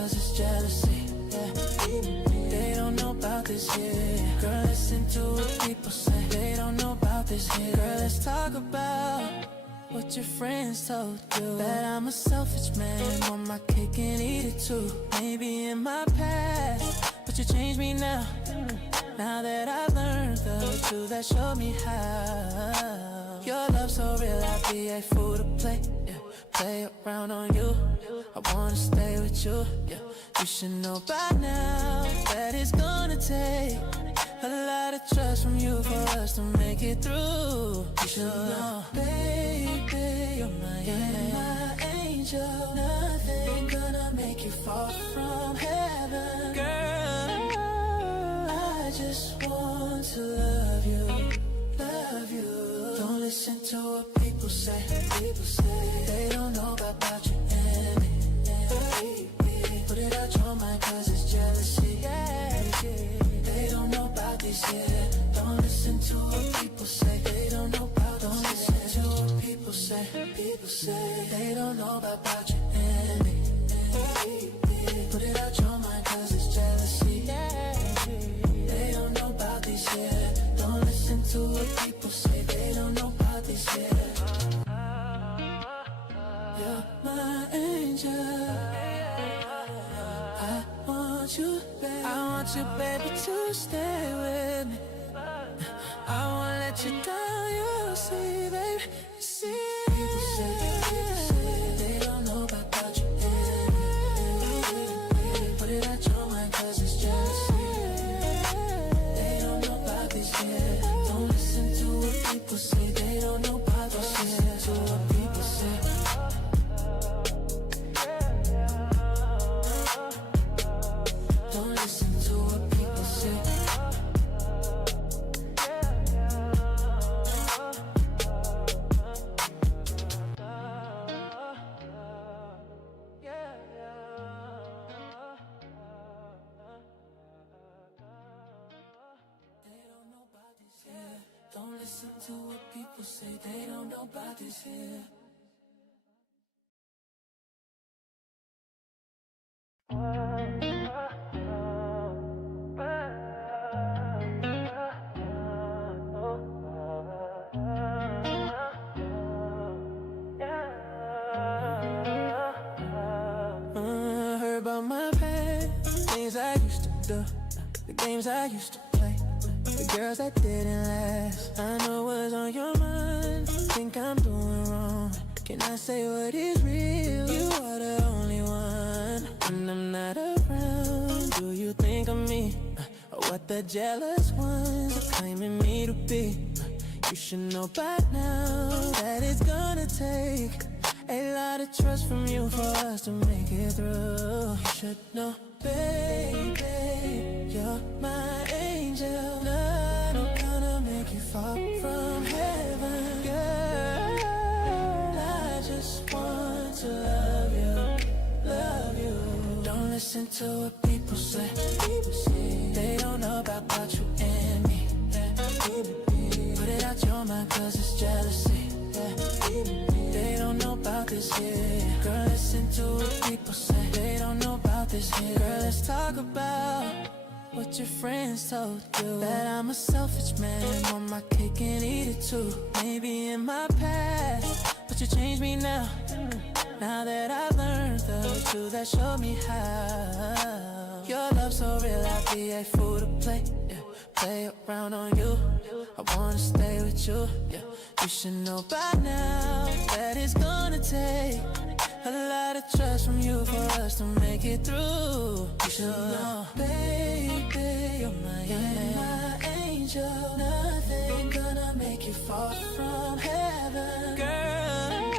cause it's jealousy. Yeah. They don't know about this here. Girl, listen to what people say. They don't know about this here. Girl, let's talk about what your friends told you. That I'm a selfish man, want my cake and eat it too. Maybe in my past, but you changed me now. Now that I've learned the truth, that showed me how. Your love so real, I'd be a fool to play. Yeah. Play around on you, I wanna stay with you. Yeah. You should know by now that it's gonna take a lot of trust from you for us to make it through. You should know, baby, you're my angel. Nothing gonna make you fall from heaven. Girl, I just want to love you, love you. Don't listen to what people say. They don't know about you and me. Put it out your mind cause it's jealousy. Yeah. They don't know about this yet. Don't listen to what people say. They don't know about. Don't listen to what people say. They don't know about you and me. Put it out your mind cause it's jealousy. Yeah. They don't know about this yet. Don't listen to what people say. They don't know about this yet. You're my angel. I want you, baby, to stay with me. I won't let you down, you'll see, baby. See. People say they don't know about you. Put it out your mind cause it's jealousy. They don't know about this yet. Don't listen to what people say. They don't know about this yet. Listen to what people say. Don't listen to what people say. Don't listen to what people say. They don't know about this here. Heard about my past, things I used to do, the games I used to play, the girls that didn't last. I know what's on your mind. Think I'm doing wrong. Can I say what is real? You are the only one. When I'm not around, do you think of me? Or what the jealous ones are claiming me to be? You should know by now that it's gonna take a lot of trust from you for us to make it through. You should know, baby, you're my angel. Nothing gonna make you fall from heaven. Girl, I just want to love you, love you. Don't listen to what people say. They don't know about you and me. Put it out your mind cause it's jealousy. They don't know about this here. Girl, listen to what people say. They don't know about this here. Girl, let's talk about what your friends told you. That I'm a selfish man, want my cake and eat it too. Maybe in my past, but you changed me now. Now that I've learned the truth, that showed me how. Your love so real, I'd be a fool to play. Yeah. Play around on you, I wanna stay with you. Yeah. You should know by now that it's gonna take a lot of trust from you for us to make it through. You should know, baby, you're my angel. Nothing gonna make you fall from heaven. Girl,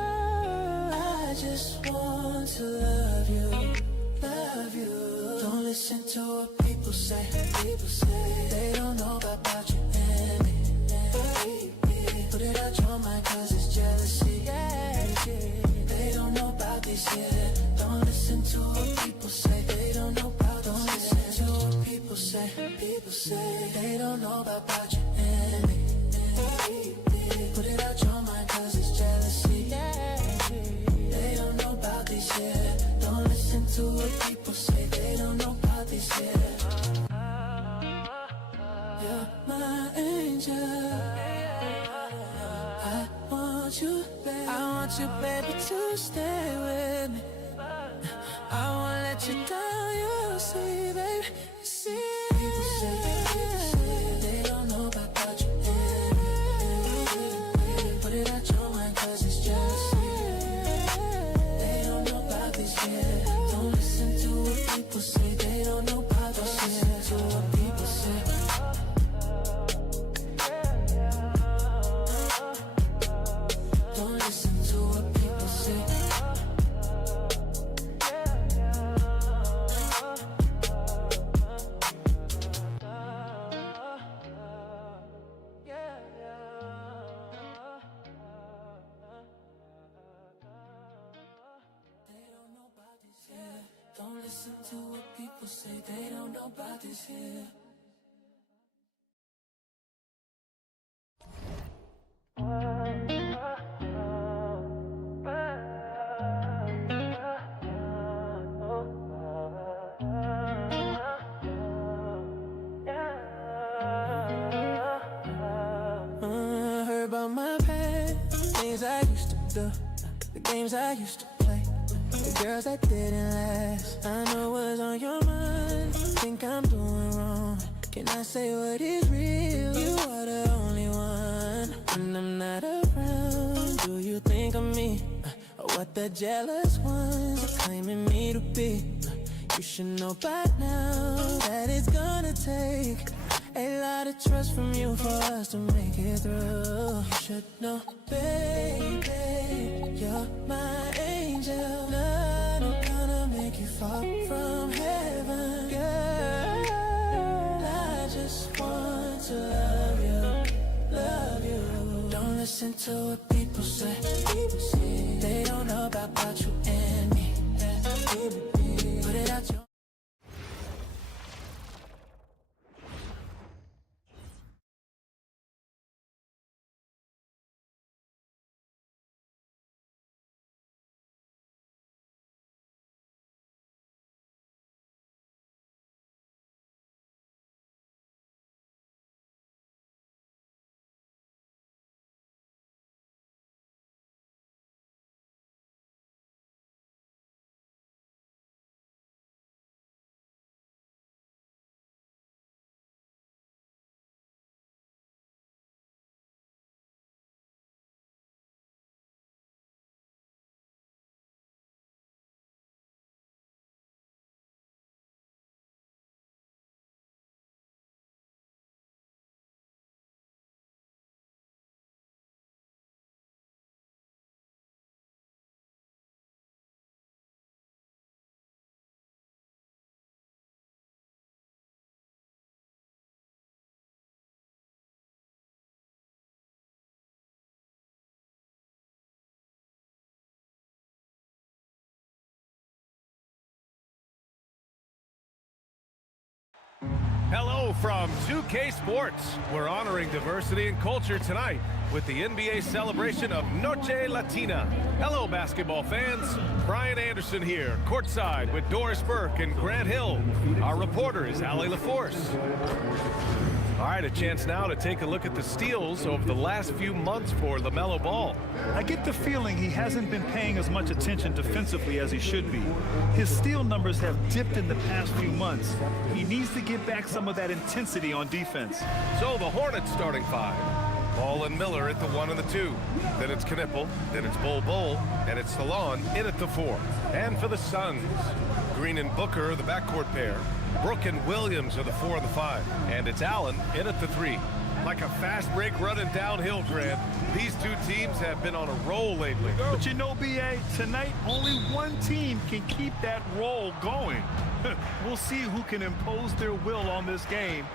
I just want to love you, love you. Don't listen to what people say. They don't know about you and me. Put it out your mind cause it's jealousy. Yeah. They don't know about this yet. Don't listen to what people say. They don't know about. Don't listen to what people say. They don't know about you and me. Put it out your mind cause it's jealousy. Yeah. They don't know about this yet. Don't listen to what people say. want you, baby, to stay with me. I won't let you down, you'll see, baby. See, people say they don't know about what you did. Put it out your mind, cause it's just they don't know about this shit. Don't listen to what people say. They don't know about this shit. Listen to what people say. Don't listen to what people say. Don't listen to what people say. They don't know about this here. Heard about my past, things I used to do, the games I used to play, the girls that didn't last. I know what's on your mind. Think I'm doing wrong. Can I say what is real? You are the only one. When I'm not around, do you think of me? Or what the jealous ones are claiming me to be? You should know by now that it's gonna take a lot of trust from you for us to make it through. You should know, baby, you're my angel. None are gonna make you fall from heaven. Girl, I just want to love you, love you. Don't listen to what people say. They don't know about you and me. Put it out your Hello from 2K Sports. We're honoring diversity and culture tonight with the NBA celebration of Noche Latina. Hello, basketball fans. Brian Anderson here, courtside with Doris Burke and Grant Hill. Our reporter is Ali LaForce. All right, a chance now to take a look at the steals over the last few months for LaMelo Ball. I get the feeling he hasn't been paying as much attention defensively as he should be. His steal numbers have dipped in the past few months. He needs to get back some of that intensity on defense. So the Hornets starting five. Ball and Miller at the 1 and the 2. Then it's Knipple, then it's Bol, and it's Salon in at the 4. And for the Suns, Green and Booker, the backcourt pair. Brooke and Williams are the 4 and the 5. And it's Allen in at the 3. Like a fast break running downhill, Grant. These two teams have been on a roll lately. But you know, B.A., tonight only one team can keep that roll going. We'll see who can impose their will on this game.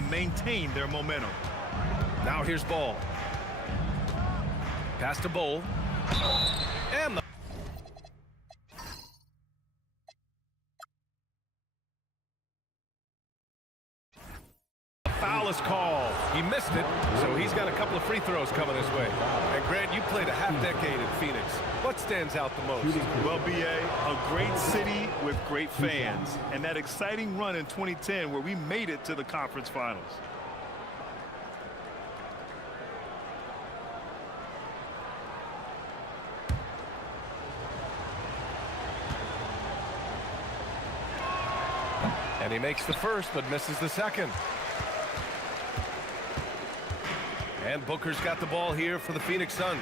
and maintain their momentum. Now here's Ball. Pass to Bowl. And the foul is called. He missed it, so he's got a couple of free throws coming his way. And Grant, you played a half-decade in Phoenix. What stands out the most? Well, B.A., a great city with great fans, and that exciting run in 2010 where we made it to the conference finals. And he makes the first, but misses the second. And Booker's got the ball here for the Phoenix Suns.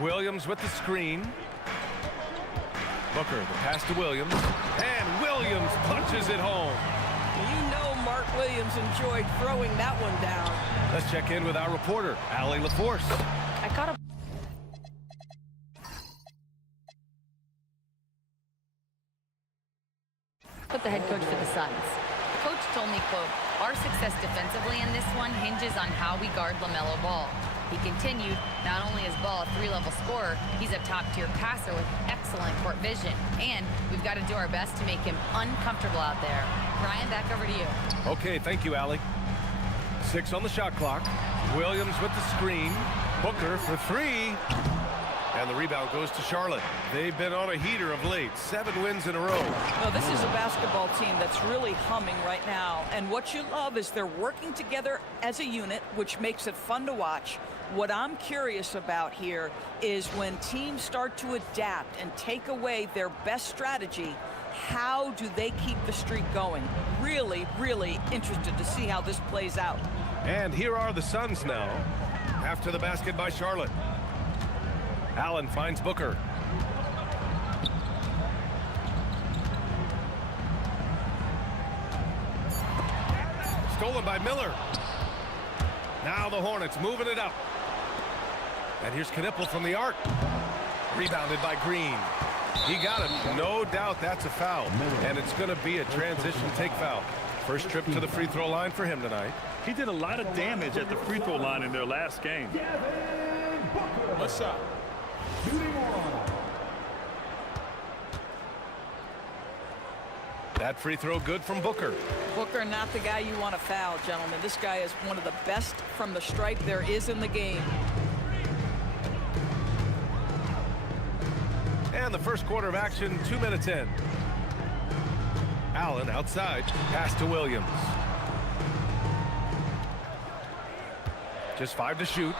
Williams with the screen. Booker, the pass to Williams. And Williams punches it home. You know Mark Williams enjoyed throwing that one down. Let's check in with our reporter, Allie LaForce. I got a put the head coach for the Suns. The coach told me, quote, "Our success defensively in this one hinges on how we guard LaMelo Ball." He continued, not only is Ball a three-level scorer, he's a top-tier passer with excellent court vision. And we've got to do our best to make him uncomfortable out there. Ryan, back over to you. Okay, thank you, Allie. 6 on the shot clock. Williams with the screen. Booker for 3. And the rebound goes to Charlotte. They've been on a heater of late. 7 wins in a row. No, this is a basketball team that's really humming right now. And what you love is they're working together as a unit, which makes it fun to watch. What I'm curious about here is when teams start to adapt and take away their best strategy, how do they keep the streak going? Really, really interested to see how this plays out. And here are the Suns now. After the basket by Charlotte. Allen finds Booker. Stolen by Miller. Now the Hornets moving it up. And here's Knipple from the arc. Rebounded by Green. He got it. No doubt that's a foul. And it's going to be a transition take foul. First trip to the free throw line for him tonight. He did a lot of damage at the free throw line in their last game. What's up? That free throw good from Booker. Booker, not the guy you want to foul, gentlemen. This guy is one of the best from the stripe there is in the game. And the first quarter of action, 2 minutes in. Allen outside, pass to Williams. Just 5 to shoot.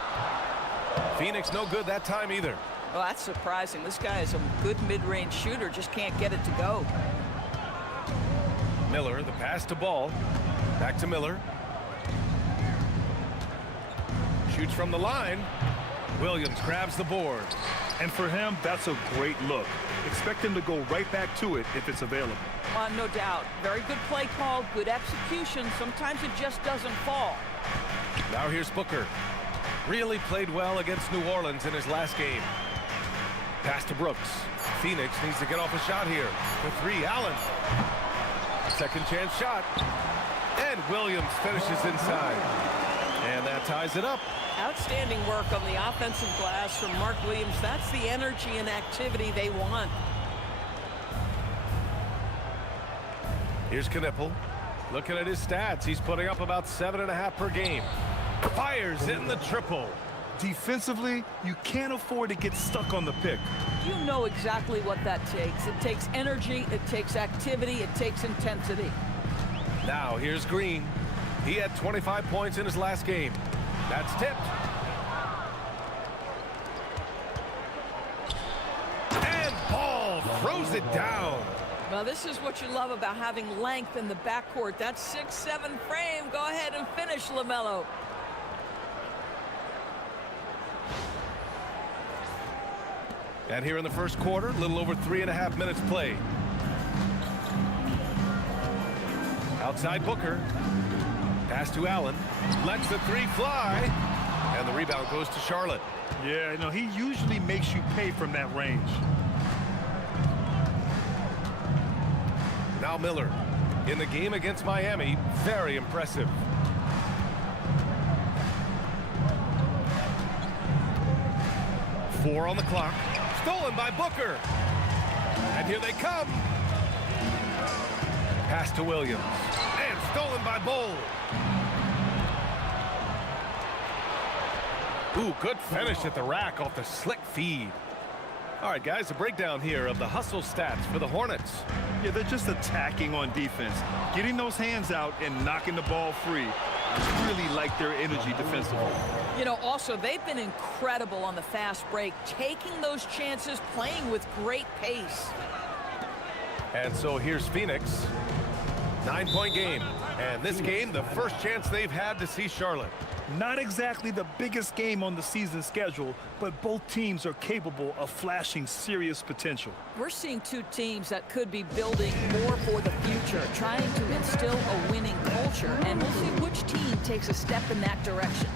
Phoenix no good that time either. Well, that's surprising. This guy is a good mid-range shooter, just can't get it to go. Miller, the pass to Ball. Back to Miller. Shoots from the line. Williams grabs the board. And for him, that's a great look. Expect him to go right back to it if it's available. No doubt. Very good play call, good execution. Sometimes it just doesn't fall. Now here's Booker. Really played well against New Orleans in his last game. Pass to Brooks. Phoenix needs to get off a shot here. For 3, Allen. Second chance shot. And Williams finishes inside. And that ties it up. Outstanding work on the offensive glass from Mark Williams. That's the energy and activity they want. Here's Knipple. Looking at his stats, he's putting up about 7.5 per game. Fires in the triple. Defensively, you can't afford to get stuck on the pick. You know exactly what that takes. It takes energy, it takes activity, it takes intensity. Now here's Green. He had 25 points in his last game. That's tipped. And Ball throws it down. Well, this is what you love about having length in the backcourt. That 6'7" frame. Go ahead and finish, LaMelo. And here in the first quarter, a little over 3.5 minutes played. Outside Booker. Pass to Allen. Lets the 3 fly. And the rebound goes to Charlotte. Yeah, you know, he usually makes you pay from that range. Now Miller. in the game against Miami. Very impressive. Four on the clock. Stolen by Booker. And here they come. Pass to Williams. And stolen by Bull. Ooh, good finish at the rack off the slick feed. All right, guys, a breakdown here of the hustle stats for the Hornets. Yeah, they're just attacking on defense, getting those hands out and knocking the ball free. I really like their energy defensively. You know, also, they've been incredible on the fast break, taking those chances, playing with great pace. And so here's Phoenix. 9-point game. And this game, the first chance they've had to see Charlotte. Not exactly the biggest game on the season schedule, but both teams are capable of flashing serious potential. We're seeing two teams that could be building more for the future, trying to instill a winning culture, and we'll see which team takes a step in that direction.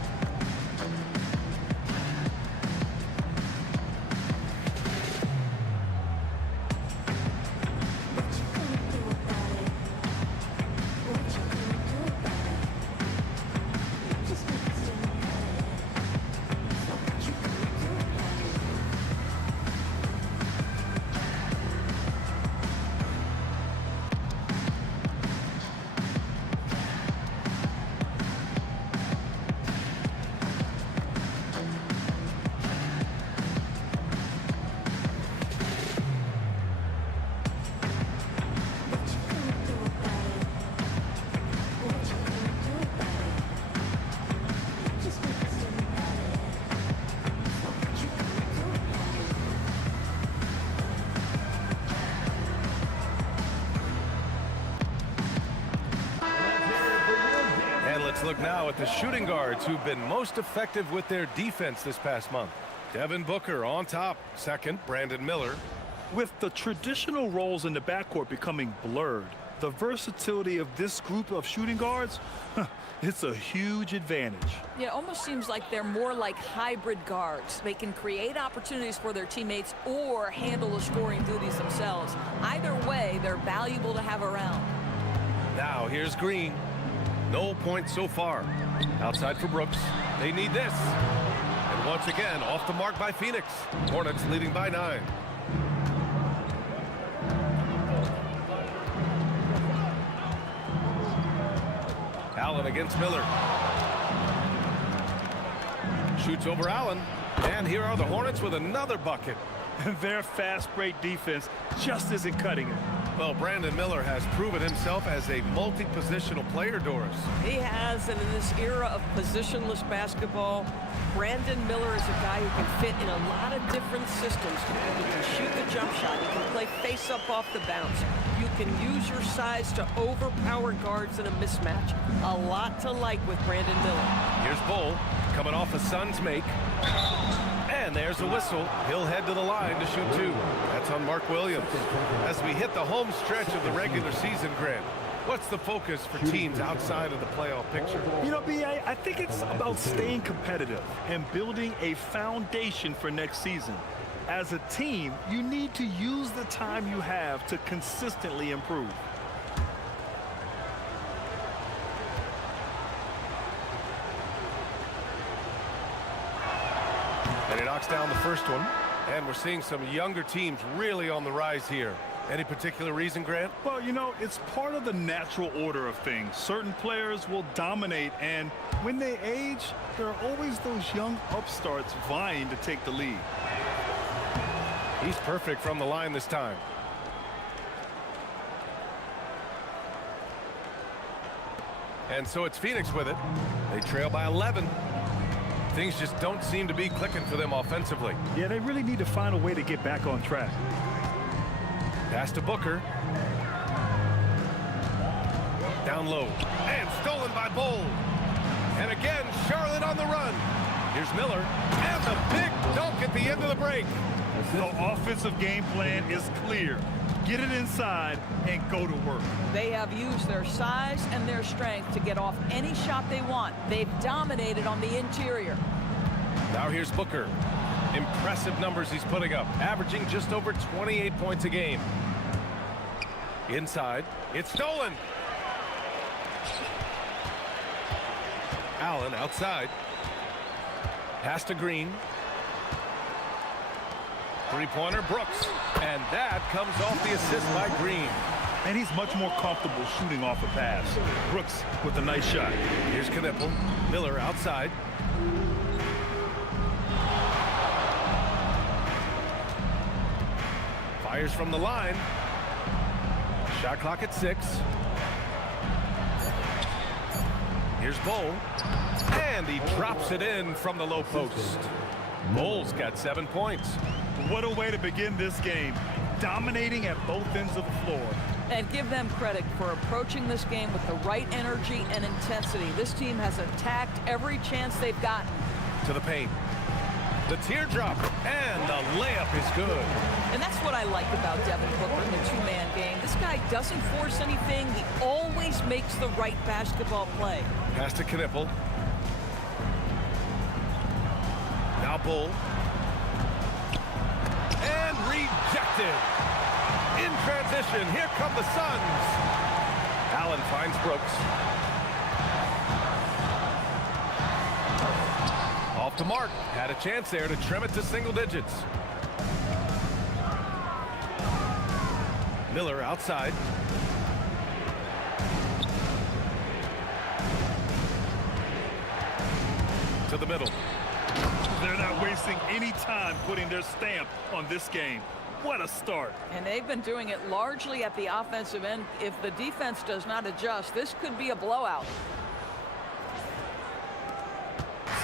Let's look now at the shooting guards who've been most effective with their defense this past month. Devin Booker on top. Second, Brandon Miller. With the traditional roles in the backcourt becoming blurred, the versatility of this group of shooting guards, it's a huge advantage. Yeah, it almost seems like they're more like hybrid guards. They can create opportunities for their teammates or handle the scoring duties themselves. Either way, they're valuable to have around. Now here's Green. No points so far. Outside for Brooks. They need this. And once again, off the mark by Phoenix. Hornets leading by 9. Allen against Miller. Shoots over Allen. And here are the Hornets with another bucket. Their fast break defense just isn't cutting it. Well, Brandon Miller has proven himself as a multi-positional player, Doris. He has, and in this era of positionless basketball, Brandon Miller is a guy who can fit in a lot of different systems. He can shoot the jump shot. He can play face-up off the bounce. You can use your size to overpower guards in a mismatch. A lot to like with Brandon Miller. Here's Bull coming off a Suns make. And there's a whistle. He'll head to the line to shoot 2. That's on Mark Williams. As we hit the home stretch of the regular season, Grant, what's the focus for teams outside of the playoff picture? You know, B.A., I think it's about staying competitive and building a foundation for next season. As a team, you need to use the time you have to consistently improve. And he knocks down the first one. And we're seeing some younger teams really on the rise here. Any particular reason, Grant? Well, you know, it's part of the natural order of things. Certain players will dominate, and when they age, there are always those young upstarts vying to take the lead. He's perfect from the line this time. And so it's Phoenix with it. They trail by 11. Things just don't seem to be clicking for them offensively. Yeah, they really need to find a way to get back on track. Pass to Booker. Down low. And stolen by Bull. And again, Charlotte on the run. Here's Miller. And the big dunk at the end of the break. The offensive game plan is clear. Get it inside and go to work. They have used their size and their strength to get off any shot they want. They've dominated on the interior. Now here's Booker. Impressive numbers he's putting up, averaging just over 28 points a game. Inside, it's stolen. Allen outside. Pass to Green. Three-pointer, Brooks. And that comes off the assist by Green. And he's much more comfortable shooting off a pass. Brooks with a nice shot. Here's Knipple. Miller outside. Fires from the line. Shot clock at 6. Here's Bull. And he drops it in from the low post. Bull's got 7 points. What a way to begin this game. Dominating at both ends of the floor. And give them credit for approaching this game with the right energy and intensity. This team has attacked every chance they've gotten. To the paint. The teardrop. And the layup is good. And that's what I like about Devin Booker in the two-man game. This guy doesn't force anything. He always makes the right basketball play. Pass to Knipple. Now Bull. And rejected. In transition, here come the Suns. Allen finds Brooks. Off to Mark. Had a chance there to trim it to single digits. Miller outside. To the middle. They're not wasting any time putting their stamp on this game. What a start. And they've been doing it largely at the offensive end. If the defense does not adjust, this could be a blowout.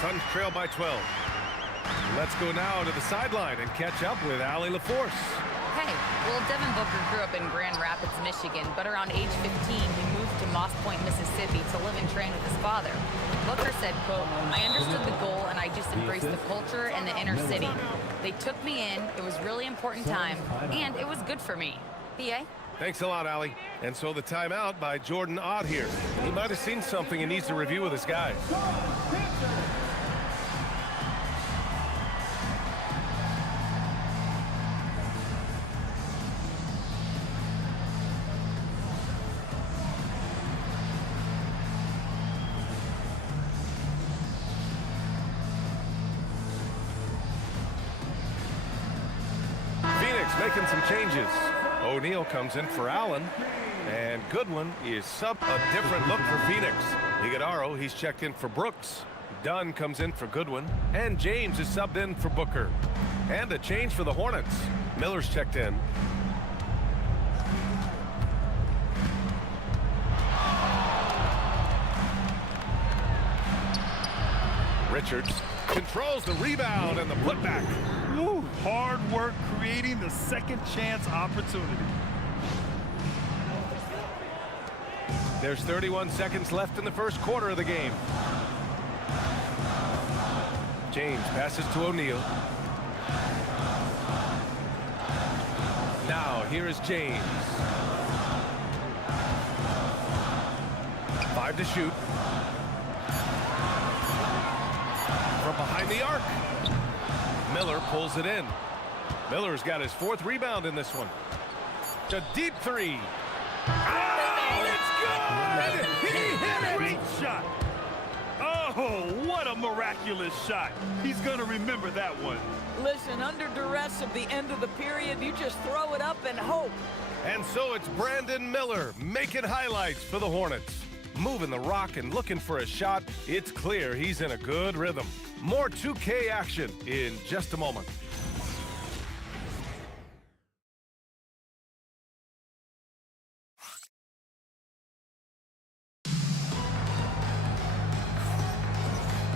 Suns trail by 12. Let's go now to the sideline and catch up with Allie LaForce. Hey, well, Devin Booker grew up in Grand Rapids, Michigan, but around age 15, he moved to Moss Point, Mississippi to live and train with his father. Booker said, quote, "I understood the goal and I just embraced the culture and the inner city. They took me in, it was really important time, and it was good for me." PA? Thanks a lot, Allie. And so the timeout by Jordan Ott here. He might have seen something he needs to review with his guys. Making some changes. O'Neal comes in for Allen, and Goodwin is sub a different look for Phoenix. Iguodaro, he's checked in for Brooks. Dunn comes in for Goodwin, and James is subbed in for Booker. And a change for the Hornets. Miller's checked in. Richards controls the rebound and the putback. Ooh, hard work creating the second chance opportunity. There's 31 seconds left in the first quarter of the game. James passes to O'Neal. Now here is James. 5 to shoot. From behind the arc. Miller pulls it in. Miller's got his 4th rebound in this one. A deep 3. Oh, it's good! He hit it! Great shot. Oh, what a miraculous shot. He's going to remember that one. Listen, under duress of the end of the period, you just throw it up and hope. And so it's Brandon Miller making highlights for the Hornets. Moving the rock and looking for a shot. It's clear he's in a good rhythm. More 2K action in just a moment.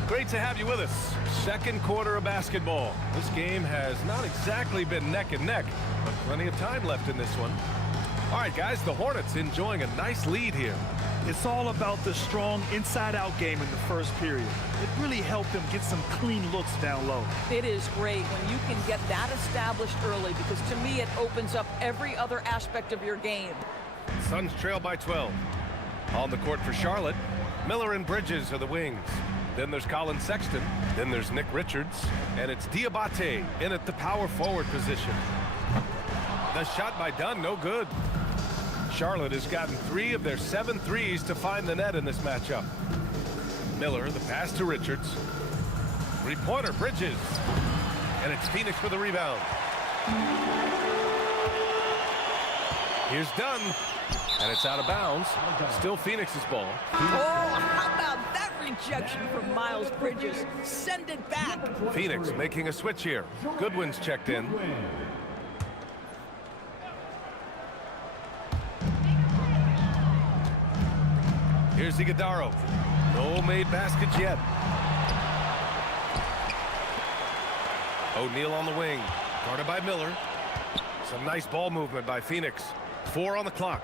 Great to have you with us. Second quarter of basketball. This game has not exactly been neck and neck, but plenty of time left in this one. All right, guys, the Hornets enjoying a nice lead here. It's all about the strong inside-out game in the first period. It really helped them get some clean looks down low. It is great when you can get that established early, because to me it opens up every other aspect of your game. Suns trail by 12. On the court for Charlotte, Miller and Bridges are the wings. Then there's Colin Sexton. Then there's Nick Richards. And it's Diabate in at the power forward position. The shot by Dunn, no good. Charlotte has gotten 3 of their 7 threes to find the net in this matchup. Miller, the pass to Richards. Three-pointer, Bridges. And it's Phoenix for the rebound. Here's Dunn. And it's out of bounds. Still Phoenix's ball. Oh, how about that rejection from Miles Bridges? Send it back. Phoenix making a switch here. Goodwin's checked in. Here's Iguodaro. No made baskets yet. O'Neal on the wing. Guarded by Miller. Some nice ball movement by Phoenix. 4 on the clock.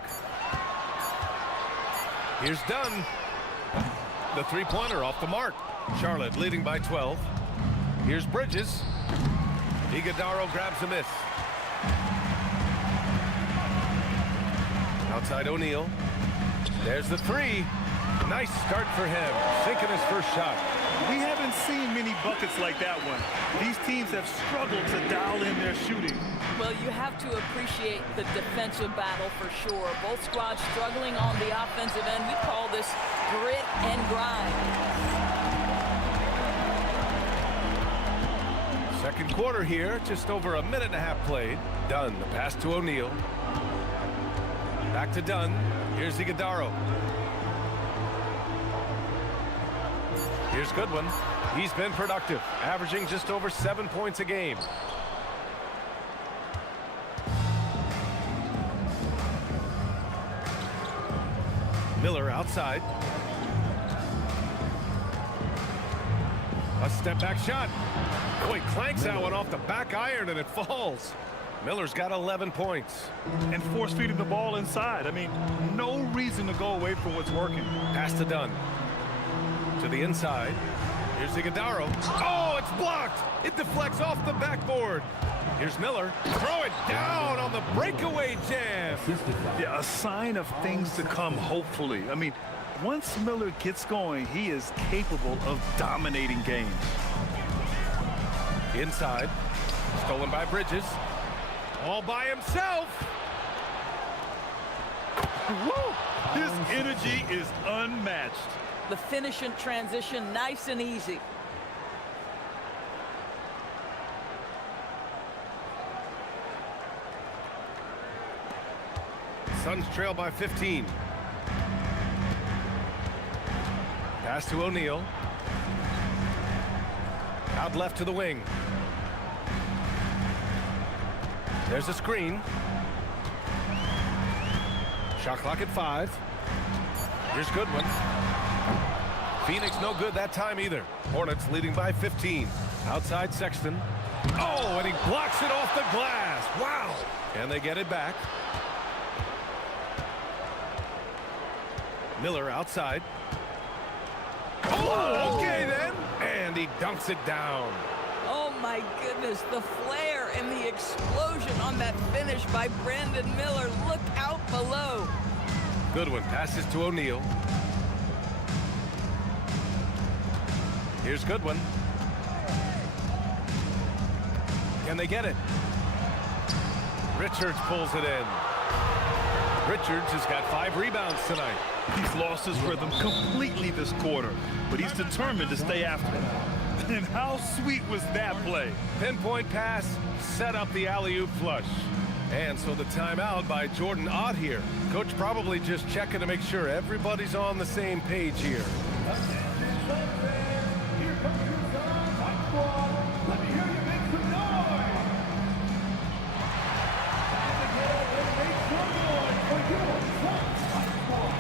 Here's Dunn. The three-pointer off the mark. Charlotte leading by 12. Here's Bridges. Iguodaro grabs a miss. Outside O'Neal. There's the three. Nice start for him. Sinking his first shot. We haven't seen many buckets like that one. These teams have struggled to dial in their shooting. Well, you have to appreciate the defensive battle for sure. Both squads struggling on the offensive end. We call this grit and grind. Second quarter here, just over a minute and a half played. Dunn, the pass to O'Neal. Back to Dunn. Here's Iguodaro. Here's Goodwin. He's been productive, averaging just over 7 points a game. Miller outside. A step back shot. Oh, he clanks that one off the back iron and it falls. Miller's got 11 points. And force feeding the ball inside. I mean, no reason to go away from what's working. Pass to Dunn. To the inside. Here's Iguodaro. Oh, it's blocked. It deflects off the backboard. Here's Miller. Throw it down on the breakaway jam. Yeah, a sign of things to come, hopefully. I mean, once Miller gets going, he is capable of dominating games. Inside. Stolen by Bridges. All by himself. Woo! His energy is unmatched. The finish in transition, nice and easy. Suns trail by 15. Pass to O'Neal. Out left to the wing. There's a screen. Shot clock at 5. Here's Goodwin. Phoenix no good that time either. Hornets leading by 15. Outside Sexton. Oh, and he blocks it off the glass. Wow. And they get it back. Miller outside. Oh, okay then. And he dunks it down. Oh my goodness, the flare and the explosion on that finish by Brandon Miller. Look out below. Goodwin passes to O'Neal. Here's Goodwin. Can they get it? Richards pulls it in. Richards has got 5 rebounds tonight. He's lost his rhythm completely this quarter, but he's determined to stay after it. And how sweet was that play? Pinpoint pass, set up the alley-oop flush. And so the timeout by Jordan Ott here. Coach probably just checking to make sure everybody's on the same page here. Let me hear you make some noise. Make some noise for your Suns squad.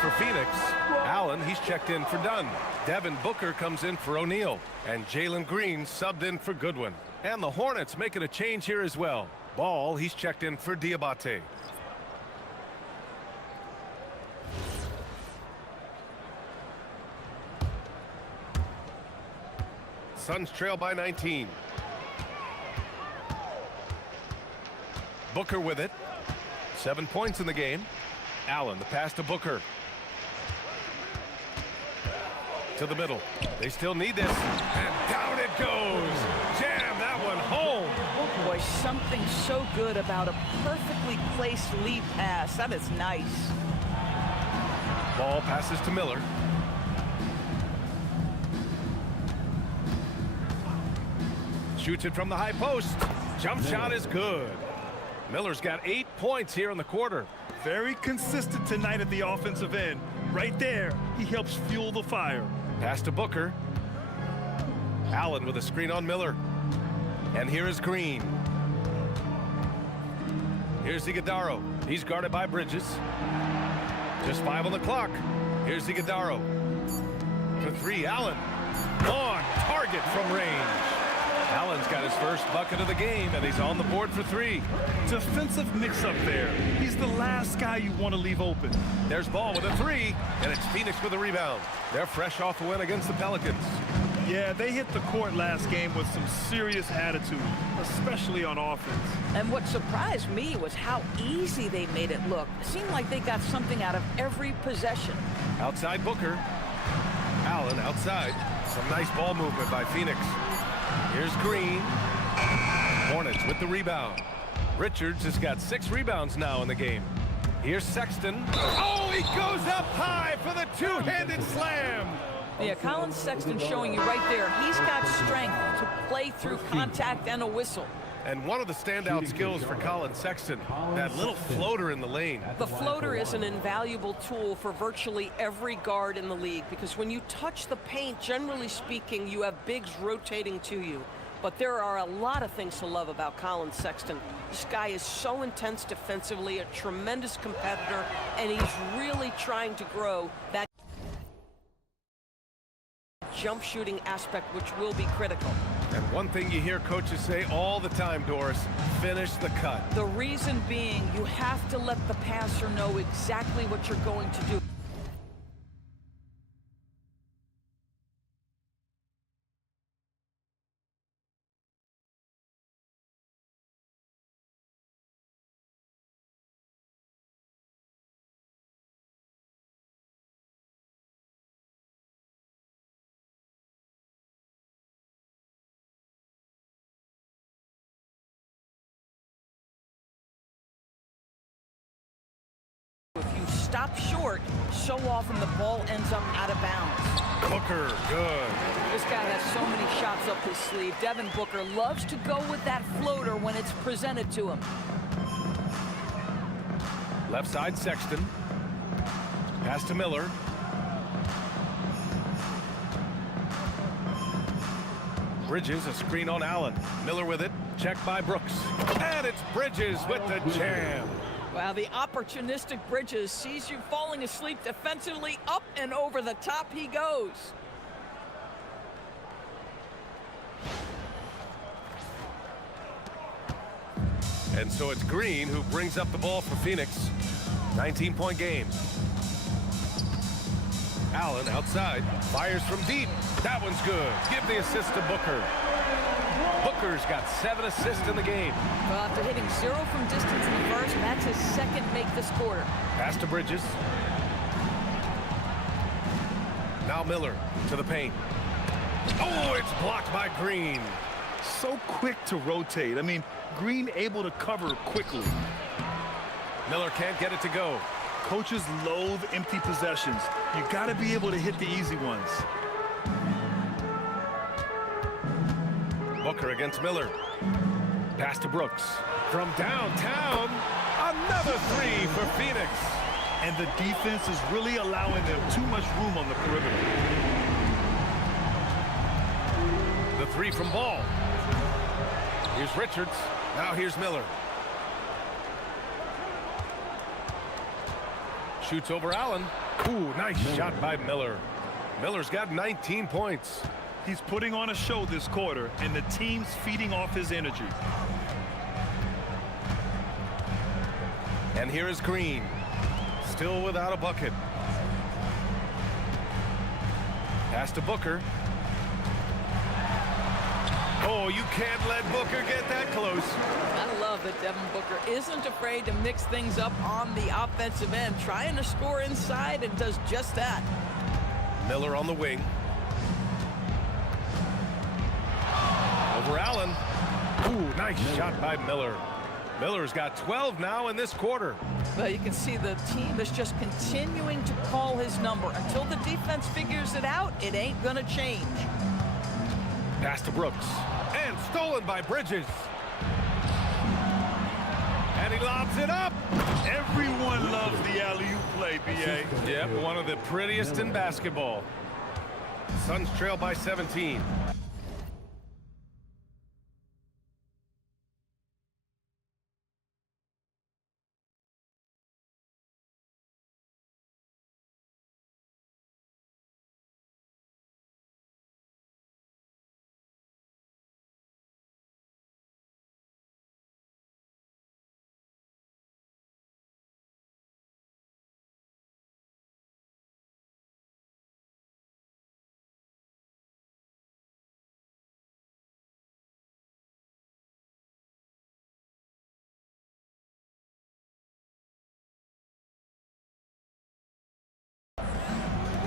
for Phoenix. Allen, he's checked in for Dunn. Devin Booker comes in for O'Neal. And Jalen Green subbed in for Goodwin. And the Hornets making a change here as well. Ball, he's checked in for Diabate. Suns trail by 19. Booker with it. 7 points in the game. Allen, the pass to Booker. To the middle. They still need this. And down it goes. Jam that one home. Boy, something so good about a perfectly placed lead pass. That is nice. Ball passes to Miller. Shoots it from the high post. Jump shot is good. Miller's got 8 points here in the quarter. Very consistent tonight at the offensive end. Right there, he helps fuel the fire. Pass to Booker. Allen with a screen on Miller. And here is Green. Here's Iguodaro. He's guarded by Bridges. Just 5 on the clock. Here's Iguodaro. For 3, Allen. On target from range. Allen's got his first bucket of the game, and he's on the board for 3. Defensive mix-up there. He's the last guy you want to leave open. There's Ball with a 3, and it's Phoenix with a rebound. They're fresh off a win against the Pelicans. Yeah, they hit the court last game with some serious attitude, especially on offense. And what surprised me was how easy they made it look. It seemed like they got something out of every possession. Outside Booker. Allen outside. Some nice ball movement by Phoenix. Here's Green. Hornets with the rebound. Richards has got 6 rebounds now in the game. Here's Sexton. Oh, he goes up high for the two-handed slam. Yeah, Colin Sexton showing you right there. He's got strength to play through contact and a whistle. And one of the standout skills for Colin Sexton, that little floater in the lane. The floater is an invaluable tool for virtually every guard in the league because when you touch the paint, generally speaking, you have bigs rotating to you. But there are a lot of things to love about Colin Sexton. This guy is so intense defensively, a tremendous competitor, and he's really trying to grow that jump shooting aspect, which will be critical. And one thing you hear coaches say all the time, Doris, finish the cut. The reason being, you have to let the passer know exactly what you're going to do. If you stop short, so often the ball ends up out of bounds. Booker, good. This guy has so many shots up his sleeve. Devin Booker loves to go with that floater when it's presented to him. Left side, Sexton. Pass to Miller. Bridges, a screen on Allen. Miller with it. Checked by Brooks. And it's Bridges with the jam. Wow, the opportunistic Bridges sees you falling asleep defensively. Up and over the top he goes. And so it's Green who brings up the ball for Phoenix. 19-point game. Allen outside. Fires from deep. That one's good. Give the assist to Booker. Booker's got 7 assists in the game. Well, after hitting 0 from distance in the first, that's his second make this quarter. Pass to Bridges. Now Miller to the paint. Oh, it's blocked by Green. So quick to rotate. I mean, Green able to cover quickly. Miller can't get it to go. Coaches loathe empty possessions. You got to be able to hit the easy ones. Booker against Miller. Pass to Brooks. From downtown, another 3 for Phoenix. And the defense is really allowing them too much room on the perimeter. The 3 from Ball. Here's Richards. Now here's Miller. Shoots over Allen. Ooh, nice shot by Miller. Miller's got 19 points. He's putting on a show this quarter, and the team's feeding off his energy. And here is Green, still without a bucket. Pass to Booker. Oh, you can't let Booker get that close. I love that Devin Booker isn't afraid to mix things up on the offensive end, trying to score inside, and does just that. Miller on the wing. Over Allen. Ooh, nice shot by Miller. Miller's got 12 now in this quarter. Well, you can see the team is just continuing to call his number. Until the defense figures it out, it ain't gonna change. Pass to Brooks. And stolen by Bridges. And he lobs it up. Everyone loves the alley-oop play, B.A. Yep, one of the prettiest in basketball. Suns trail by 17.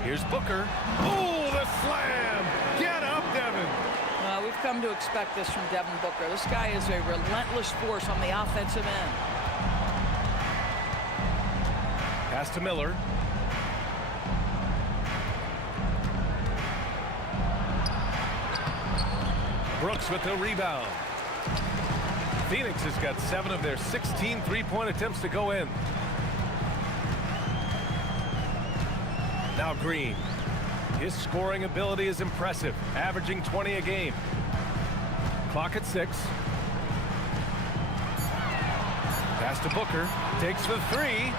Here's Booker. Oh, the slam! Get up, Devin! We've come to expect this from Devin Booker. This guy is a relentless force on the offensive end. Pass to Miller. Brooks with the rebound. Phoenix has got 7 of their 16 three-point attempts to go in. Now Green. His scoring ability is impressive, averaging 20 a game. Clock at 6. Pass to Booker. Takes the 3.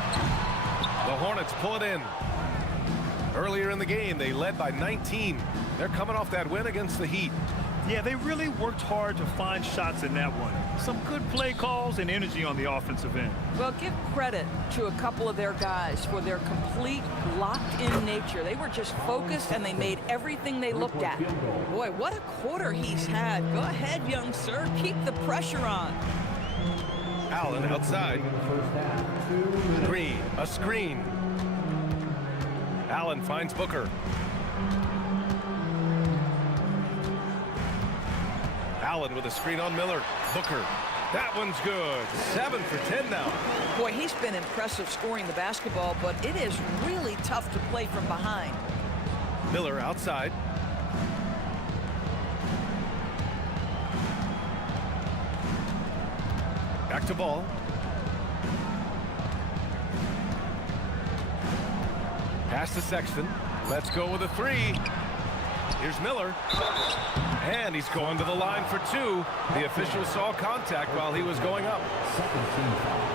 The Hornets pull it in. Earlier in the game, they led by 19. They're coming off that win against the Heat. Yeah, they really worked hard to find shots in that one. Some good play calls and energy on the offensive end. Well, give credit to a couple of their guys for their complete locked-in nature. They were just focused, and they made everything they looked at. Boy, what a quarter he's had. Go ahead, young sir. Keep the pressure on. Allen outside. Green, a screen. Allen finds Booker. Allen with a screen on Miller. Booker. That one's good. 7 for 10 now. Boy, he's been impressive scoring the basketball, but it is really tough to play from behind. Miller outside. Back to Ball. Pass to Sexton. Let's go with a 3. Here's Miller. And he's going to the line for 2. The official saw contact while he was going up.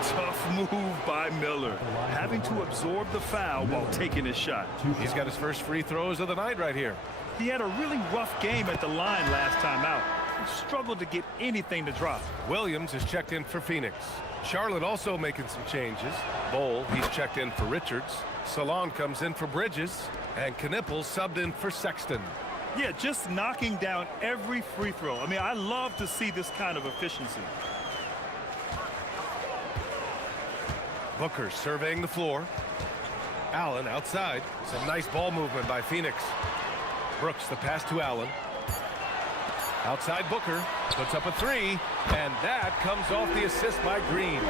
Tough move by Miller, having to absorb the foul while taking his shot. He's got his first free throws of the night right here. He had a really rough game at the line last time out. He struggled to get anything to drop. Williams is checked in for Phoenix. Charlotte also making some changes. Bowl, he's checked in for Richards. Salon comes in for Bridges. And Knippel subbed in for Sexton. Yeah, just knocking down every free throw. I mean, I love to see this kind of efficiency. Booker surveying the floor. Allen outside. Some nice ball movement by Phoenix. Brooks the pass to Allen. Outside Booker. Puts up a 3. And that comes off the assist by Green.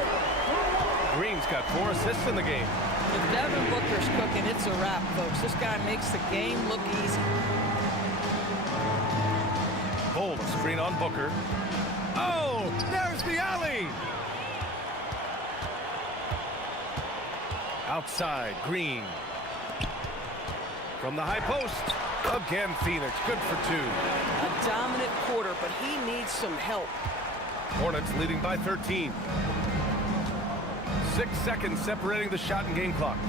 Green's got 4 assists in the game. If Devin Booker's cooking, it's a wrap, folks. This guy makes the game look easy. Bold screen on Booker. Oh, there's the alley. Outside, Green. From the high post. Again, Phoenix, good for 2. A dominant quarter, but he needs some help. Hornets leading by 13. 6 seconds separating the shot and game clocks.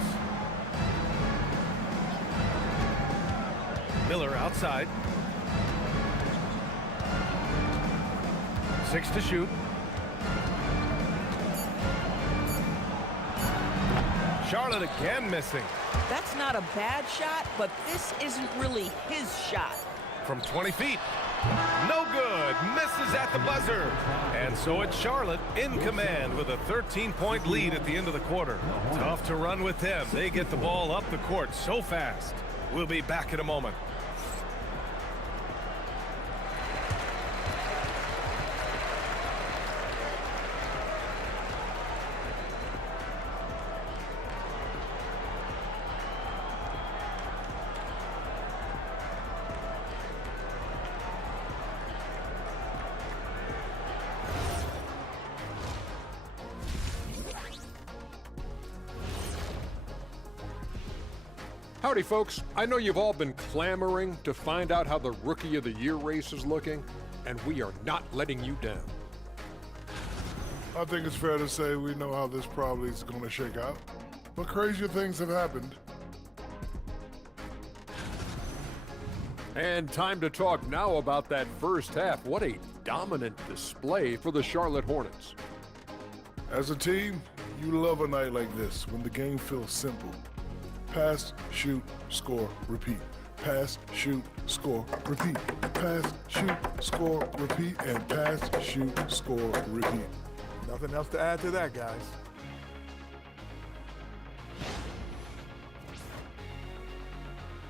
Miller outside. 6 to shoot. Charlotte again missing. That's not a bad shot, but this isn't really his shot. From 20 feet. No good. Misses at the buzzer. And so it's Charlotte in command with a 13-point lead at the end of the quarter. Tough to run with them. They get the ball up the court so fast. We'll be back in a moment. Howdy, folks. I know you've all been clamoring to find out how the Rookie of the Year race is looking, and we are not letting you down. I think it's fair to say we know how this probably is going to shake out. But crazier things have happened. And time to talk now about that first half. What a dominant display for the Charlotte Hornets. As a team, you love a night like this when the game feels simple. Pass, shoot, score, repeat. Pass, shoot, score, repeat. Pass, shoot, score, repeat, and pass, shoot, score, repeat. Nothing else to add to that, guys.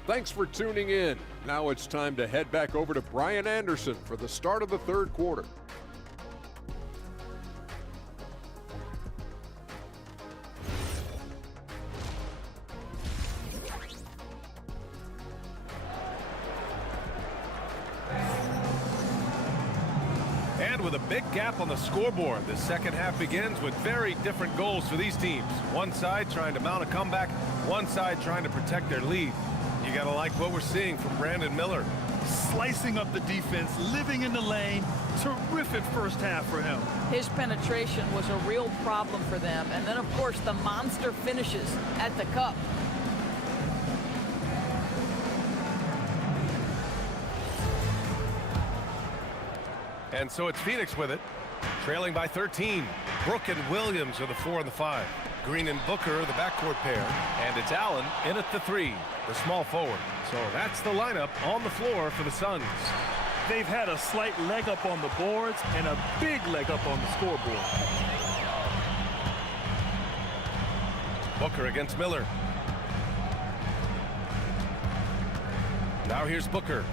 Thanks for tuning in. Now it's time to head back over to Brian Anderson for the start of the third quarter. With a big gap on the scoreboard, the second half begins with very different goals for these teams. One side trying to mount a comeback, one side trying to protect their lead. You gotta like what we're seeing from Brandon Miller. Slicing up the defense, living in the lane. Terrific first half for him. His penetration was a real problem for them. And then, of course, the monster finishes at the cup. And so it's Phoenix with it, trailing by 13. Brook and Williams are the 4 and the 5. Green and Booker are the backcourt pair. And it's Allen in at the 3, the small forward. So that's the lineup on the floor for the Suns. They've had a slight leg up on the boards and a big leg up on the scoreboard. Booker against Miller. Now here's Booker.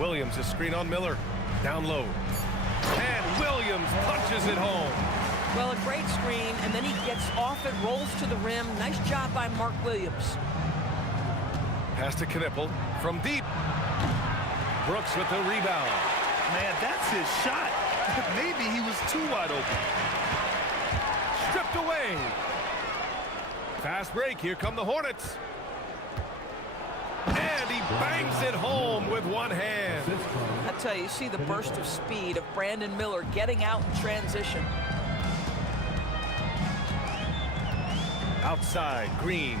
Williams, a screen on Miller. Down low. And Williams punches it home. Well, a great screen, and then he gets off it, rolls to the rim. Nice job by Mark Williams. Pass to Knipple from deep. Brooks with the rebound. Man, that's his shot. Maybe he was too wide open. Stripped away. Fast break. Here come the Hornets. And he bangs it home with one hand. I tell you see the burst of speed of Brandon Miller getting out in transition. Outside, Green.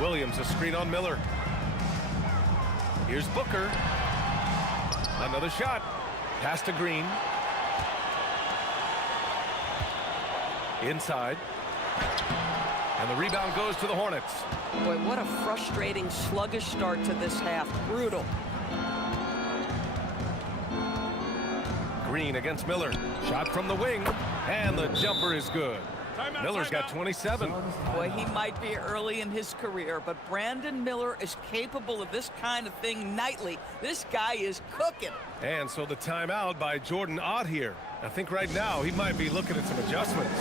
Williams, a screen on Miller. Here's Booker. Another shot. Pass to Green. Inside. And the rebound goes to the Hornets. Boy, what a frustrating, sluggish start to this half. Brutal. Green against Miller. Shot from the wing. And the jumper is good. Miller's got 27. Boy, he might be early in his career, but Brandon Miller is capable of this kind of thing nightly. This guy is cooking. And so the timeout by Jordan Ott here. I think right now he might be looking at some adjustments.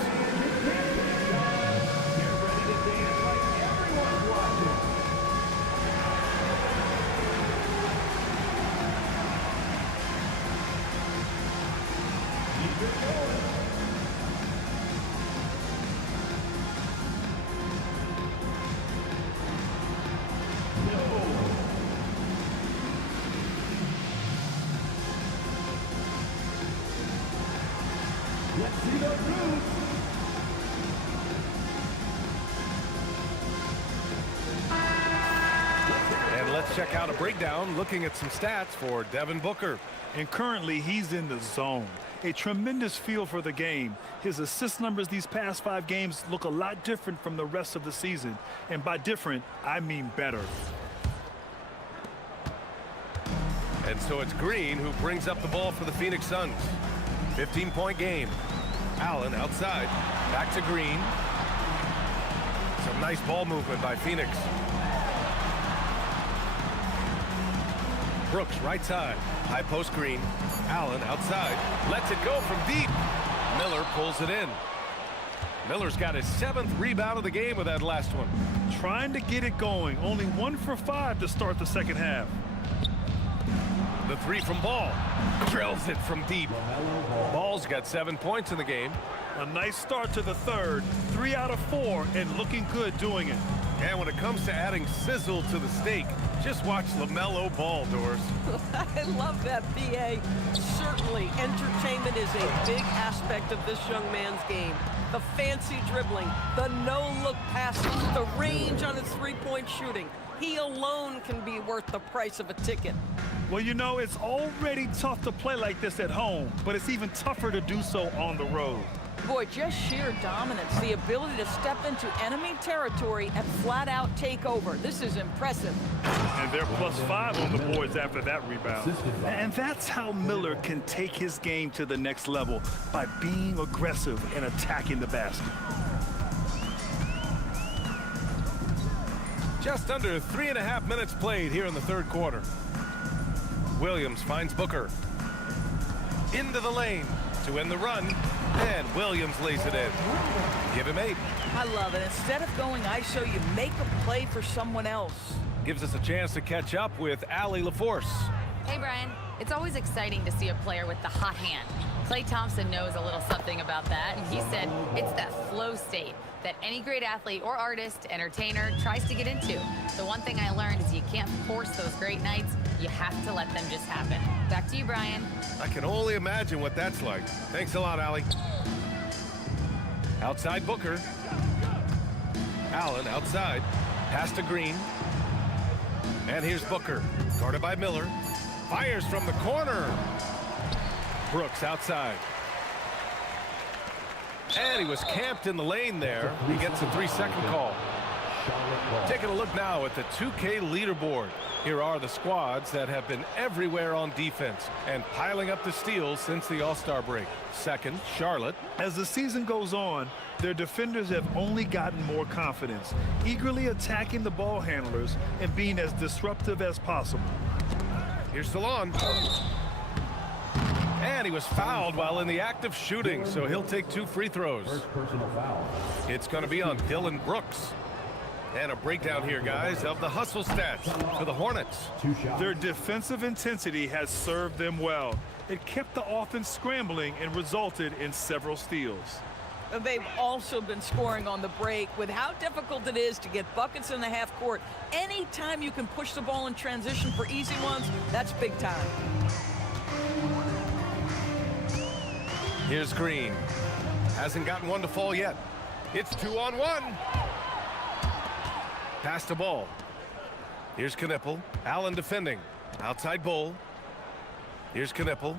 let's check out a breakdown looking at some stats for Devin Booker. And currently, he's in the zone. A tremendous feel for the game. His assist numbers these past 5 games look a lot different from the rest of the season. And by different, I mean better. And so it's Green who brings up the ball for the Phoenix Suns. 15-point game. Allen outside. Back to Green. Some nice ball movement by Phoenix. Brooks right side. High post Green. Allen outside. Lets it go from deep. Miller pulls it in. Miller's got his 7th rebound of the game with that last one. Trying to get it going. Only 1 for 5 to start the second half. The 3 from Ball. Drills it from deep. Ball's got 7 points in the game. A nice start to the third. 3 out of 4 and looking good doing it. And when it comes to adding sizzle to the steak, just watch LaMelo Ball, Doors. I love that, BA. Certainly, entertainment is a big aspect of this young man's game. The fancy dribbling, the no-look passes, the range on his three-point shooting. He alone can be worth the price of a ticket. Well, you know, it's already tough to play like this at home, but it's even tougher to do so on the road. Boy, just sheer dominance, the ability to step into enemy territory and flat out take over. This is impressive. And they're +5 on the boards after that rebound. And that's how Miller can take his game to the next level, by being aggressive and attacking the basket. Just under 3.5 minutes played here in the third quarter. Williams finds Booker. Into the lane to end the run. And Williams lays it in. Give him 8. I love it. Instead of going ISO, you make a play for someone else. Gives us a chance to catch up with Allie LaForce. Hey, Brian. It's always exciting to see a player with the hot hand. Klay Thompson knows a little something about that, and he said it's that flow state that any great athlete or artist, entertainer, tries to get into. The one thing I learned is you can't force those great nights. You have to let them just happen. Back to you, Brian. I can only imagine what that's like. Thanks a lot, Allie. Outside Booker. Allen outside. Pass to Green. And here's Booker. Guarded by Miller. Fires from the corner. Brooks outside. And he was camped in the lane there. He gets a 3-second call. Taking a look now at the 2K leaderboard. Here are the squads that have been everywhere on defense and piling up the steals since the All-Star break. Second, Charlotte. As the season goes on, their defenders have only gotten more confidence, eagerly attacking the ball handlers and being as disruptive as possible. Here's Salon. And he was fouled while in the act of shooting, so he'll take 2 free throws. It's going to be on Dylan Brooks. And a breakdown here, guys, of the hustle stats for the Hornets. Their defensive intensity has served them well. It kept the offense scrambling and resulted in several steals. And they've also been scoring on the break. With how difficult it is to get buckets in the half court, anytime you can push the ball in transition for easy ones, that's big time. Here's Green. Hasn't gotten one to fall yet. It's 2-on-1. Pass the ball. Here's Knipple. Allen defending. Outside Bull. Here's Knipple.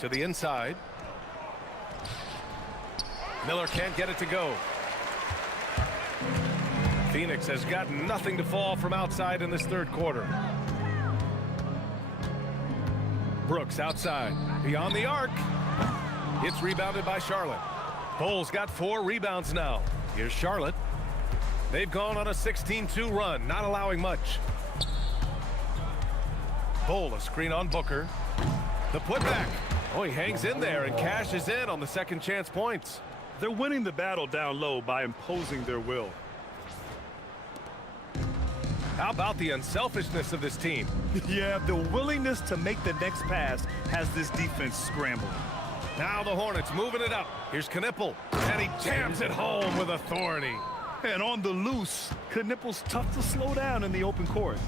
To the inside. Miller can't get it to go. Phoenix has got nothing to fall from outside in this third quarter. Brooks outside. Beyond the arc. It's rebounded by Charlotte. Bull's got 4 rebounds now. Here's Charlotte. They've gone on a 16-2 run, not allowing much. Bull, a screen on Booker. The putback. Oh, he hangs in there and cashes in on the second chance points. They're winning the battle down low by imposing their will. How about the unselfishness of this team? Yeah, the willingness to make the next pass has this defense scrambling. Now the Hornets moving it up. Here's Knipple, and he jams it home with authority. And on the loose, Knipple's tough to slow down in the open court.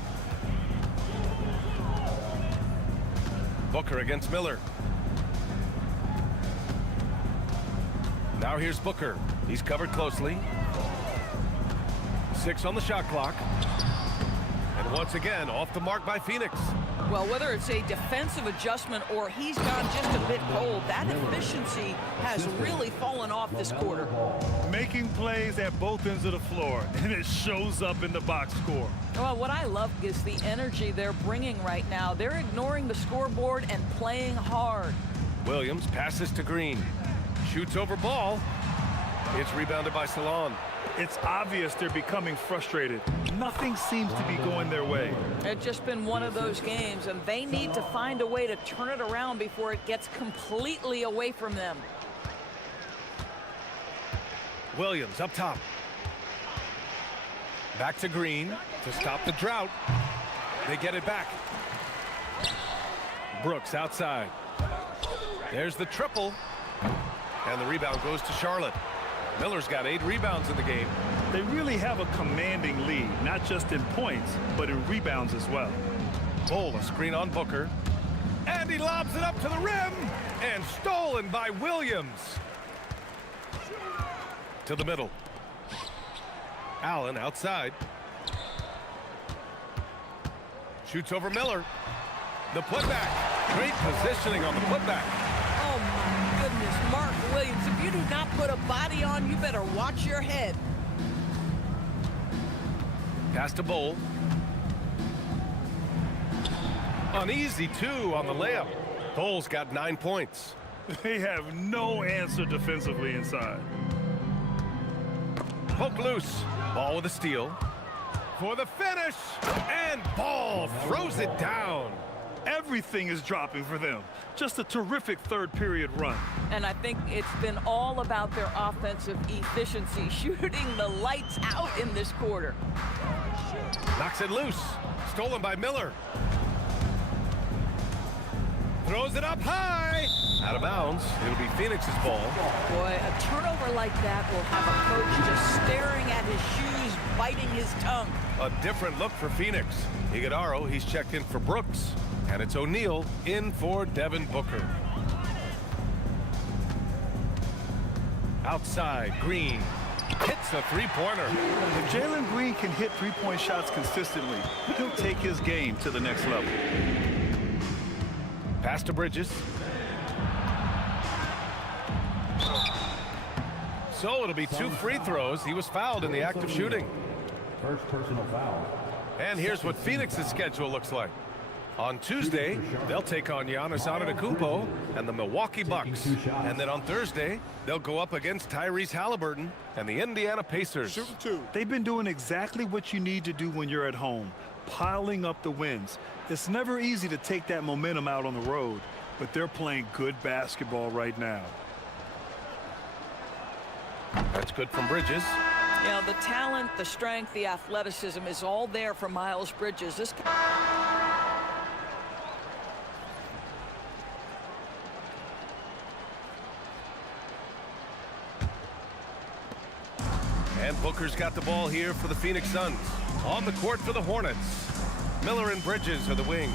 Booker against Miller. Now here's Booker. He's covered closely. 6 on the shot clock. And once again, off the mark by Phoenix. Well, whether it's a defensive adjustment or he's gone just a bit cold, that efficiency has really fallen off this quarter. Making plays at both ends of the floor, and it shows up in the box score. Well, what I love is the energy they're bringing right now. They're ignoring the scoreboard and playing hard. Williams passes to Green. Shoots over ball. It's rebounded by Salon. It's obvious they're becoming frustrated. Nothing seems to be going their way. It's just been one of those games, and they need to find a way to turn it around before it gets completely away from them. Williams up top. Back to Green to stop the drought. They get it back. Brooks outside. There's the triple. And the rebound goes to Charlotte. Miller's got 8 rebounds in the game. They really have a commanding lead, not just in points, but in rebounds as well. Bull, a screen on Booker. And he lobs it up to the rim. And stolen by Williams. To the middle. Allen outside. Shoots over Miller. The putback. Great positioning on the putback. Oh, my goodness, Mark Williams. If you do not put a body on, you better watch your head. Pass to Bull. An easy 2 on the layup. Bull's got 9 points. They have no answer defensively inside. Poke loose. Ball with a steal. For the finish. And Ball throws it down. Everything is dropping for them. Just a terrific third period run. And I think it's been all about their offensive efficiency, shooting the lights out in this quarter. Knocks it loose. Stolen by Miller. Throws it up high. Out of bounds. It'll be Phoenix's ball. Boy, a turnover like that will have a coach just staring at his shoes, biting his tongue. A different look for Phoenix. Iguodaro, he's checked in for Brooks. And it's O'Neal in for Devin Booker. Outside, Green hits a three-pointer. If Jalen Green can hit three-point shots consistently, he'll take his game to the next level. Pass to Bridges. So it'll be 2 free throws. He was fouled in the act of shooting. First personal foul. And here's what Phoenix's schedule looks like. On Tuesday, they'll take on Giannis Antetokounmpo and the Milwaukee Bucks. And then on Thursday, they'll go up against Tyrese Halliburton and the Indiana Pacers. Shooting 2. They've been doing exactly what you need to do when you're at home, piling up the wins. It's never easy to take that momentum out on the road, but they're playing good basketball right now. That's good from Bridges. You know, the talent, the strength, the athleticism is all there for Miles Bridges. This And Booker's got the ball here for the Phoenix Suns. On the court for the Hornets. Miller and Bridges are the wings.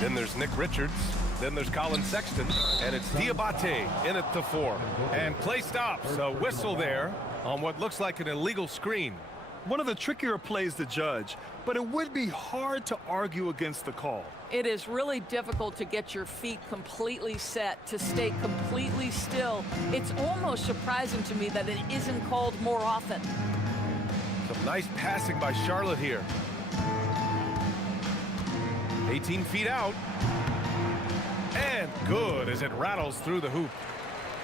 Then there's Nick Richards. Then there's Colin Sexton. And it's Diabate in at the 4. And play stops. A whistle there on what looks like an illegal screen. One of the trickier plays to judge, but it would be hard to argue against the call. It is really difficult to get your feet completely set, to stay completely still. It's almost surprising to me that it isn't called more often. Some nice passing by Charlotte here. 18 feet out. And good as it rattles through the hoop.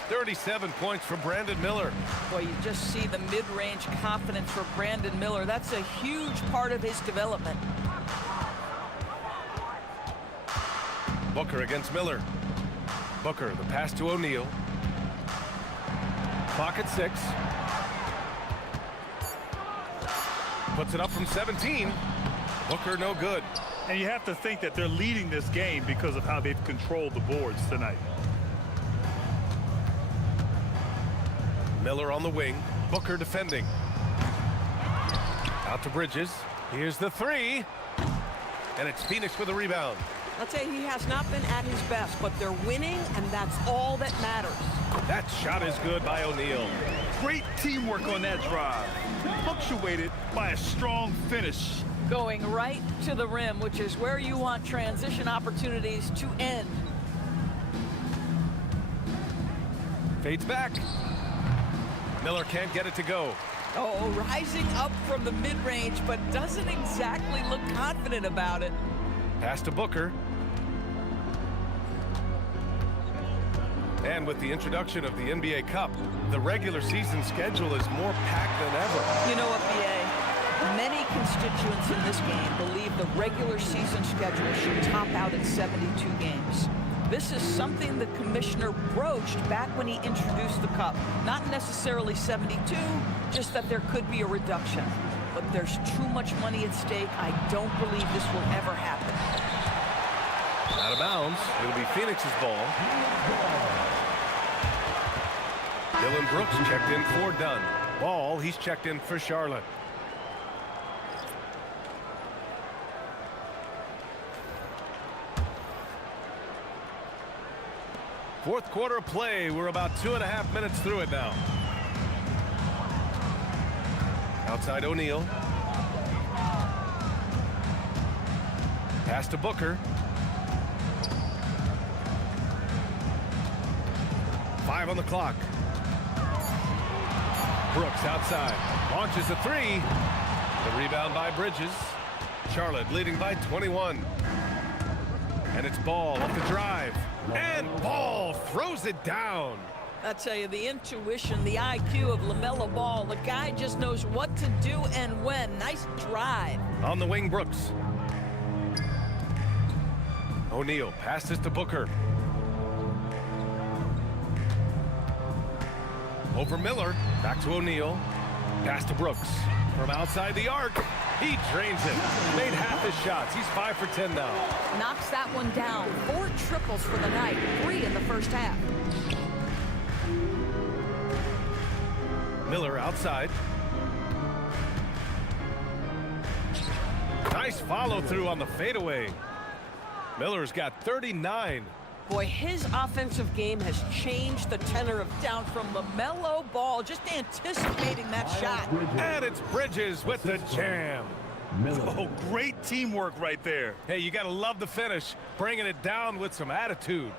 37 points for Brandon Miller. Boy, you just see the mid-range confidence for Brandon Miller. That's a huge part of his development. Booker against Miller. Booker, the pass to O'Neal. Clock at 6. Puts it up from 17. Booker no good. And you have to think that they're leading this game because of how they've controlled the boards tonight. Miller on the wing. Booker defending. Out to Bridges. Here's the 3. And it's Phoenix with a rebound. I'll tell you, he has not been at his best, but they're winning, and that's all that matters. That shot is good by O'Neal. Great teamwork on that drive, punctuated by a strong finish. Going right to the rim, which is where you want transition opportunities to end. Fades back. Miller can't get it to go. Oh, rising up from the mid-range, but doesn't exactly look confident about it. Pass to Booker. And with the introduction of the NBA Cup, the regular season schedule is more packed than ever. You know what, BA? Many constituents in this game believe the regular season schedule should top out at 72 games. This is something the commissioner broached back when he introduced the Cup. Not necessarily 72, just that there could be a reduction. But there's too much money at stake. I don't believe this will ever happen. Out of bounds. It'll be Phoenix's ball. Dylan Brooks checked in for Dunn. Ball, he's checked in for Charlotte. Fourth quarter play. We're about 2.5 minutes through it now. Outside O'Neal. Pass to Booker. 5 on the clock. Brooks outside. Launches a three. The rebound by Bridges. Charlotte leading by 21. And it's Ball off the drive. And Ball throws it down. I tell you, the intuition, the IQ of LaMelo Ball, the guy just knows what to do and when. Nice drive. On the wing, Brooks. O'Neal passes to Booker. Over Miller. Back to O'Neal. Pass to Brooks. From outside the arc. He drains it. Made half his shots. He's 5 for 10 now. Knocks that one down. 4 triples for the night. 3 in the first half. Miller outside. Nice follow through on the fadeaway. Miller's got 39. Boy, his offensive game has changed the tenor of down from LaMelo Ball, just anticipating that shot. And it's Bridges with the jam. Oh, great teamwork right there. Hey, you got to love the finish, bringing it down with some attitude.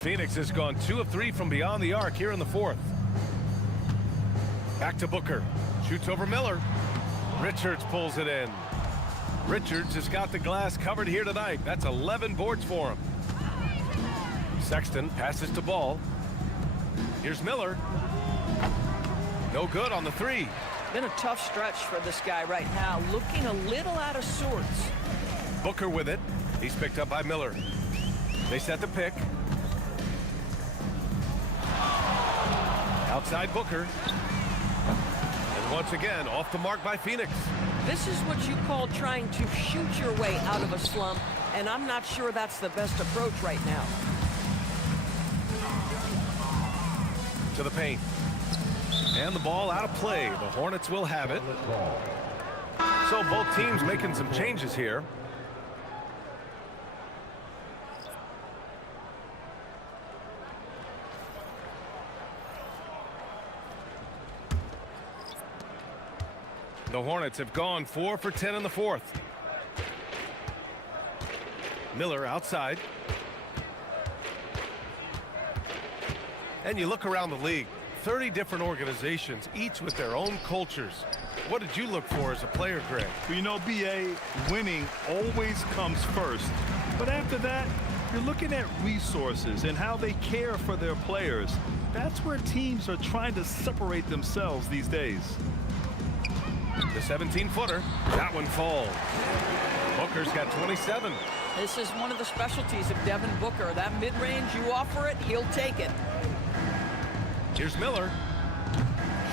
Phoenix has gone 2 of 3 from beyond the arc here in the fourth. Back to Booker. Shoots over Miller. Richards pulls it in. Richards has got the glass covered here tonight. That's 11 boards for him. Sexton passes to Ball. Here's Miller. No good on the three. Been a tough stretch for this guy right now. Looking a little out of sorts. Booker with it. He's picked up by Miller. They set the pick. Outside Booker. And once again, off the mark by Phoenix. This is what you call trying to shoot your way out of a slump, and I'm not sure that's the best approach right now. To the paint. And the ball out of play. The Hornets will have it. So both teams making some changes here. The Hornets have gone 4 for 10 in the fourth. Miller outside. And you look around the league, 30 different organizations, each with their own cultures. What did you look for as a player, Greg? Well, you know, BA, winning always comes first. But after that, You're looking at resources and how they care for their players. That's where teams are trying to separate themselves these days. The 17-footer, that one falls. Booker's got 27. This is one of the specialties of Devin Booker. That mid-range, you offer it, he'll take it. Here's Miller.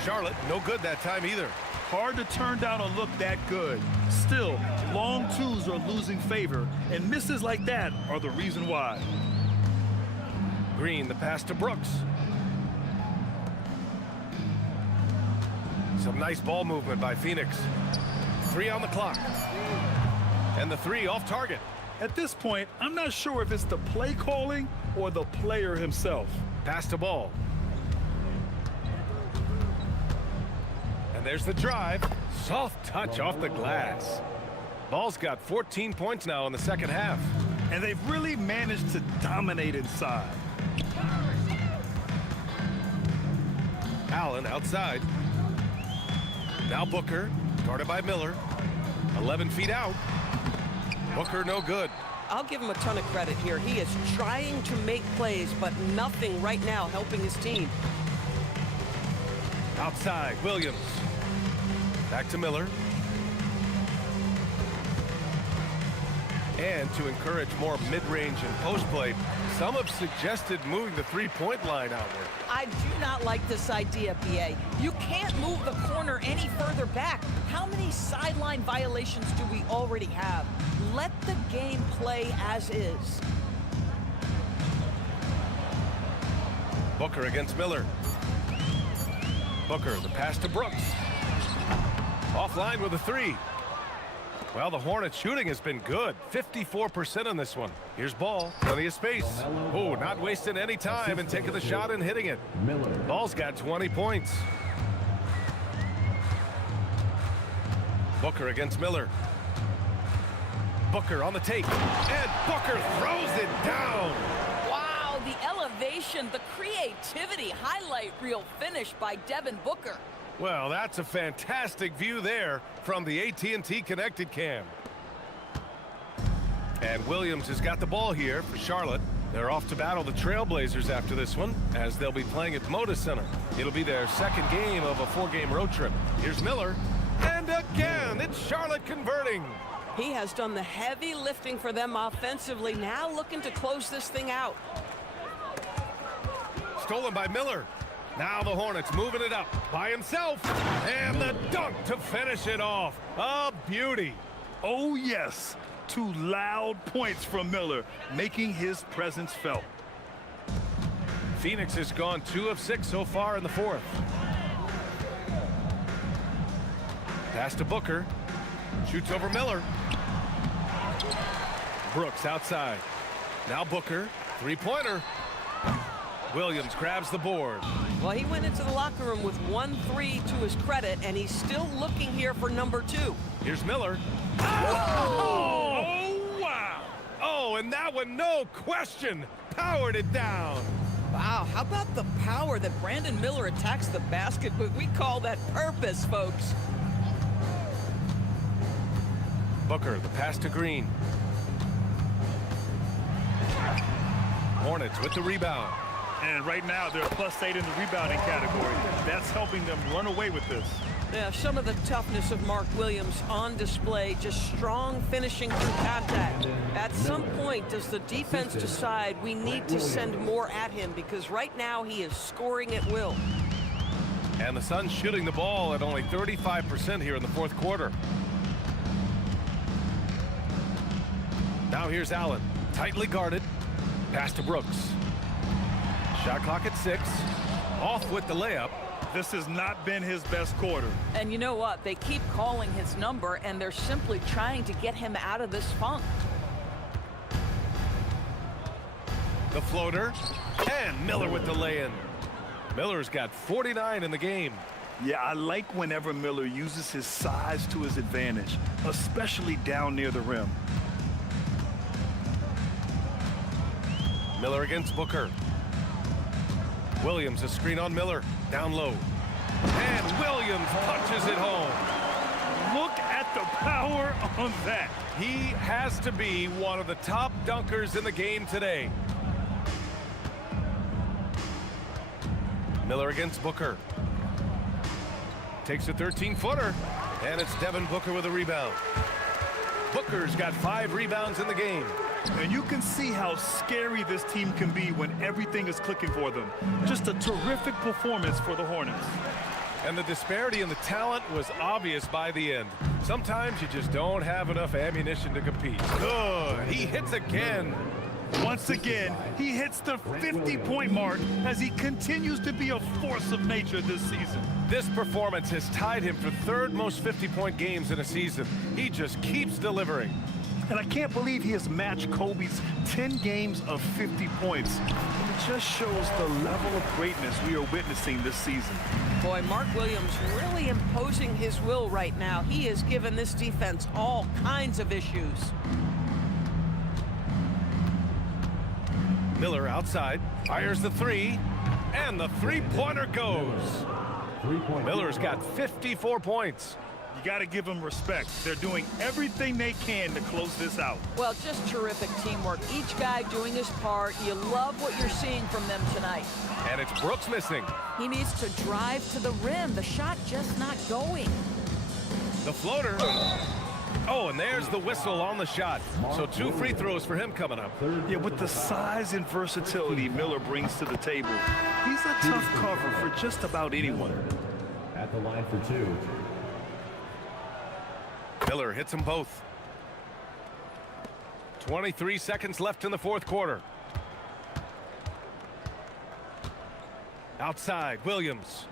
Charlotte, no good that time either. Hard to turn down a look that good. Still, long twos are losing favor, and misses like that are the reason why. Green, the pass to Brooks. Some nice ball movement by Phoenix. 3 on the clock. And the 3 off target. At this point, I'm not sure if it's the play calling or the player himself. Pass to ball. And there's the drive. Soft touch off the glass. Ball's got 14 points now in the second half. And they've really managed to dominate inside. Allen outside. Now Booker, guarded by Miller. 11 feet out. Booker no good. I'll give him a ton of credit here. He is trying to make plays, but nothing right now helping his team. Outside, Williams. Back to Miller. And to encourage more mid-range and post play, some have suggested moving the three-point line outward. I do not like this idea, PA. You can't move the corner any further back. How many sideline violations do we already have? Let the game play as is. Booker against Miller. Booker, the pass to Brooks. Offline with a 3. Well, the Hornets shooting has been good. 54% on this one. Here's ball. Plenty of space. Oh, not wasting any time and taking the shot and hitting it. Ball's got 20 points. Booker against Miller. Booker on the take. And Booker throws it down. Wow, the elevation, the creativity, highlight reel finish by Devin Booker. Well, that's a fantastic view there from the AT&T Connected Cam. And Williams has got the ball here for Charlotte. They're off to battle the Trailblazers after this one, as they'll be playing at Moda Center. It'll be their second game of a 4-game road trip. Here's Miller. And again, it's Charlotte converting. He has done the heavy lifting for them offensively, now looking to close this thing out. Stolen by Miller. Now the Hornets moving it up by himself. And the dunk to finish it off. A beauty. Oh, yes. 2 loud points from Miller, making his presence felt. Phoenix has gone 2 of 6 so far in the fourth. Pass to Booker. Shoots over Miller. Brooks outside. Now Booker. 3-pointer. Williams grabs the board. Well, he went into the locker room with 1-3 to his credit, and he's still looking here for number 2. Here's Miller. Oh, wow. Oh, and that one, no question, powered it down. Wow, how about the power that Brandon Miller attacks the basket? We call that purpose, folks. Booker, the pass to Green. Hornets with the rebound. And right now, they're +8 in the rebounding category. That's helping them run away with this. Yeah, some of the toughness of Mark Williams on display, just strong finishing through contact. At some point, does the defense decide we need to send more at him? Because right now, he is scoring at will. And the Suns shooting the ball at only 35% here in the fourth quarter. Now here's Allen, tightly guarded. Pass to Brooks. Shot clock at 6. Off with the layup. This has not been his best quarter. And you know what? They keep calling his number, and they're simply trying to get him out of this funk. The floater. And Miller with the lay-in. Miller's got 49 in the game. Yeah, I like whenever Miller uses his size to his advantage, especially down near the rim. Miller against Booker. Williams, a screen on Miller. Down low. And Williams punches it home. Look at the power on that. He has to be one of the top dunkers in the game today. Miller against Booker. Takes a 13-footer, and it's Devin Booker with a rebound. Booker's got 5 rebounds in the game. And you can see how scary this team can be when everything is clicking for them. Just a terrific performance for the Hornets. And the disparity in the talent was obvious by the end. Sometimes you just don't have enough ammunition to compete. Good. He hits again. Once again, he hits the 50-point mark as he continues to be a force of nature this season. This performance has tied him for 3rd most 50-point games in a season. He just keeps delivering. And I can't believe he has matched Kobe's 10 games of 50 points. It just shows the level of greatness we are witnessing this season. Boy, Mark Williams really imposing his will right now. He has given this defense all kinds of issues. Miller outside, fires the 3, and the 3-pointer goes. Miller's got 54 points. You got to give them respect. They're doing everything they can to close this out. Well, just terrific teamwork. Each guy doing his part. You love what you're seeing from them tonight. And it's Brooks missing. He needs to drive to the rim. The shot just not going. The floater. Oh, and there's the whistle on the shot. So 2 free throws for him coming up. Yeah, with the size and versatility Miller brings to the table, he's a tough cover for just about anyone. At the line for 2. Miller hits them both. 23 seconds left in the 4th quarter. Outside, Williams.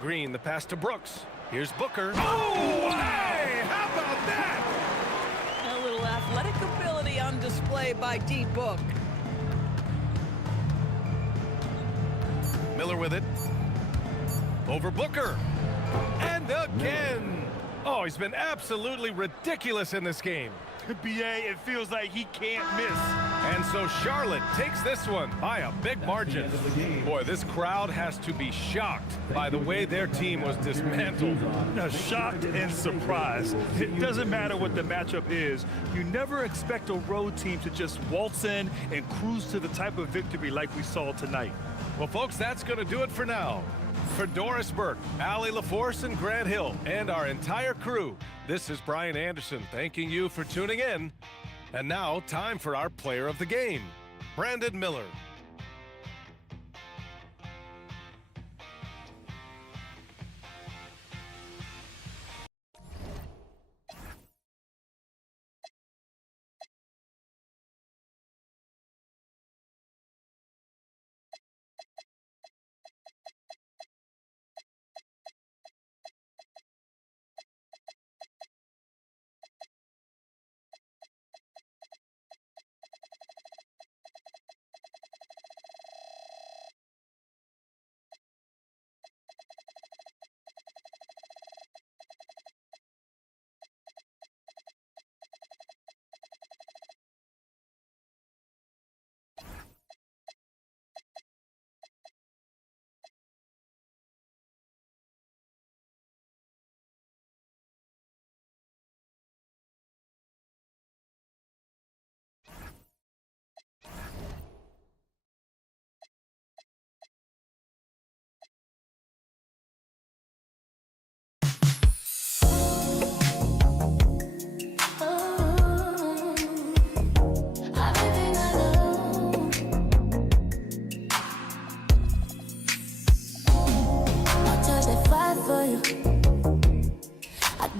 Green, the pass to Brooks. Here's Booker. Oh, hey! How about that? A little athletic ability on display by D-Book. Miller with it. Over Booker. And again. Oh, he's been absolutely ridiculous in this game. BA, it feels like he can't miss. And so Charlotte takes this one by a big margin. Boy, this crowd has to be shocked by the way their team was dismantled. Now, shocked and surprised. It doesn't matter what the matchup is. You never expect a road team to just waltz in and cruise to the type of victory like we saw tonight. Well, folks, that's going to do it for now. For Doris Burke, Allie LaForce, and Grant Hill, and our entire crew, this is Brian Anderson thanking you for tuning in. And now, time for our player of the game, Brandon Miller.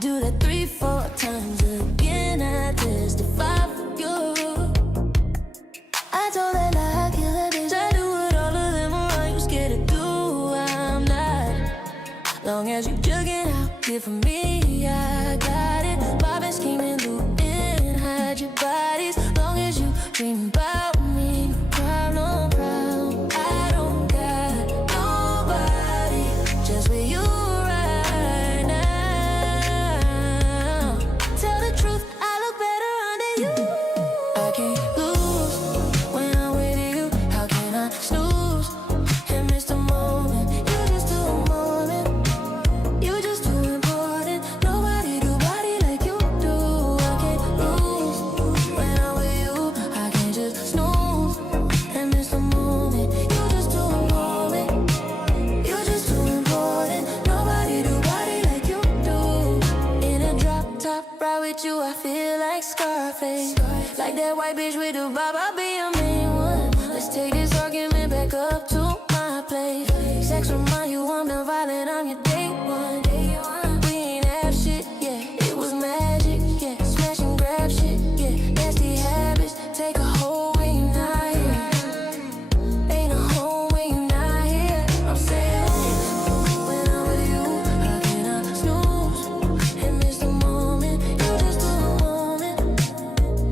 do that 3-4 times again. I testify for you. I told that lie, I kill that bitch. I do what all of them are. You scared to do? I'm not. Long as you jugging out here for me, I got it. Bobbing, scheming, looting, hide your bodies. Long as you dream about me, no problem, problem. I don't got nobody just with you. Do with you, I feel like Scarface. Like that white bitch with the bob, I'll be your main one. Let's take this argument back up to my place. Sex remind you I'm the violent, I'm your day one. We ain't have shit, yeah, it was magic, yeah. Smash and grab shit, yeah. Nasty habits, take a hold when you're not here. Ain't a home when you're not here. I'm saying, when I'm with you, how can I snooze and miss the moment? You just do the moment.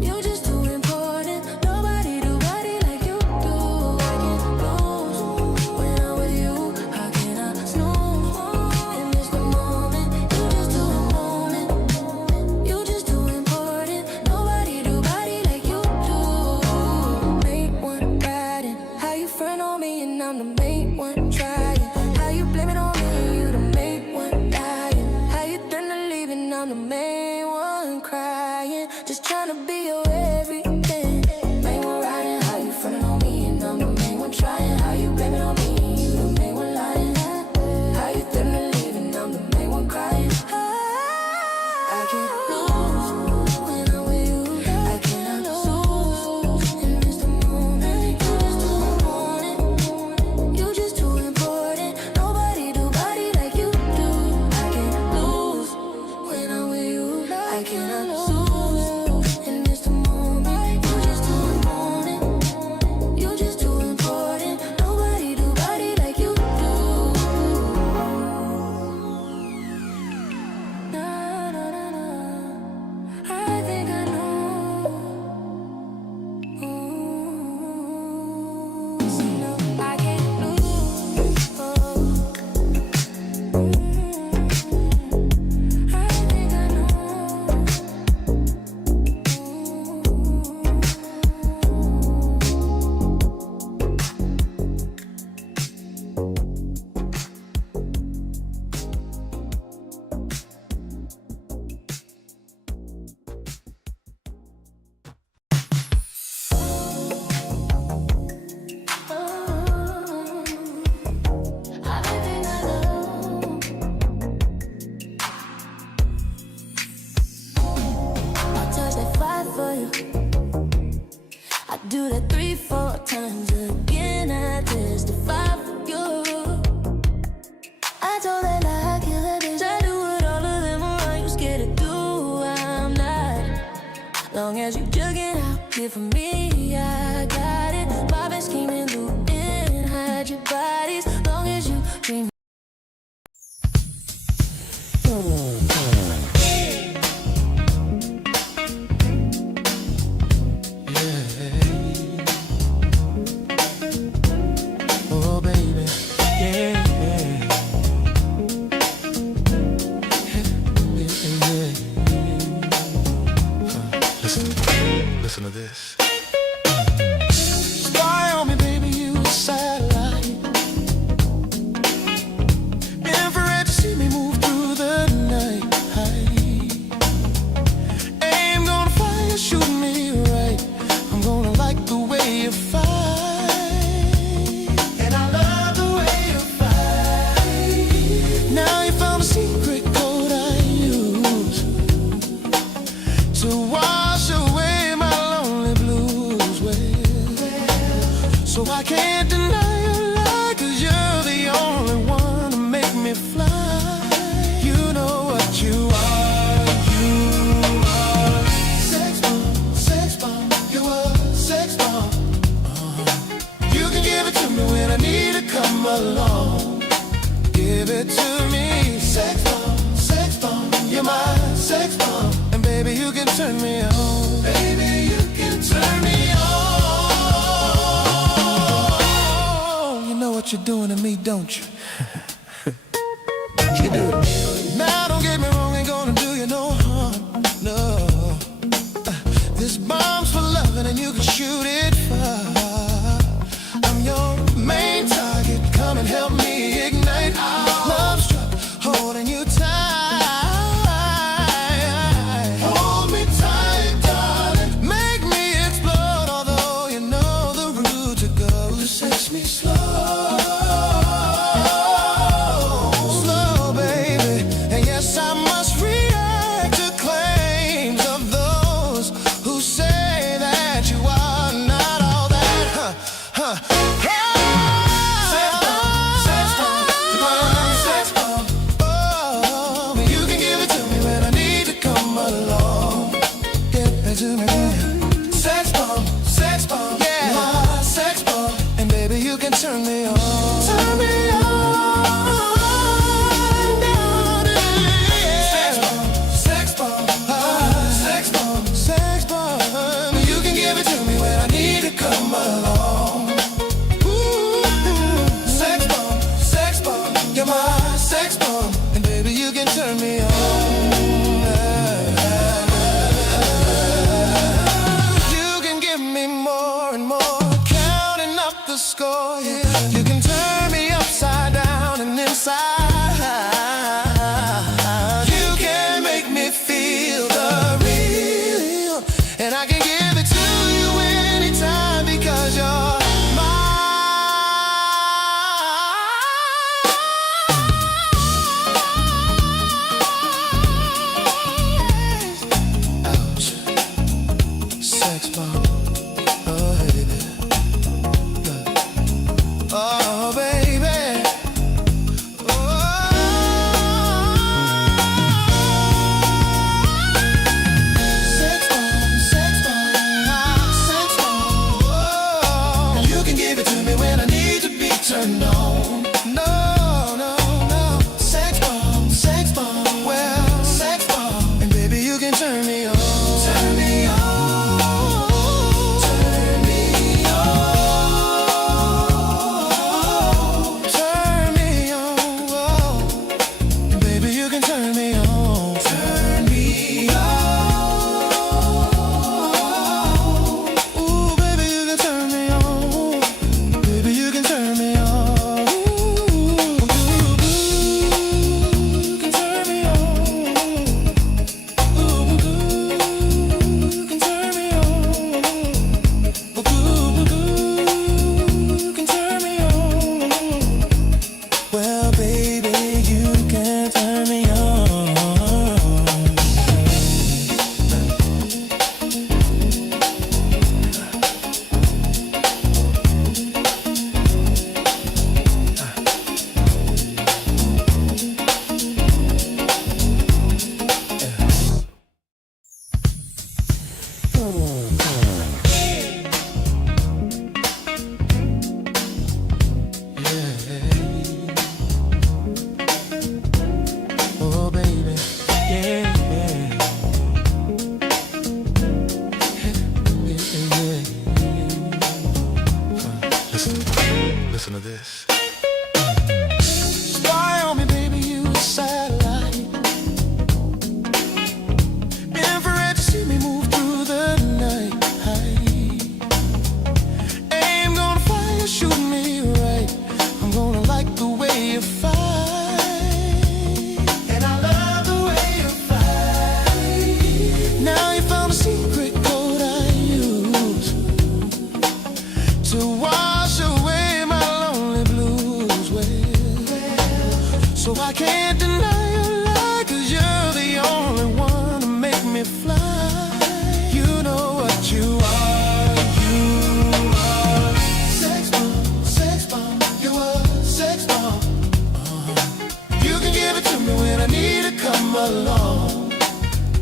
You just too important. Nobody do body like you do. I can't lose. When I'm with you, how can I snooze and miss the moment? You just do the moment. You just too important. Nobody do body like you do. Main one riding. How you front on me and I'm the main one trying. How you blame it on me and you the main one dying. How you turn to leave and I'm the main one crying. Just trying to be your everything. Main one riding. How you front on me and I'm the main one trying. How you blame it on me and you the main one lying. How you turn to leave and I'm the main one crying. I can't lose when I'm with you. I cannot lose and miss the moment. You just too important. You just too important. Nobody do body like you do. I can't lose when I'm with you. I cannot lose and miss the moment. You just too important. You just too important. Nobody do body like you do. Na, na, na, na. I think I know. See, no, I can't lose. I think I know. I think I know. I'll touch that 5 for you. I do that 3, 4 times again. I testify for you. I told that lie, I kill that bitch. I do what all of them around you scared to do. I'm not. Long as you jugging out here for me, I got it. Bobbing, scheming, looping, hide your bodies. Long as you dream. Oh, baby, yeah, yeah. Listen to this. Spy on me, baby, you a satellite. Infrared to see me move through the night. Aim gonna fire, shoot me right. I'm gonna like the way you fight. And I love the way you fight. Now you found a secret code I use to wash away my lonely blues with. So I can't deny your lie, 'cause you're the only one to make me fly. You know what you are. You are sex bomb, you are sex bomb. You can give it to me when I need to come along. Give it to me. Sex bomb, you're my sex bomb. And baby, you can turn me on. Baby, you can turn me on. You know what you're doing to me, don't you? You do it. Now don't get me wrong, ain't gonna do you no harm, no. This bomb's for loving and you can shoot it far. I'm your main target, come and help me ignite. Love struck, holding you tight. Hold me tight, darling. Make me explode, although you know the route to go. Sex me slow. Slow, baby. And yes, I must react to claims me on. You can give me more and more, counting up the score. You can turn me upside down and inside. You can make me feel the real, and I can give it to you anytime because you're turned on. No, no, no. Sex bomb, sex bomb. Well, sex bomb. And baby, you can turn me on. Turn me on. Turn me on. Turn me on. And baby, you can turn me on. Turn me on. Ooh, baby, you can turn me on. Baby, you can turn me on. Well, baby, you can turn me on. Oh, baby, yeah, yeah. Listen to this. Spy on me, baby, you a satellite. Infrared to see me move through the night. Aim gonna fire, shoot me right. I'm gonna like the way you fight. And I love the way you fight. Now you found a secret code I use to wash away my lonely blues with. So I can't deny your lie, 'cause you're the only one to make me fly. You know what you are. You are sex bomb, sex bomb. You are sex bomb. You can give it to me when I need to come along.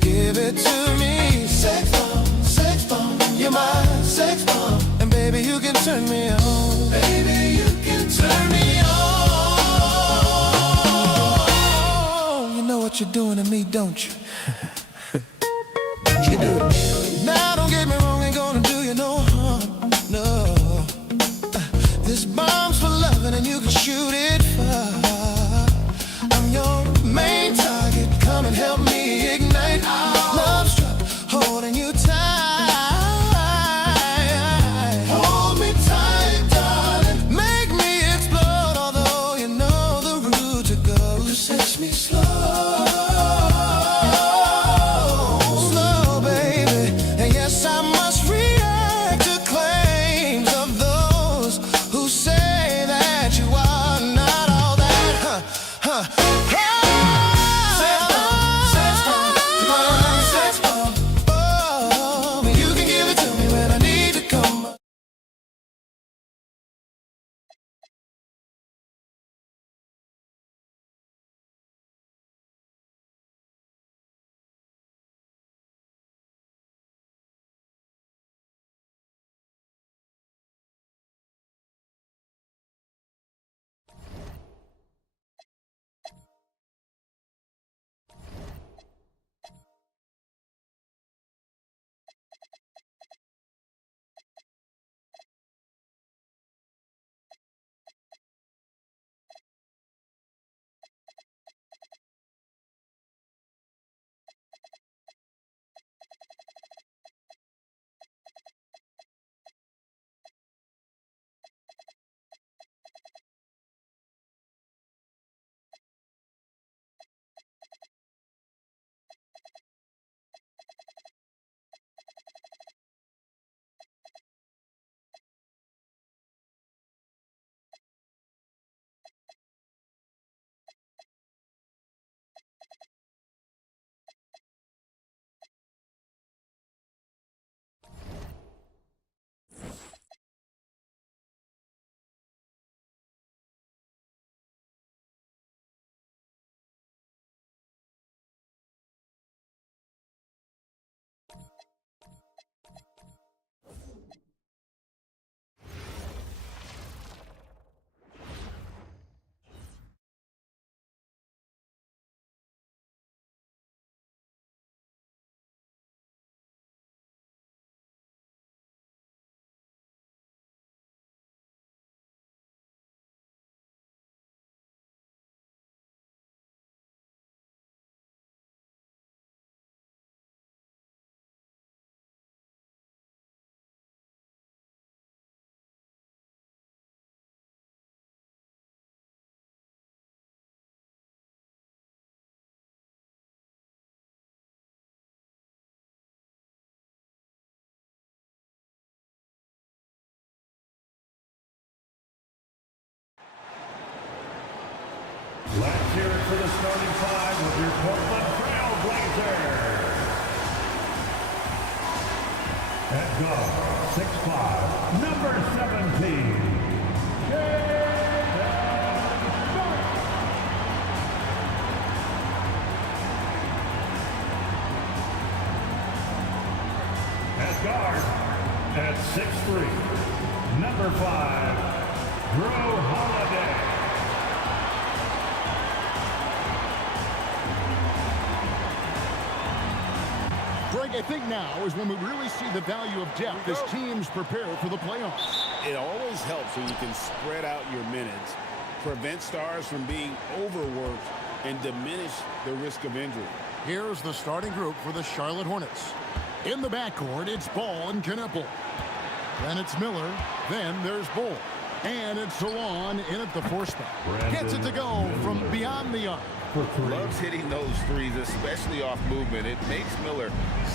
Give it to me. Sex bomb, sex bomb. You're my sex bomb. And baby, you can turn me on. Baby, you can turn me on. You know what you're doing to me, don't you? You do. Now don't get me wrong, ain't gonna do you no harm. No. This bomb's for loving and you can shoot it far. I'm your main target. Come and help me ignite. Love struck, holding you tight. Hold me tight, darling. Make me explode, although you know the route to go. Sex me slow, slow, baby. for the starting five with your Portland Trail Blazers. At guard, 6'5", number 17. At guard, at 6'3", number 5, Drew Holiday. Greg, I think now is when we really see the value of depth as teams prepare for the playoffs. It always helps when you can spread out your minutes, prevent stars from being overworked, and diminish the risk of injury. Here's the starting group for the Charlotte Hornets. In the backcourt, it's Ball and Kneppel. Then it's Miller. Then there's Bull. And it's Salon in at the 4 spot. Gets it to go from beyond the arc. Loves hitting those threes, especially off movement. It makes Miller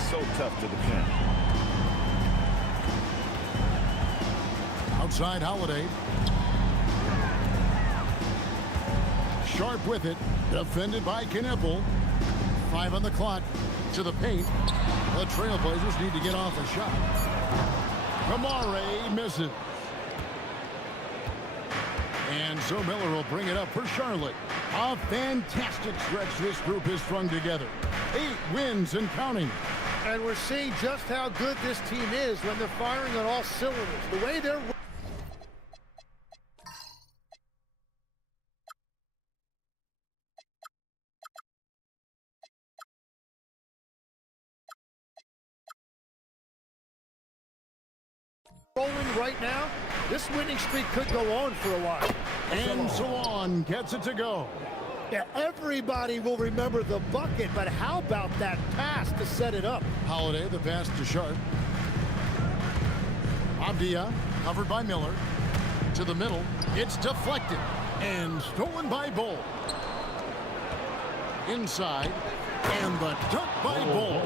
so tough to defend. Outside Holiday. Sharp with it. Defended by Kneppel. 5 on the clock. To the paint. The Trailblazers need to get off a shot. Kamare misses. And so Miller will bring it up for Charlotte. A fantastic stretch this group has strung together. 8 wins and counting. And we're seeing just how good this team is when they're firing on all cylinders. The way they're rolling right now, this winning streak could go on for a while. And Salon gets it to go. Yeah, everybody will remember the bucket, but how about that pass to set it up? Holiday, the pass to Sharp. Abdia, covered by Miller. To the middle, it's deflected and stolen by Bull. Inside, and the dunk by Bull.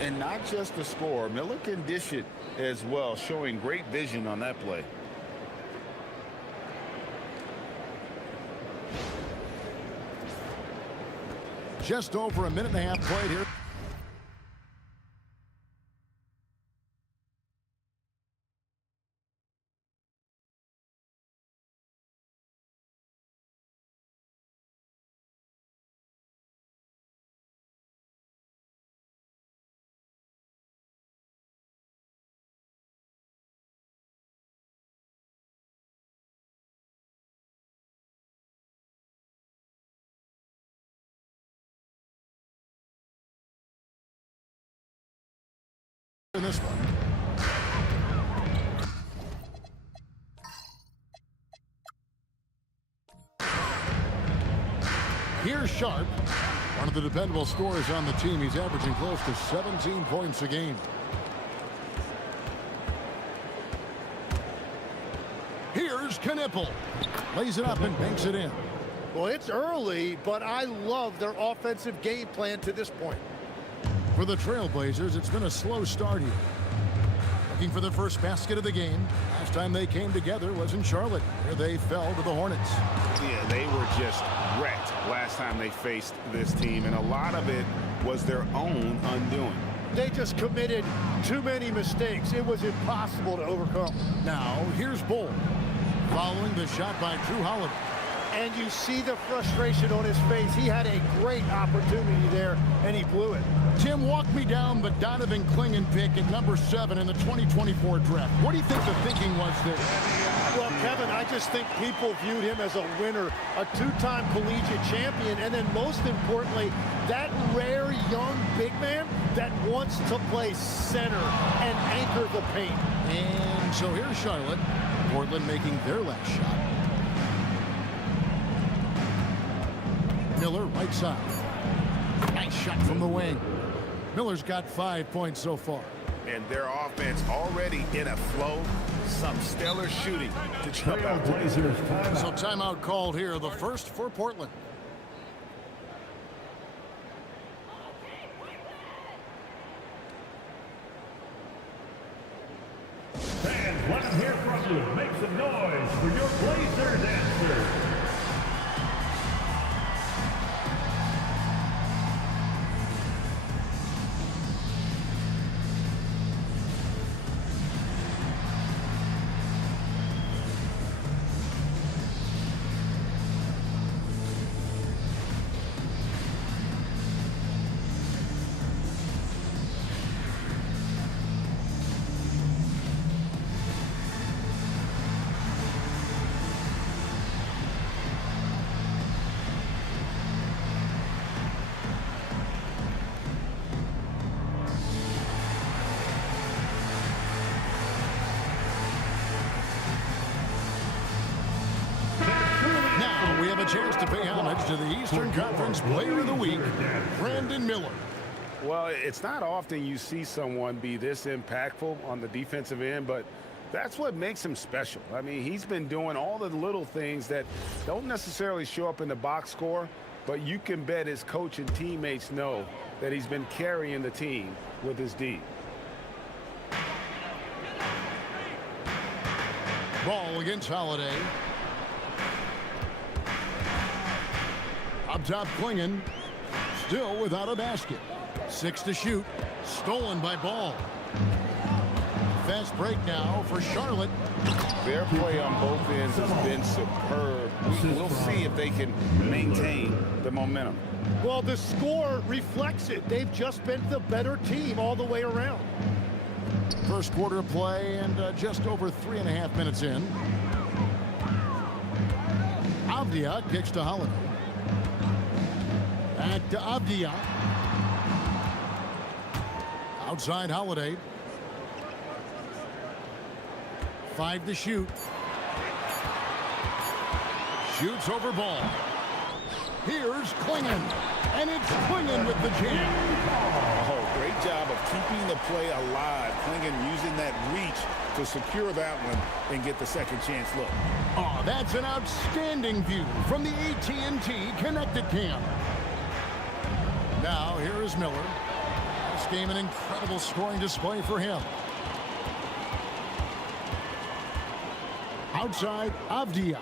And not just the score, Miller can dish it as well, showing great vision on that play. Just over a minute and a half played here. In this one. Here's Sharp, one of the dependable scorers on the team. He's averaging close to 17 points a game. Here's Kneppel. Lays it up and banks it in. Well, it's early, but I love their offensive game plan to this point. For the Trailblazers, it's been a slow start here. Looking for the first basket of the game. Last time they came together was in Charlotte, where they fell to the Hornets. Yeah, they were just wrecked last time they faced this team, and a lot of it was their own undoing. They just committed too many mistakes. It was impossible to overcome. Now, here's Bull, following the shot by Drew Holiday. And you see the frustration on his face. He had a great opportunity there, and he blew it. Tim, walk me down the Donovan Clingan pick at number 7 in the 2024 draft. What do you think the thinking was there? Well, Kevin, I just think people viewed him as a winner, a 2-time collegiate champion, and then most importantly, that rare young big man that wants to play center and anchor the paint. And so here's Charlotte. Portland making their last shot. Miller, right side. Nice shot from the wing. Miller's got 5 points so far. And their offense already in a flow. Some stellar shooting to jump out. So timeout called here, the first for Portland. Fans, let them hear from you. Make some noise for your Blazers answer. chance to pay homage to the Eastern Conference Player of the Week, Brandon Miller. Well, it's not often you see someone be this impactful on the defensive end, but that's what makes him special. I mean, he's been doing all the little things that don't necessarily show up in the box score, but you can bet his coach and teammates know that he's been carrying the team with his D. Ball against Holiday. Up top, Klingon. Still without a basket. 6 to shoot. Stolen by Ball. Fast break now for Charlotte. Their play on both ends has been superb. We'll see if they can maintain the momentum. Well, the score reflects it. They've just been the better team all the way around. First quarter of play and just over 3.5 minutes in. Avdia kicks to Holiday. Back to Avdia. Outside Holiday. 5 to shoot. Shoots over Ball. Here's Klingon. And it's Klingon with the jam. Oh, great job of keeping the play alive. Klingon using that reach to secure that one and get the second chance look. Oh, that's an outstanding view from the AT&T Connected Cam. Now, here is Miller. This game, an incredible scoring display for him. Outside, Avdia.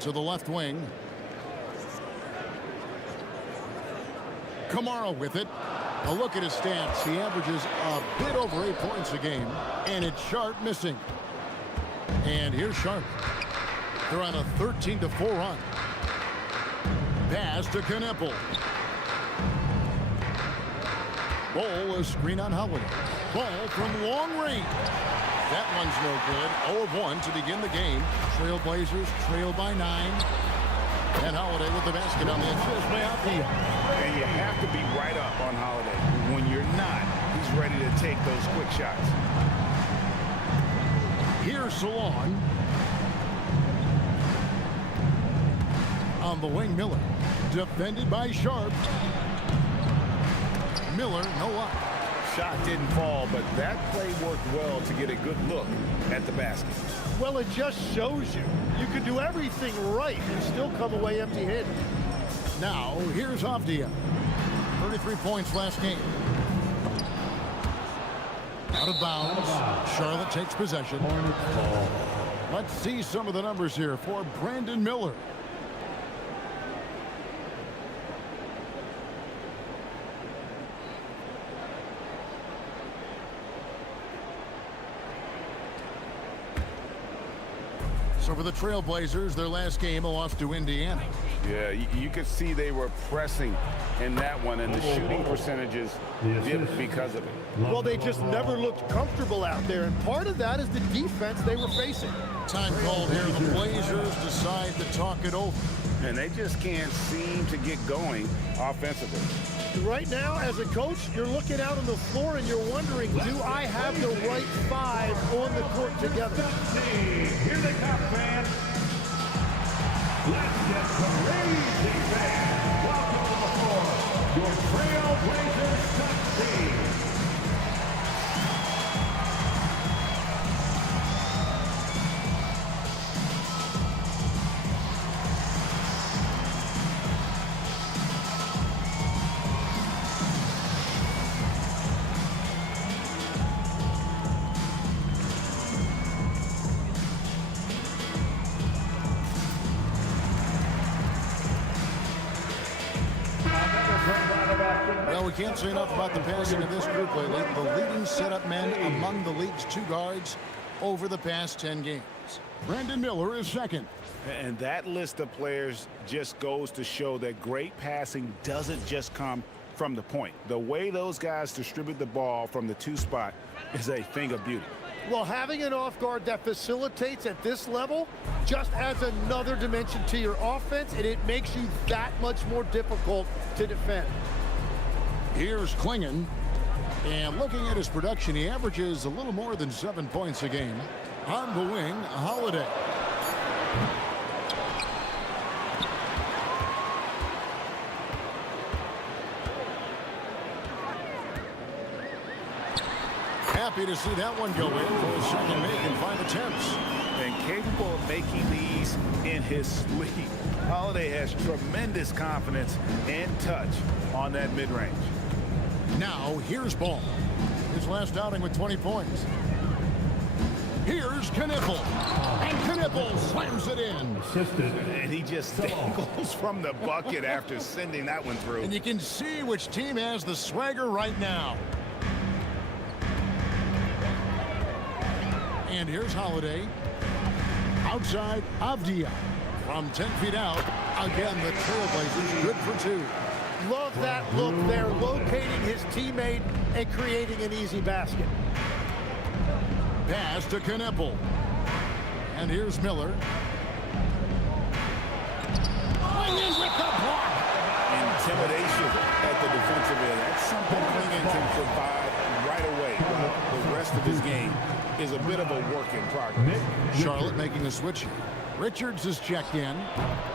To the left wing. Kamara with it. A look at his stats. He averages a bit over 8 points a game. And it's Sharp missing. And here's Sharp. They're on a 13-4 run. Pass to Kneppel. Ball, a screen on Holiday. Ball from long range. That one's no good. 0 of 1 to begin the game. Trailblazers trail by 9. And Holiday with the basket on the assist by Avdia. And you have to be right up on Holiday. When you're not, he's ready to take those quick shots. Here's Salon. On the wing, Miller. Defended by Sharp. Miller, no luck. Shot didn't fall, but that play worked well to get a good look at the basket. Well, it just shows you. You can do everything right and still come away empty-handed. Now, here's Avdia. 33 points last game. Out of bounds. Charlotte takes possession. Let's see some of the numbers here for Brandon Miller. So for the Trailblazers, their last game, a loss to Indiana. Yeah, you could see they were pressing in that one, and the shooting percentages dipped because of it. Well, they just never looked comfortable out there, and part of that is the defense they were facing. Time called here. The Blazers decide to talk it over. And they just can't seem to get going offensively. Right now, as a coach, you're looking out on the floor and you're wondering, do I have the right 5 on the court together? Here they come, fans. Let's get some crazy fans. Welcome to the floor, your Trailblazers touch team. Well, we can't say enough about the passing of this group lately. The leading setup men among the league's 2 guards over the past 10 games. Brandon Miller is second. And that list of players just goes to show that great passing doesn't just come from the point. The way those guys distribute the ball from the 2 spot is a thing of beauty. Well, having an off guard that facilitates at this level just adds another dimension to your offense, and it makes you that much more difficult to defend. Here's Klingon. And looking at his production, he averages a little more than 7 points a game. On the wing, Holiday. Happy to see that one go in for his second make in 5 attempts. And capable of making these in his sleep. Holiday has tremendous confidence and touch on that mid-range. Now, here's Ball. His last outing with 20 points. Here's Knipple. And Knipple slams it in. And he just dangles from the bucket after sending that one through. And you can see which team has the swagger right now. And here's Holiday. Outside, Avdia. From 10 feet out, again, the Trailblazers good for 2. Love that look there, locating his teammate and creating an easy basket. Pass to Knipple. And here's Miller. Swinging with the block. Intimidation at the defensive end. That's something Clingan can provide right away. While the rest of his game is a bit of a work in progress. Charlotte making a switch here. Richards is checked in.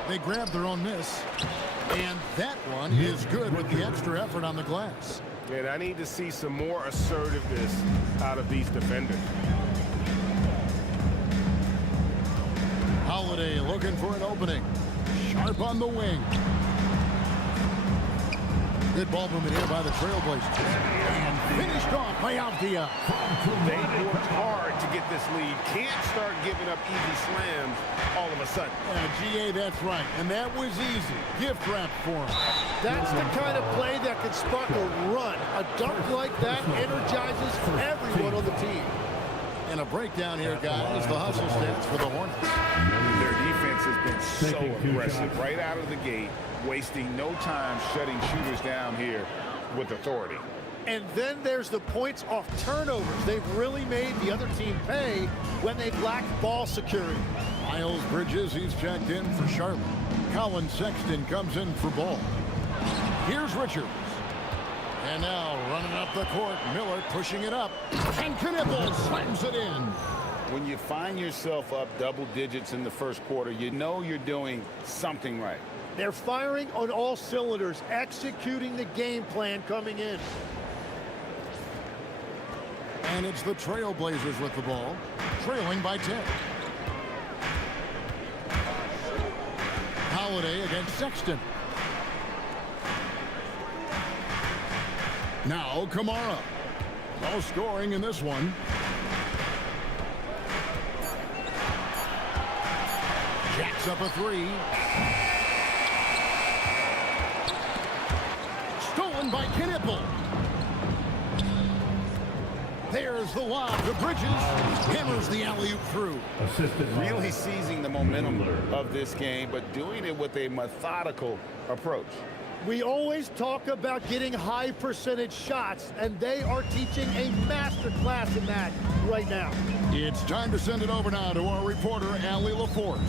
They grab their own miss. And that one is good with the extra effort on the glass. And I need to see some more assertiveness out of these defenders. Holiday looking for an opening. Sharp on the wing. Good ball movement here by the Trailblazers. And finished off by Avdia. They worked hard to get this lead. Can't start giving up easy slams all of a sudden. GA, that's right. And that was easy. Gift wrap for him. That's the kind of play that can spark a run. A dunk like that energizes everyone on the team. And a breakdown here, guys. The hustle stats for the Hornets. Their defense has been so aggressive right out of the gate, wasting no time shutting shooters down here with authority. And then there's the points off turnovers. They've really made the other team pay when they've lacked ball security. Miles Bridges, he's checked in for Charlotte. Colin Sexton comes in for Ball. Here's Richards. And now running up the court, Miller pushing it up. And Knipple slams it in. When you find yourself up double digits in the first quarter, you know you're doing something right. They're firing on all cylinders, executing the game plan coming in. And it's the Trailblazers with the ball, trailing by 10. Holiday against Sexton. Now Kamara. No scoring in this one. Jacks up a 3. Stolen by Knipple. There's the lob to Bridges. Hammers the alley-oop through. Really seizing the momentum of this game, but doing it with a methodical approach. We always talk about getting high percentage shots, and they are teaching a master class in that right now. It's time to send it over now to our reporter, Allie LaForce.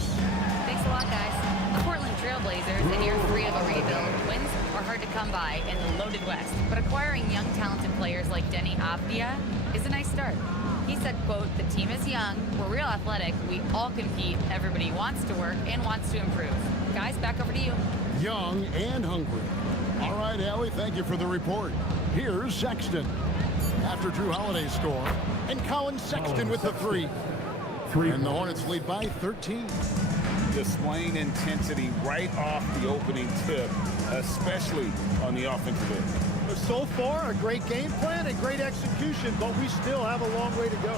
Thanks a lot, guys. The Portland Trailblazers in year 3 of a rebuild. Wins are hard to come by in the loaded West, but acquiring young, talented players like Denny Avdia is a nice start. He said, quote, "The team is young, we're real athletic, we all compete, everybody wants to work and wants to improve." Guys, back over to you. Young and hungry. All right, Allie, thank you for the report. Here's Sexton. After Drew Holiday's score, and Colin Sexton with the 3. And the Hornets lead by 13. Displaying intensity right off the opening tip, especially on the offensive end. So far, a great game plan and great execution, but we still have a long way to go.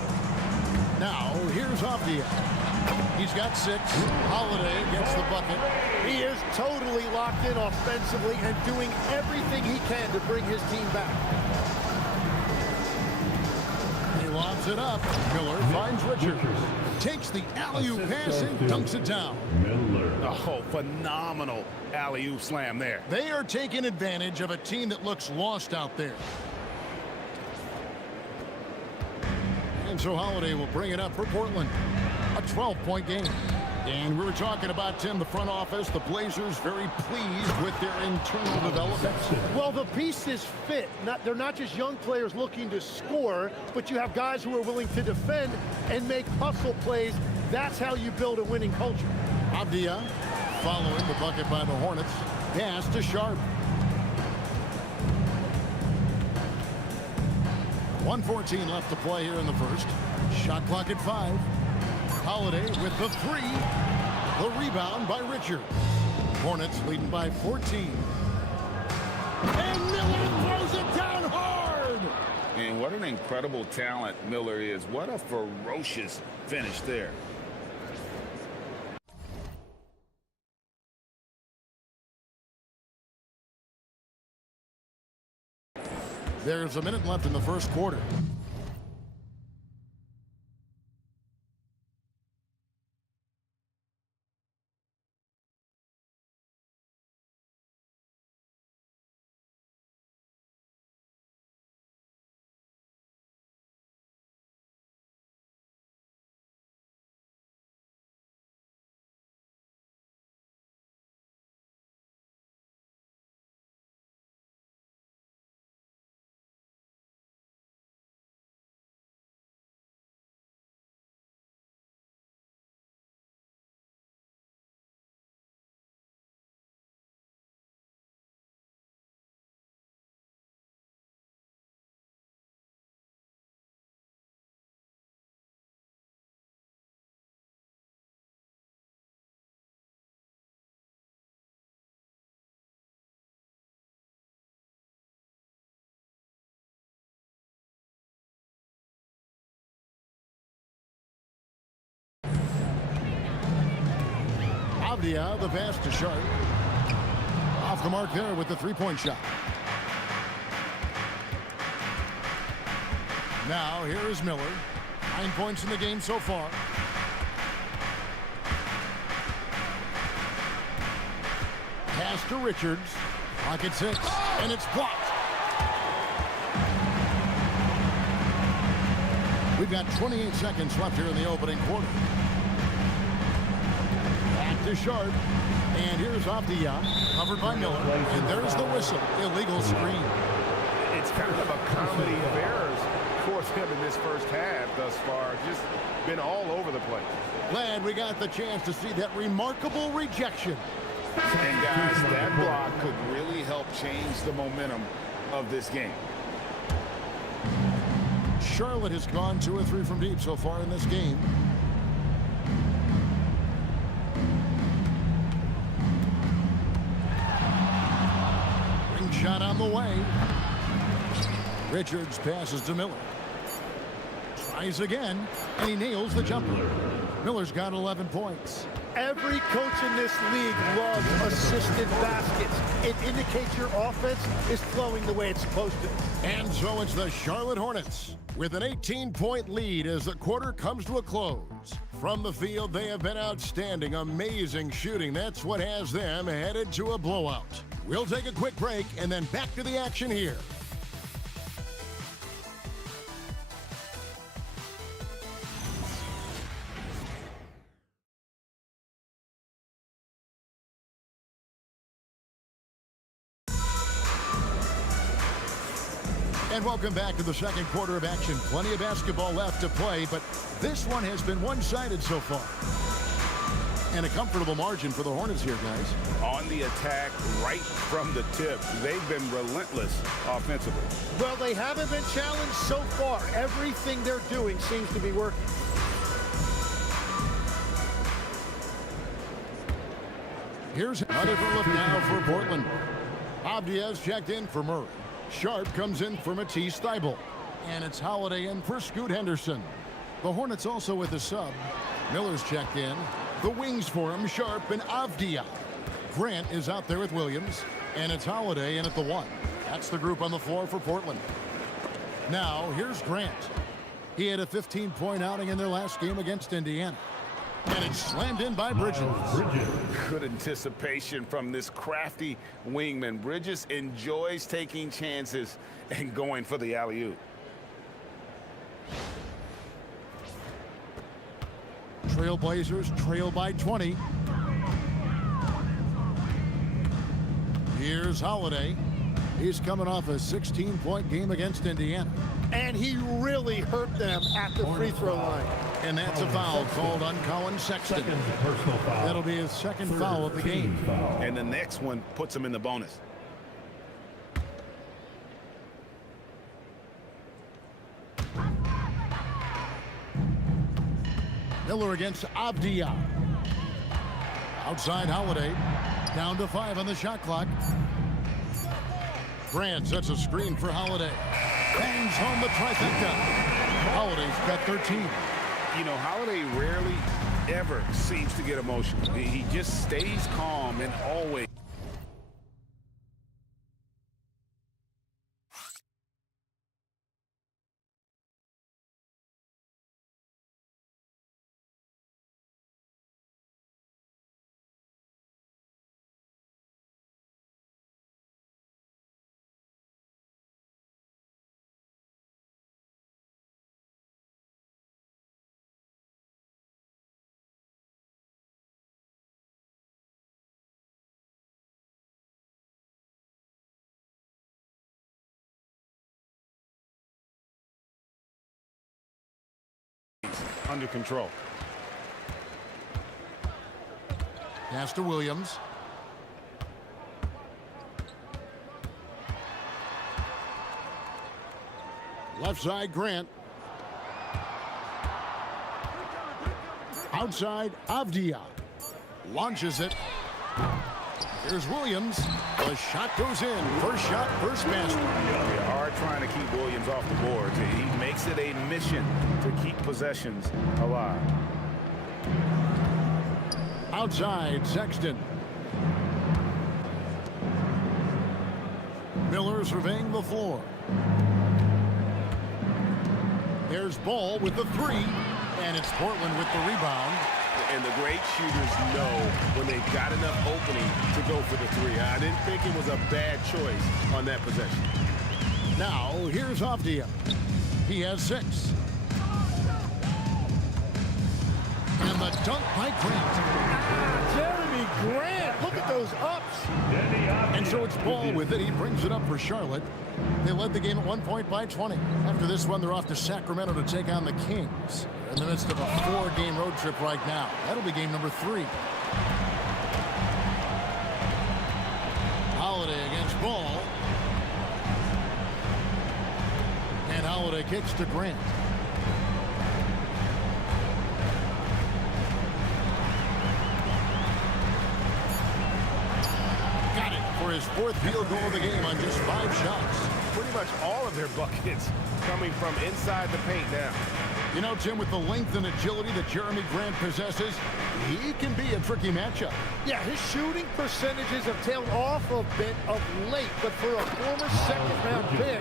Now, here's Avdia. He's got 6. Holiday gets the bucket. He is totally locked in offensively and doing everything he can to bring his team back. He lobs it up. Miller finds Richards. Takes the alley-oop pass and dunks it down. Oh, phenomenal alley-oop slam there. They are taking advantage of a team that looks lost out there. And so Holiday will bring it up for Portland. A 12-point game. And we were talking about, Tim, the front office, the Blazers very pleased with their internal development. Well, the pieces fit. They're not just young players looking to score, but you have guys who are willing to defend and make hustle plays. That's how you build a winning culture. Avdia following the bucket by the Hornets. Pass to Sharp. 1:14 left to play here in the first. Shot clock at 5. Holiday with the 3. The rebound by Richard. Hornets leading by 14. And Miller throws it down hard. And what an incredible talent Miller is. What a ferocious finish there. There's a minute left in the first quarter. Avdia, the pass to Sharp. Off the mark there with the three-point shot. Now here is Miller. 9 points in the game so far. Pass to Richards. Pocket 6, and it's blocked. We've got 28 seconds left here in the opening quarter. Back to Sharp. And here's Avdia, covered by Miller. And there's the whistle. Illegal screen. It's kind of a comedy of errors for him in this first half thus far. Just been all over the place. Glad we got the chance to see that remarkable rejection. And guys, that block could really help change the momentum of this game. Charlotte has gone 2 or 3 from deep so far in this game. Ring shot on the way. Richards passes to Miller. Tries again, and he nails the jumper. Miller's got 11 points. Every coach in this league loves assisted baskets. It indicates your offense is flowing the way it's supposed to. And so it's the Charlotte Hornets with an 18-point lead as the quarter comes to a close. From the field, they have been outstanding, amazing shooting. That's what has them headed to a blowout. We'll take a quick break and then back to the action here. And welcome back to the second quarter of action. Plenty of basketball left to play, but this one has been one-sided so far. And a comfortable margin for the Hornets here, guys. On the attack right from the tip. They've been relentless offensively. Well, they haven't been challenged so far. Everything they're doing seems to be working. Here's a different look now for Portland. Avdia's checked in for Murray. Sharp comes in for Matisse Thybulle. And it's Holiday in for Scoot Henderson. The Hornets also with a sub. Miller's checked in. The wings for him, Sharp and Avdia. Grant is out there with Williams. And it's Holiday in at the 1. That's the group on the floor for Portland. Now, here's Grant. He had a 15-point outing in their last game against Indiana. And it's slammed in by Bridges. Good anticipation from this crafty wingman. Bridges enjoys taking chances and going for the alley-oop. Trailblazers trail by 20. Here's Holiday. He's coming off a 16-point game against Indiana. And he really hurt them at the free throw line. And that's a foul called on Colin Sexton. That'll be his second foul of the game. And the next one puts him in the bonus. Miller against Avdia. Outside Holiday. Down to 5 on the shot clock. Grant sets a screen for Holiday. Bangs home the trifecta. Holiday's got 13. You know, Holiday rarely ever seems to get emotional. He just stays calm and always. Under control. Pass to Williams. Left side, Grant. Outside, Avdia. Launches it. Here's Williams. The shot goes in. First shot, first basket. They are trying to keep Williams off the board. He makes it a mission to keep possessions alive. Outside, Sexton. Miller surveying the floor. There's Ball with the 3, and it's Portland with the rebound. And the great shooters know when they've got enough opening to go for the 3. I didn't think it was a bad choice on that possession. Now, here's Avdia. He has 6. And the dunk by Grant. Jeremy Grant, look at those ups. And so it's Ball with it. He brings it up for Charlotte. They led the game at 1 point by 20. After this one, they're off to Sacramento to take on the Kings. They're in the midst of a 4-game road trip right now. That'll be game number 3. Holiday against Ball. And Holiday kicks to Grant. Got it for his 4th field goal of the game on just 5 shots. Pretty much all of their buckets coming from inside the paint now. You know, Tim, with the length and agility that Jeremy Grant possesses, he can be a tricky matchup. Yeah, his shooting percentages have tailed off a bit of late, but for a former second-round pick,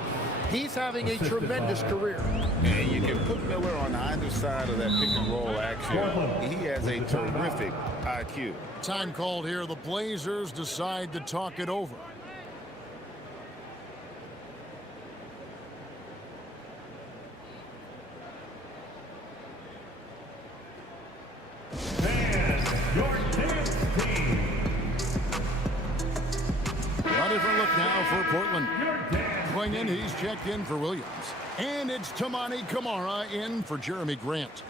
he's having a tremendous career. And you can put Miller on either side of that pick-and-roll action. He has a terrific IQ. Time called here. The Blazers decide to talk it over. A different look now for Portland. Swinging, he's checked in for Williams. And it's Tamani Kamara in for Jeremy Grant.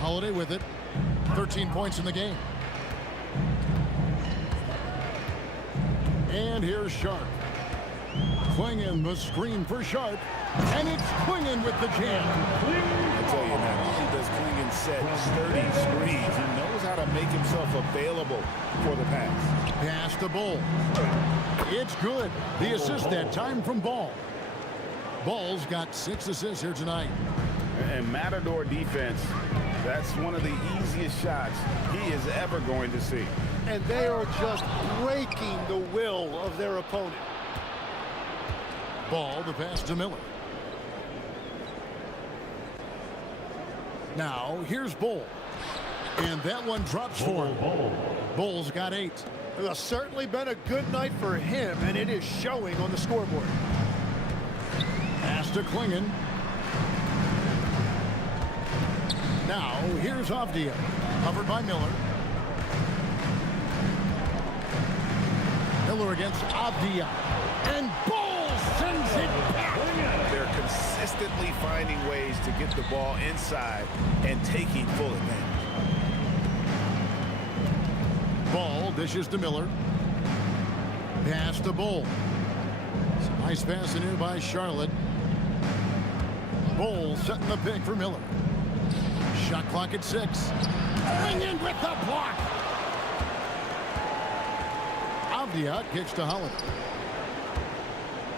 Holiday with it. 13 points in the game. And here's Sharp. Klingon the screen for Sharp. And it's Klingon with the jam. I tell you, not only does Klingon set sturdy screens, he knows how to make himself available for the pass. Pass to Bull. It's good. The assist that time from Ball. Ball's got 6 assists here tonight. And Matador defense, that's one of the easiest shots he is ever going to see. And they are just breaking the will of their opponent. Ball, the pass to Miller. Now, here's Bull. And that one drops for him. Bull's got 8. It's certainly been a good night for him, and it is showing on the scoreboard. Pass to Klingon. Now, here's Avdia. Covered by Miller. Miller against Avdia. And Bull sends it back. They're consistently finding ways to get the ball inside and taking full advantage. Ball dishes to Miller. Pass to Bull. Some nice pass in here by Charlotte. Bull setting the pick for Miller. Shot clock at 6. Bring in with the block. Avdia kicks to Holiday.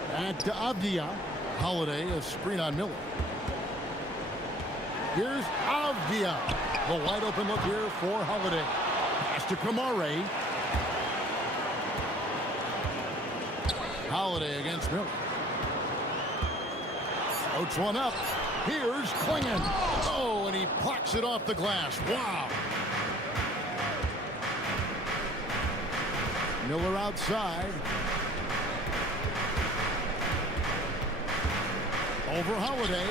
Back to Avdia. Holiday, a screen on Miller. Here's Avdia. The wide open look here for Holiday. Pass to Kamare. Holiday against Miller. Floats one up. Here's Klingon. Oh, and he plucks it off the glass. Wow. Miller outside. Over Holiday.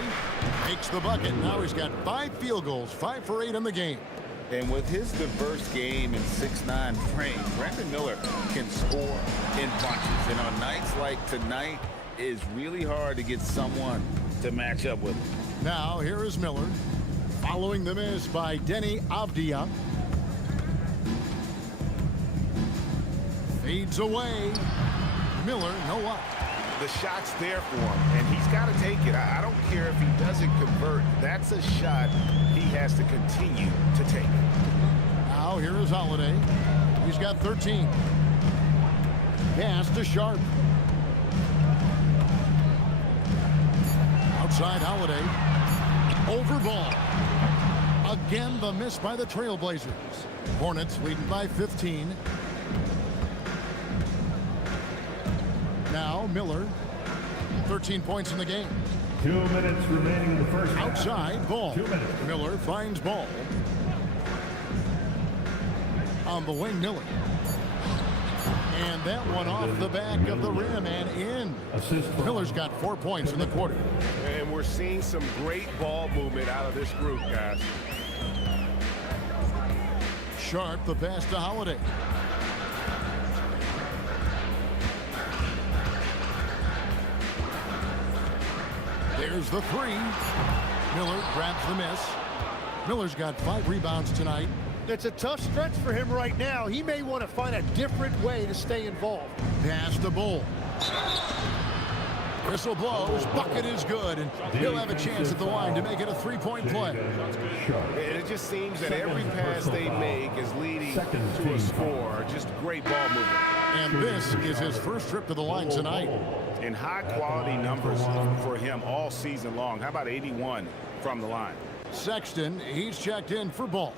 Makes the bucket. Now he's got 5 field goals. 5 for 8 in the game. And with his diverse game and 6'9" frame, Brandon Miller can score in bunches. And on nights like tonight, it's really hard to get someone to match up with him. Now here is Miller. Following the miss by Denny Avdia. Fades away. Miller, no luck. The shot's there for him, and he's got to take it. I don't care if he doesn't convert. That's a shot he has to continue to take. Now here is Holiday. He's got 13. Pass to Sharp. Outside Holiday. Over Ball. Again, the miss by the Trailblazers. Hornets leading by 15. Now Miller. 13 points in the game. 2 minutes remaining in the first half. Outside Ball. 2 minutes. Miller finds Ball. On the wing, Miller. And that one off the back of the rim and in. Miller's got 4 points in the quarter. And we're seeing some great ball movement out of this group, guys. Sharp, the pass to Holiday. There's the 3. Miller grabs the miss. Miller's got 5 rebounds tonight. It's a tough stretch for him right now. He may want to find a different way to stay involved. Pass to Bull. Whistle blows. Bucket is good, and he'll have a chance at the line to make it a 3-point play. And it just seems that every pass they make is leading to a score. Just great ball movement. And this is his first trip to the line tonight. And high-quality numbers for him all season long. How about 81 from the line? Sexton, he's checked in for Ball.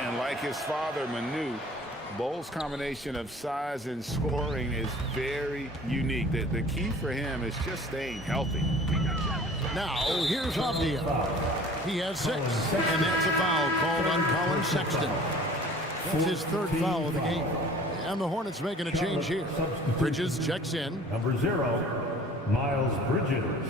And like his father, Manu, Bull's combination of size and scoring is very unique. The key for him is just staying healthy. Now, here's Avdia. He has 6, and that's a foul called on Colin Sexton. That's his 3rd foul of the game. And the Hornets making a change here. Bridges checks in. Number 0, Miles Bridges.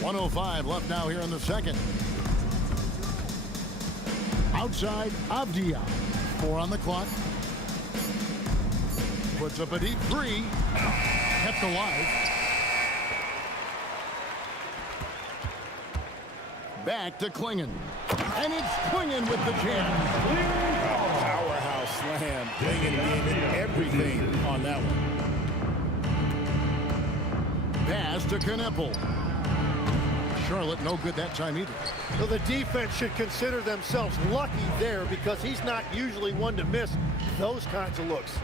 .105 left now here in the second. Outside, Avdia. 4 on the clock. Puts up a deep 3. Kept alive. Back to Klingen. And it's Klingen with the jam. Powerhouse slam. Klingen gave it everything on that one. Pass to Knippel. Charlotte no good that time either. So the defense should consider themselves lucky there because he's not usually one to miss those kinds of looks.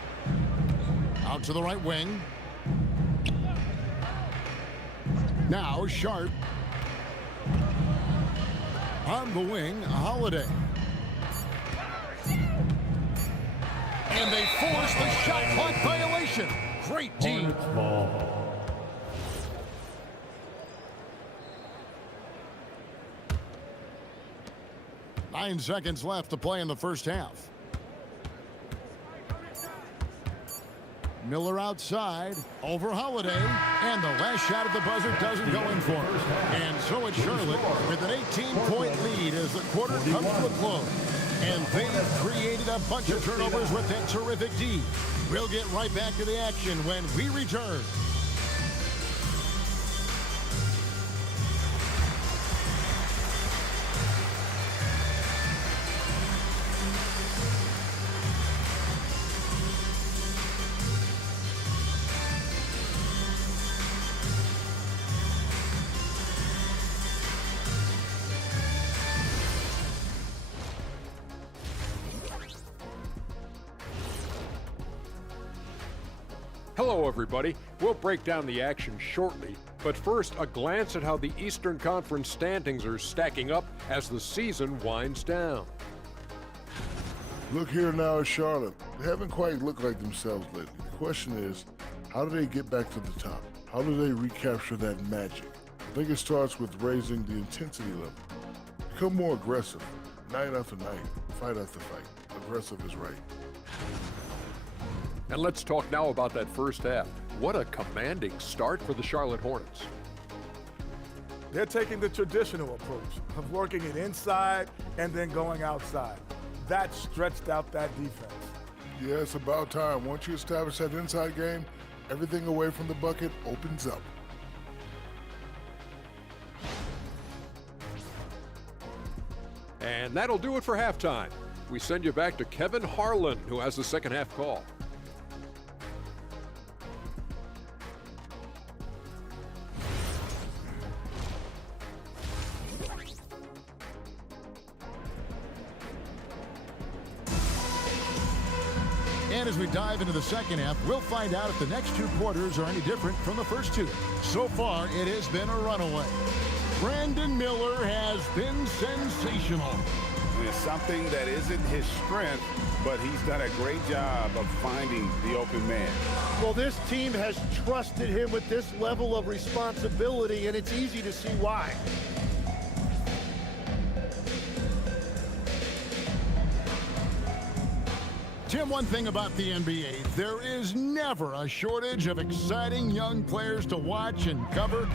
Out to the right wing. Now Sharp. On the wing, Holiday. And they force the shot clock violation. Great team. Ball. 9 seconds left to play in the first half. Miller outside, over Holiday, and the last shot at the buzzer doesn't go in for it. And so it's Charlotte with an 18-point lead as the quarter comes to a close. And they've created a bunch of turnovers with that terrific D. We'll get right back to the action when we return. Hello, everybody. We'll break down the action shortly, but first, a glance at how the Eastern Conference standings are stacking up as the season winds down. Look here now at Charlotte. They haven't quite looked like themselves lately. The question is, how do they get back to the top? How do they recapture that magic? I think it starts with raising the intensity level. Become more aggressive, night after night, fight after fight. Aggressive is right. And let's talk now about that first half. What a commanding start for the Charlotte Hornets. They're taking the traditional approach of working it inside and then going outside. That stretched out that defense. Yeah, it's about time. Once you establish that inside game, everything away from the bucket opens up. And that'll do it for halftime. We send you back to Kevin Harlan, who has the second half call. And as we dive into the second half, we'll find out if the next 2 quarters are any different from the first 2. So far, it has been a runaway. Brandon Miller has been sensational. It's something that isn't his strength, but he's done a great job of finding the open man. Well, this team has trusted him with this level of responsibility, and it's easy to see why. Tim, one thing about the NBA, there is never a shortage of exciting young players to watch and cover.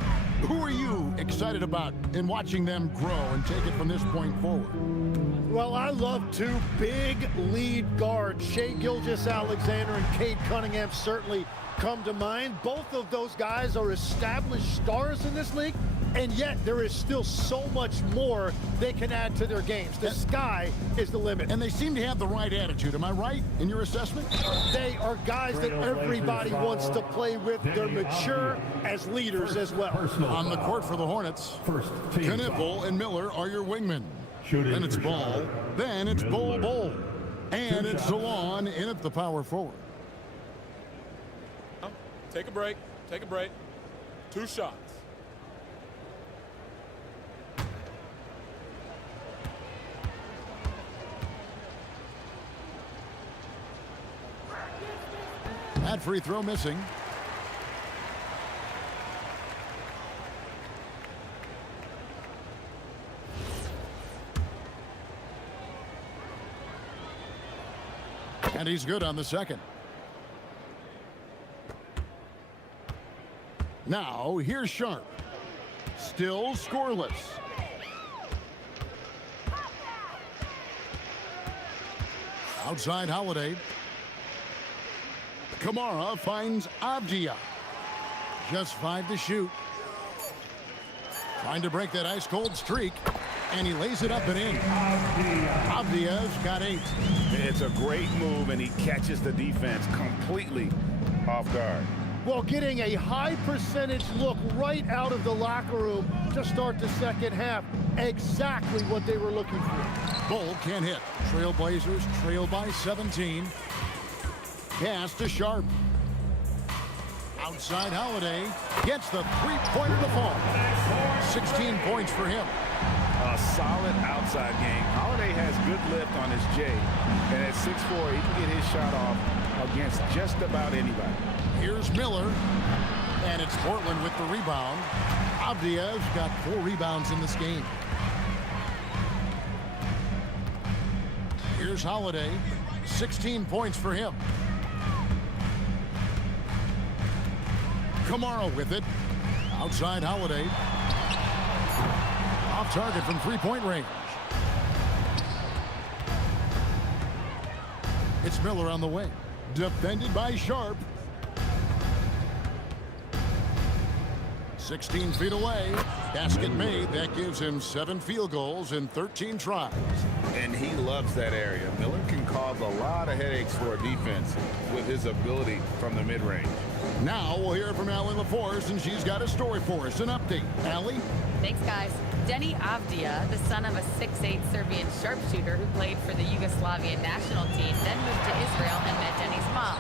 Who are you excited about in watching them grow and take it from this point forward? Well, I love 2 big lead guards. Shai Gilgeous-Alexander and Cade Cunningham certainly come to mind. Both of those guys are established stars in this league, and yet there is still so much more they can add to their games. The sky is the limit. And they seem to have the right attitude. Am I right in your assessment? They are guys that everybody wants to play with. They're mature as leaders as well. On the court for the Hornets, Knippel and Miller are your wingmen. Then it's Ball. Then it's Bol. And it's Salon in at the power forward. Take a break. Take a break. 2 shots. That free throw missing. And he's good on the second. Now, here's Sharp. Still scoreless. Outside Holiday. Kamara finds Avdia. Just 5 to shoot. Trying to break that ice-cold streak. And he lays it up and in. Avdia's got 8. It's a great move, and he catches the defense completely off guard. Well, getting a high percentage look right out of the locker room to start the second half. Exactly what they were looking for. Bull can't hit. Trailblazers trail by 17. Pass to Sharp. Outside Holiday gets the three-pointer to fall. 16 points for him. A solid outside game. Holiday has good lift on his J, and at 6'4", he can get his shot off against just about anybody. Here's Miller, and it's Portland with the rebound. Avdia's got 4 rebounds in this game. Here's Holiday, 16 points for him. Kamara with it. Outside Holiday. Off target from three-point range. It's Miller on the wing. Defended by Sharp. 16 feet away. Basket made. That gives him 7 field goals in 13 tries. And he loves that area. Miller can cause a lot of headaches for a defense with his ability from the mid-range. Now we'll hear from Allie LaForce, and she's got a story for us. An update. Allie? Thanks, guys. Denny Avdia, the son of a 6'8" Serbian sharpshooter who played for the Yugoslavian national team, then moved to Israel and met Denny's mom.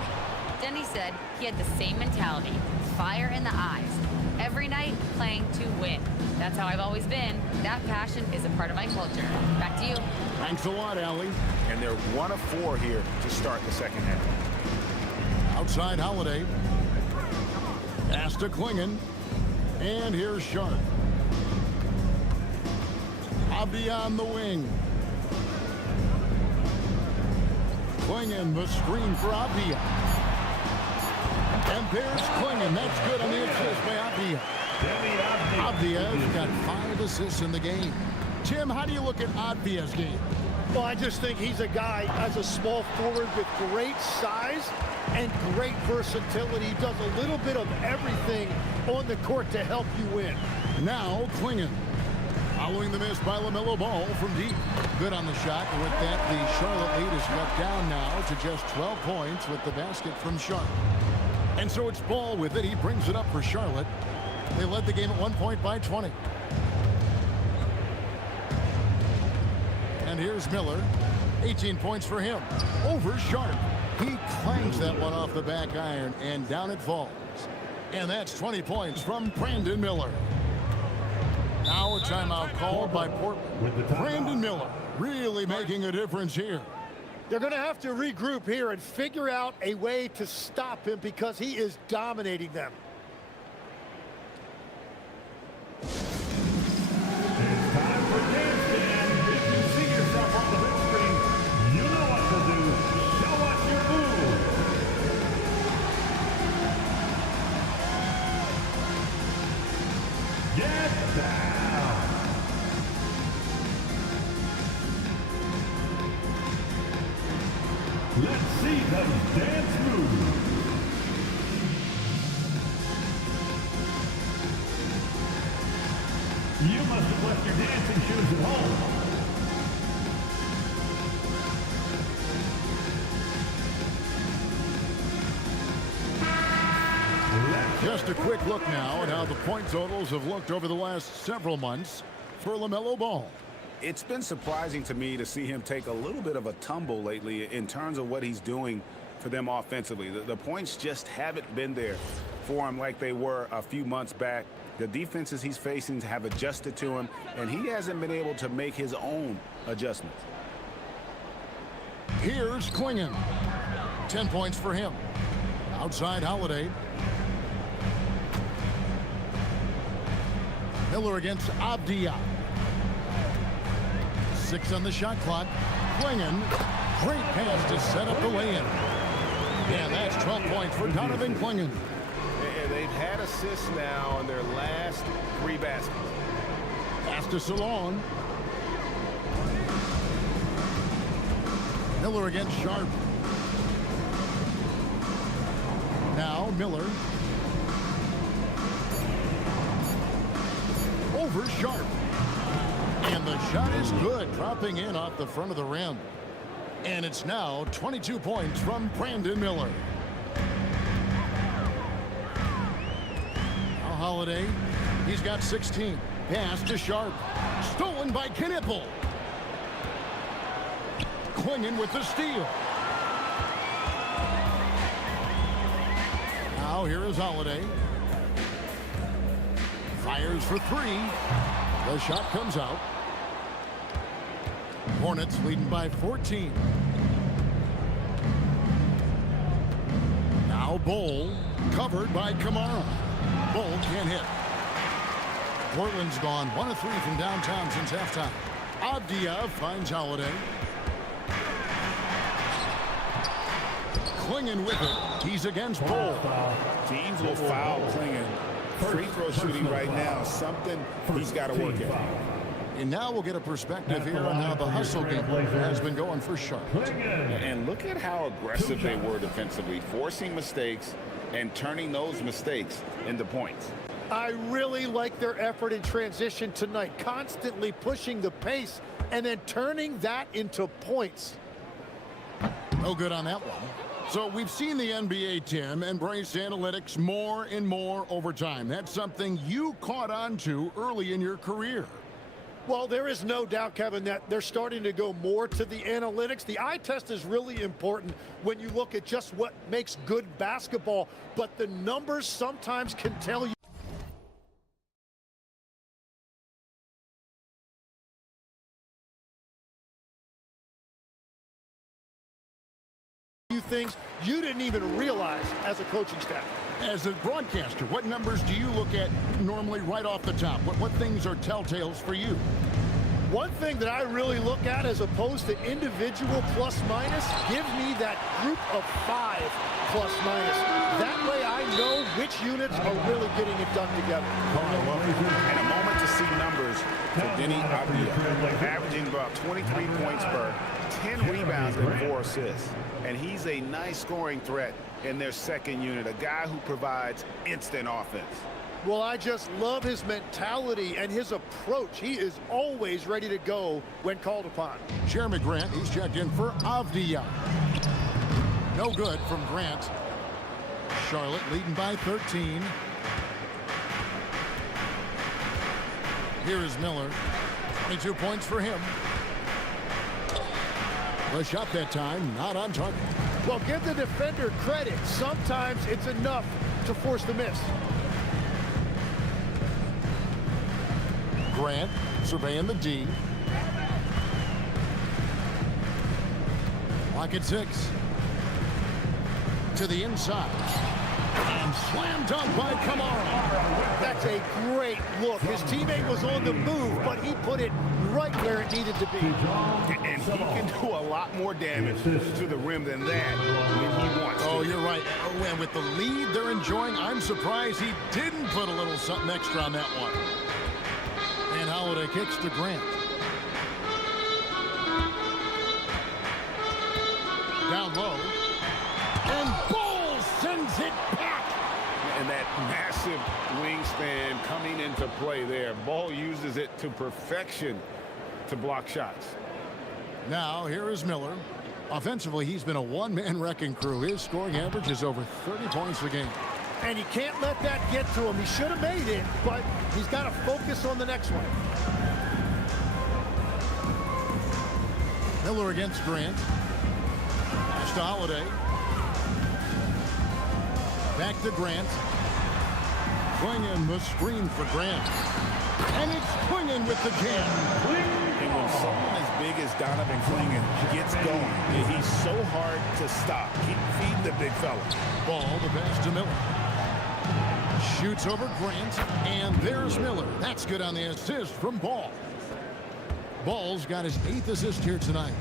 Denny said he had the same mentality, fire in the eyes. Every night, playing to win. That's how I've always been. That passion is a part of my culture. Back to you. Thanks a lot, Allie. And they're 1 of 4 here to start the second half. Outside Holiday. Pass to Klingon. And here's Sharp. Avdia on the wing. Klingon, the screen for Avdia. And there's Klingon. That's good on the assist by Avdia. Avdia's got 5 assists in the game. Tim, how do you look at Avdia's game? Well, I just think he's a guy as a small forward with great size and great versatility. He does a little bit of everything on the court to help you win. Now Klingon. Following the miss by LaMelo Ball from deep. Good on the shot. With that, the Charlotte lead is let down now to just 12 points with the basket from Sharp. And so it's Ball with it. He brings it up for Charlotte. They led the game at 1 point by 20. And here's Miller. 18 points for him. Over Sharp. He clangs that one off the back iron, and down it falls. And that's 20 points from Brandon Miller. Now a timeout called by Portland. Brandon Miller really making a difference here. They're going to have to regroup here and figure out a way to stop him because he is dominating them. It's time for Dance Stand. If you see yourself on the big screen, you know what to do. Show us your move. Get down. Let's see those dance moves. You must have left your dancing shoes at home. Just a quick look now at how the point totals have looked over the last several months for LaMelo Ball. It's been surprising to me to see him take a little bit of a tumble lately in terms of what he's doing for them offensively. The points just haven't been there for him like they were a few months back. The defenses he's facing have adjusted to him, and he hasn't been able to make his own adjustments. Here's Klingon. 10 points for him. Outside Holiday. Miller against Avdia. 6 on the shot clock. Klingon. Great pass to set up the lay-in. Yeah, that's 12 points for Donovan Klingon. And they've had assists now on their last 3 baskets. Pass to Salon. Miller against Sharp. Now Miller. Over Sharp. And the shot is good, dropping in off the front of the rim. And it's now 22 points from Brandon Miller. Now Holiday, he's got 16. Pass to Sharp. Stolen by Knipple. Klingon with the steal. Now here is Holiday. Fires for three. The shot comes out. Hornets leading by 14. Now Bull, covered by Kamara. Bull can't hit. Portland's gone 1 of 3 from downtown since halftime. Avdia finds Holiday. Klingon with it. He's against Bull. Teams will foul Klingon. Free throw shooting right now, something he's got to work at. And now we'll get a perspective here on how the hustle game has been going for Sharp. And look at how aggressive they were defensively, forcing mistakes and turning those mistakes into points. I really like their effort in transition tonight, constantly pushing the pace and then turning that into points. No good on that one. So we've seen the NBA, Tim, embrace analytics more and more over time. That's something you caught on to early in your career. Well, there is no doubt, Kevin, that they're starting to go more to the analytics. The eye test is really important when you look at just what makes good basketball, but the numbers sometimes can tell you things you didn't even realize as a coaching staff. As a broadcaster, what numbers do you look at normally right off the top? What things are telltales for you? One thing that I really look at as opposed to individual plus minus, give me that group of 5 plus minus. That way I know which units are really getting it done together. And a moment to see numbers for Denny Avdia, averaging about 23 points per 10 rebounds and 4 assists. And he's a nice scoring threat in their second unit, a guy who provides instant offense. Well, I just love his mentality and his approach. He is always ready to go when called upon. Jeremy Grant, he's checked in for Avdia. No good from Grant. Charlotte leading by 13. Here is Miller. 22 points for him. The shot that time, not on target. Well, give the defender credit. Sometimes it's enough to force the miss. Grant surveying the D. Lock at 6. To the inside. And slam dunk by Kamara. That's a great look. His teammate was on the move, but he put it right where it needed to be. And he can do a lot more damage to the rim than that when he wants to. Oh, you're right. Oh, and with the lead they're enjoying, I'm surprised he didn't put a little something extra on that one. And Holiday kicks to Grant. Down low. And Bull sends it back. And that massive wingspan coming into play there. Ball uses it to perfection to block shots. Now here is Miller. Offensively, he's been a one-man wrecking crew. His scoring average is over 30 points a game. And he can't let that get to him. He should have made it, but he's got to focus on the next one. Miller against Grant. Pass to Holiday. Back to Grant. Klingon the screen for Grant. And it's Klingon with the jam. And when someone as big as Donovan Klingon gets going, he's so hard to stop. Keep feeding the big fella. Ball the pass to Miller. Shoots over Grant, and there's Miller. That's good on the assist from Ball. Ball's got his 8th assist here tonight.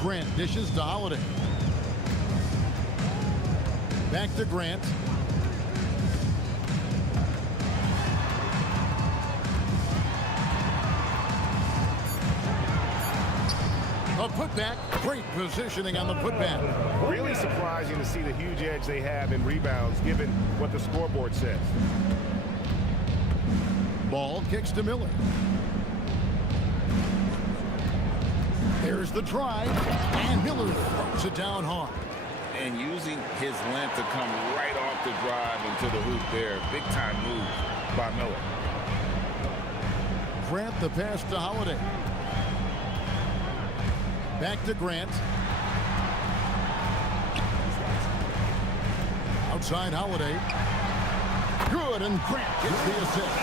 Grant dishes to Holiday. Back to Grant. A putback. Great positioning on the putback. Really surprising to see the huge edge they have in rebounds given what the scoreboard says. Ball kicks to Miller. There's the drive, and Miller throws it down hard. And using his length to come right off the drive into the hoop there. Big time move by Miller. Grant the pass to Holiday. Back to Grant. Outside Holiday. Good, and Grant gets the assist.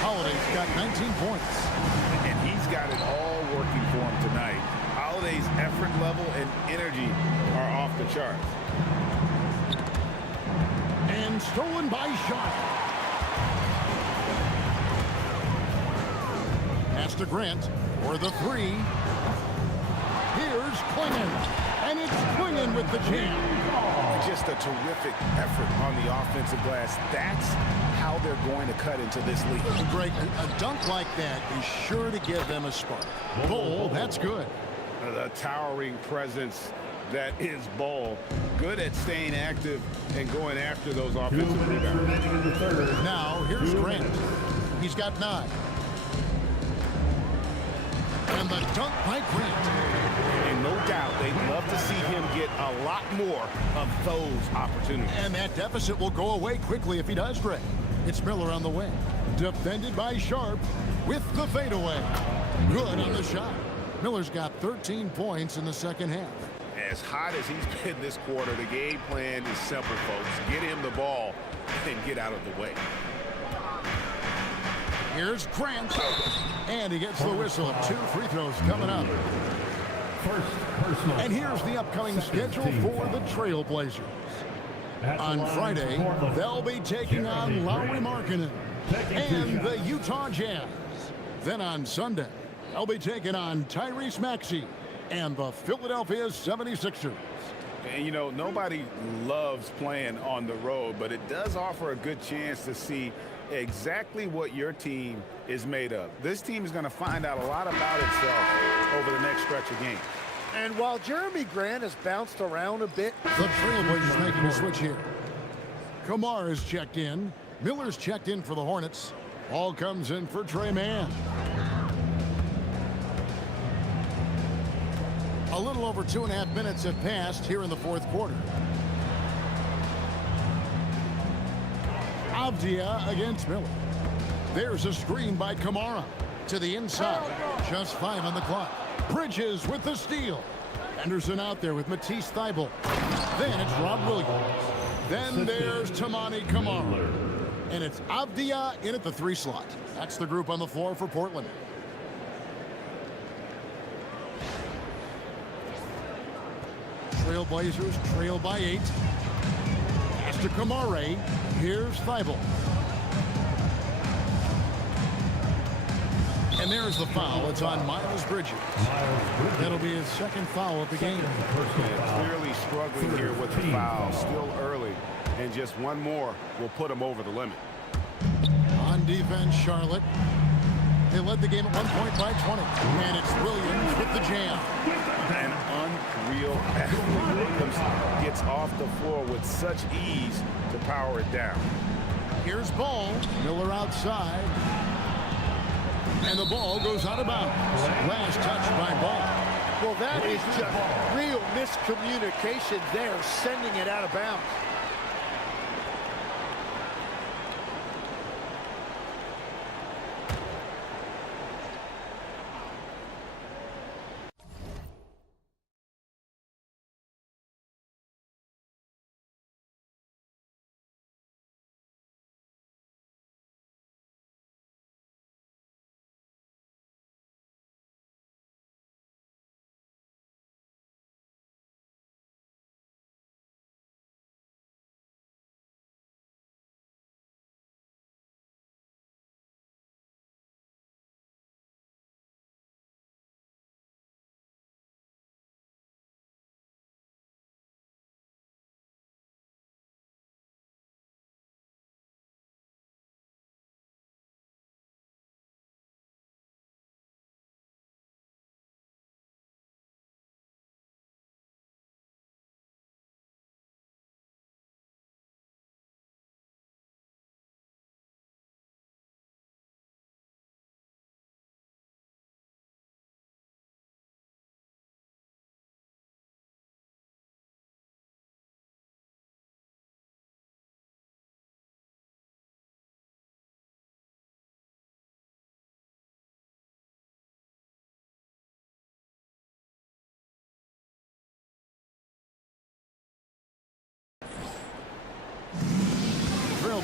Holiday's got 19 points. And he's got it all working for him tonight. Holiday's effort level and energy are off the charts. And stolen by Shot. Pass to Grant for the three. Here's Klingon. And it's Klingon with the jam. Just a terrific effort on the offensive glass. That's how they're going to cut into this league. And Greg, a dunk like that is sure to give them a spark. Ball, that's good. The towering presence that is Ball. Good at staying active and going after those offensive rebounds. Now, here's Grant. He's got 9. And the dunk by Grant. And no doubt, they'd love to see him get a lot more of those opportunities. And that deficit will go away quickly if he does, Greg. It's Miller on the wing. Defended by Sharp with the fadeaway. Good on the shot. Miller's got 13 points in the second half. As hot as he's been this quarter, the game plan is simple, folks. Get him the ball and get out of the way. Here's Grant. And he gets the whistle. 2 free throws coming up. And here's the upcoming schedule for the Trailblazers. On Friday, they'll be taking on Lauri Markkanen and the Utah Jazz. Then on Sunday, they'll be taking on Tyrese Maxey and the Philadelphia 76ers. And, you know, nobody loves playing on the road, but it does offer a good chance to see exactly what your team is made of. This team is going to find out a lot about itself over the next stretch of games. And while Jeremy Grant has bounced around a bit, the Trailblazers making a switch here. Kamar is checked in. Miller's checked in for the Hornets. Ball comes in for Trey Mann. A little over 2.5 minutes have passed here in the fourth quarter. Avdia against Miller. There's a screen by Kamara to the inside. Just 5 on the clock. Bridges with the steal. Anderson out there with Matisse Thybulle. Then it's Rob Williams. Then there's Tamani Kamara. And it's Avdia in at the 3 slot. That's the group on the floor for Portland. Trailblazers trail by 8. Pass to Kamara. Here's Thybulle. And there's the foul. It's on Miles Bridges. That'll be his second foul of the game. Clearly struggling here with the foul. Still early. And just one more will put him over the limit. On defense, Charlotte. They led the game at 1 point by 20. And it's Williams with the jam. An unreal athlete gets off the floor with such ease to power it down. Here's Ball. Miller outside. And the ball goes out of bounds. Last touch by Ball. Well, that is just real miscommunication there, sending it out of bounds.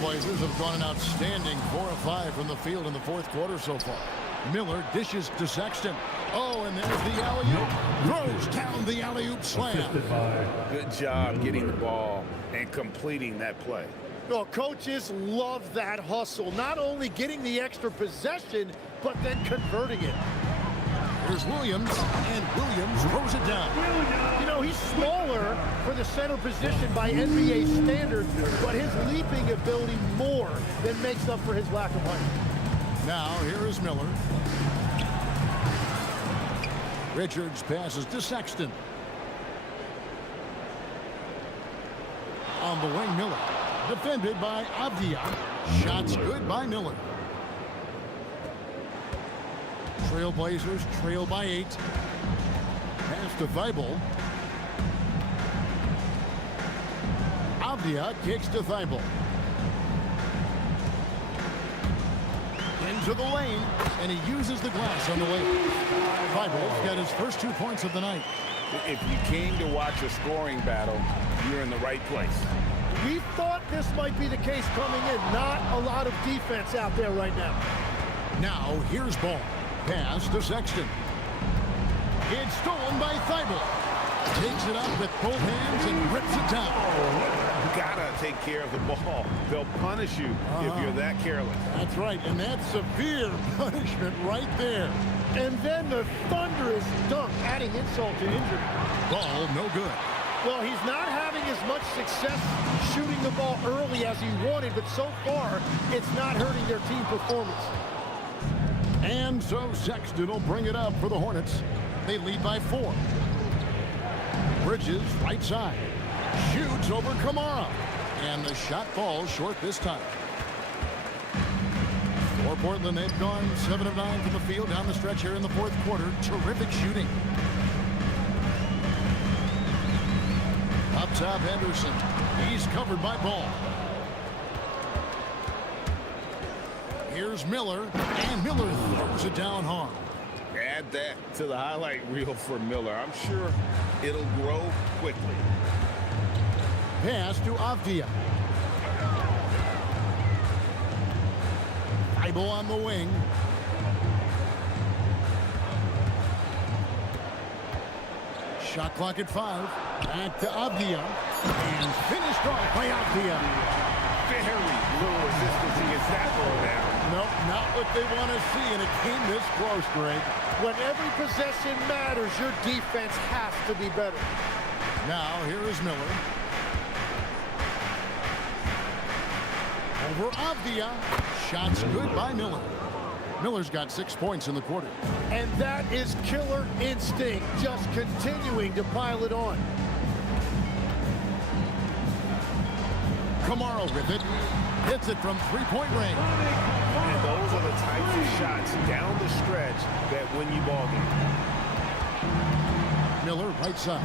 Trailblazers have gone an outstanding 4 of 5 from the field in the fourth quarter so far. Miller dishes to Sexton. Oh, and there's the alley-oop. Throws down the alley-oop slam. Good job getting the ball and completing that play. Well, coaches love that hustle. Not only getting the extra possession, but then converting it. Here's Williams, and Williams throws it down. You know, he's smaller for the center position by NBA standards, but his leaping ability more than makes up for his lack of height. Now, here is Miller. Richards passes to Sexton. On the wing, Miller. Defended by Avdia. Shots good by Miller. Trailblazers trail by 8. Pass to Thibault. Avdia kicks to Thibault. Into the lane, and he uses the glass on the way. Thibault's got his first 2 points of the night. If you came to watch a scoring battle, you're in the right place. We thought this might be the case coming in. Not a lot of defense out there right now. Now, here's ball. Pass to Sexton. It's stolen by Thibault. Takes it up with both hands and rips it down. You gotta take care of the ball. They'll punish you if you're that careless. That's right, and that's severe punishment right there. And then the thunderous dunk, adding insult to injury. Ball no good. Well, he's not having as much success shooting the ball early as he wanted, but so far, it's not hurting their team performance. And so Sexton will bring it up for the Hornets. They lead by 4. Bridges, right side. Shoots over Kamara. And the shot falls short this time. For Portland, they've gone 7 of 9 from the field down the stretch here in the fourth quarter. Terrific shooting. Up top, Henderson. He's covered by Ball. Here's Miller, and Miller throws it down hard. Add that to the highlight reel for Miller. I'm sure it'll grow quickly. Pass to Avdia. Thibault on the wing. Shot clock at 5. Back to Avdia. And finished off by Avdia. Very little resistance against that throw down. Nope, not what they want to see, and it came this close, Greg. When every possession matters, your defense has to be better. Now, here is Miller. Over Avdia. Shots good by Miller. Miller's got 6 points in the quarter. And that is killer instinct, just continuing to pile it on. Kamara with it. Hits it from three-point range. And those are the types of shots down the stretch that win you ball games. Miller, right side.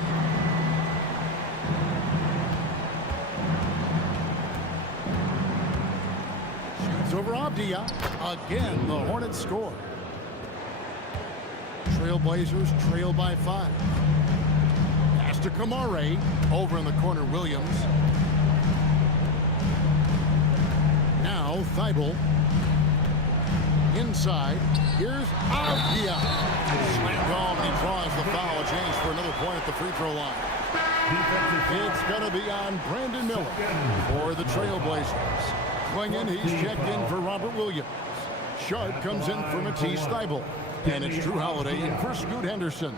Shoots over Avdia. Again, the Hornets score. Trailblazers trail by 5. Pass to Kamara. Over in the corner, Williams. Now, Thibault. Inside. Here's Avdia. Slammed home, and he draws the foul. James for another point at the free throw line. It's going to be on Brandon Miller for the Trailblazers. Swinging, he's checked in for Robert Williams. Sharp comes in for Matisse Thibault. And it's Drew Holiday in for Scoot Henderson.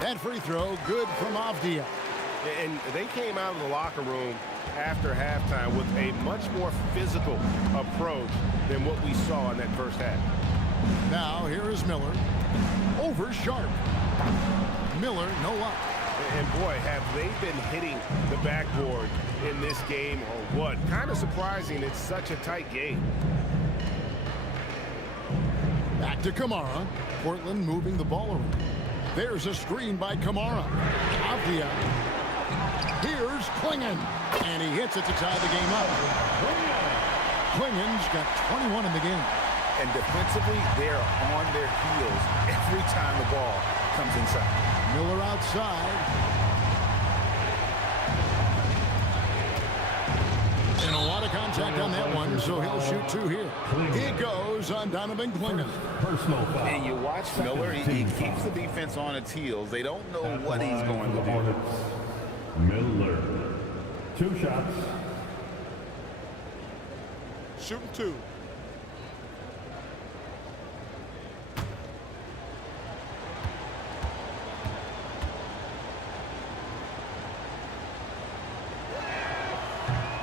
That free throw, good from Avdia. And they came out of the locker room after halftime with a much more physical approach than what we saw in that first half. Now, here is Miller. Over Sharp. Miller, no up. And boy, have they been hitting the backboard in this game or what? Kind of surprising it's such a tight game. Back to Kamara. Portland moving the ball around. There's a screen by Kamara. Avdia. Here's Klingon, and he hits it to tie the game up. Klingon's got 21 in the game. And defensively, they're on their heels every time the ball comes inside. Miller outside. And a lot of contact on that one, so he'll shoot 2 here. He goes on Donovan Klingon. Personal foul. And you watch Miller, he keeps the defense on its heels. They don't know what he's going to do. Miller. 2 shots. Shooting 2.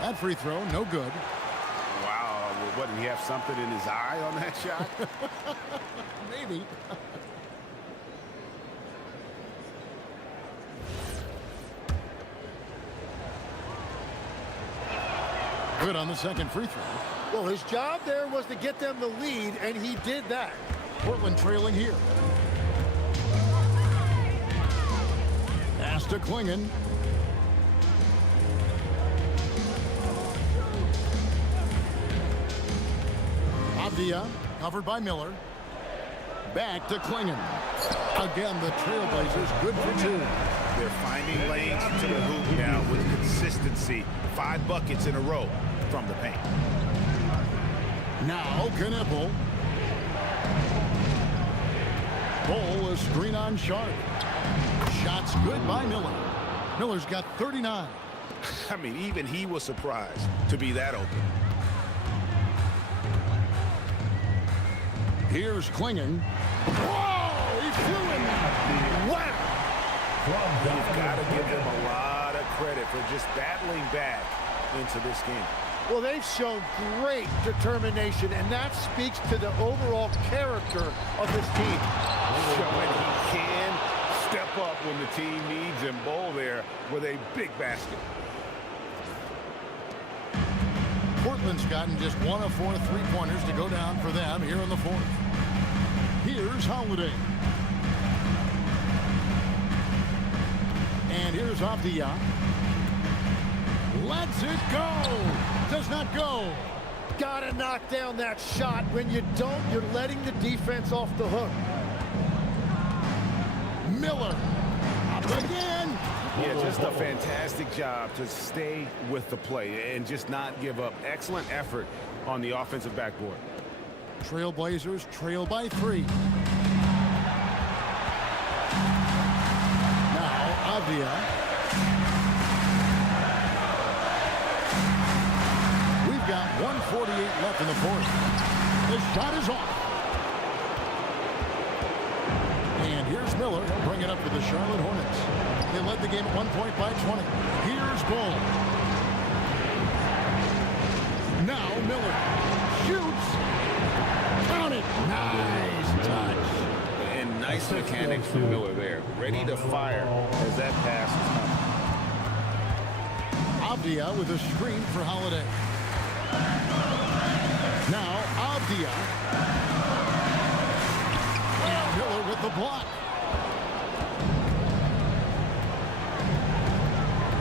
That free throw, no good. Wow, what, did he have something in his eye on that shot? Maybe. Good on the second free throw. Well, his job there was to get them the lead, and he did that. Portland trailing here. Pass to Klingon. Abdia, covered by Miller. Back to Klingon. Again, the Trailblazers good for 2. They're finding lanes to the hoop now with consistency. 5 buckets in a row from the paint. Now Knippel. Bull a screen on Sharp. Shots good by Miller. Miller's got 39. I mean, even he was surprised to be that open. Here's Klingon. Whoa! He flew in there. Wow! You've got to give them a lot of credit for just battling back into this game. Well, they've shown great determination, and that speaks to the overall character of this team. Showing he can step up when the team needs him. Bowl there with a big basket. Portland's gotten just 1 of 4 3-pointers to go down for them here in the 4th. Here's Holiday. And here's Avdia. Lets it go. Does not go. Gotta knock down that shot. When you don't, you're letting the defense off the hook. Miller. Up again. Yeah, just a fantastic job to stay with the play and just not give up. Excellent effort on the offensive backboard. Trailblazers trail by 3. Now Avdia. We've got 1:48 left in the 4th. The shot is off. And here's Miller. He'll bring it up for the Charlotte Hornets. They led the game at 1 point by 20. Here's Bull. Now Miller shoots. Count it. Nice touch. And nice mechanics from Miller there. Ready to fire as that pass is coming. Avdia with a screen for Holiday. Now Avdia. And Miller with the block.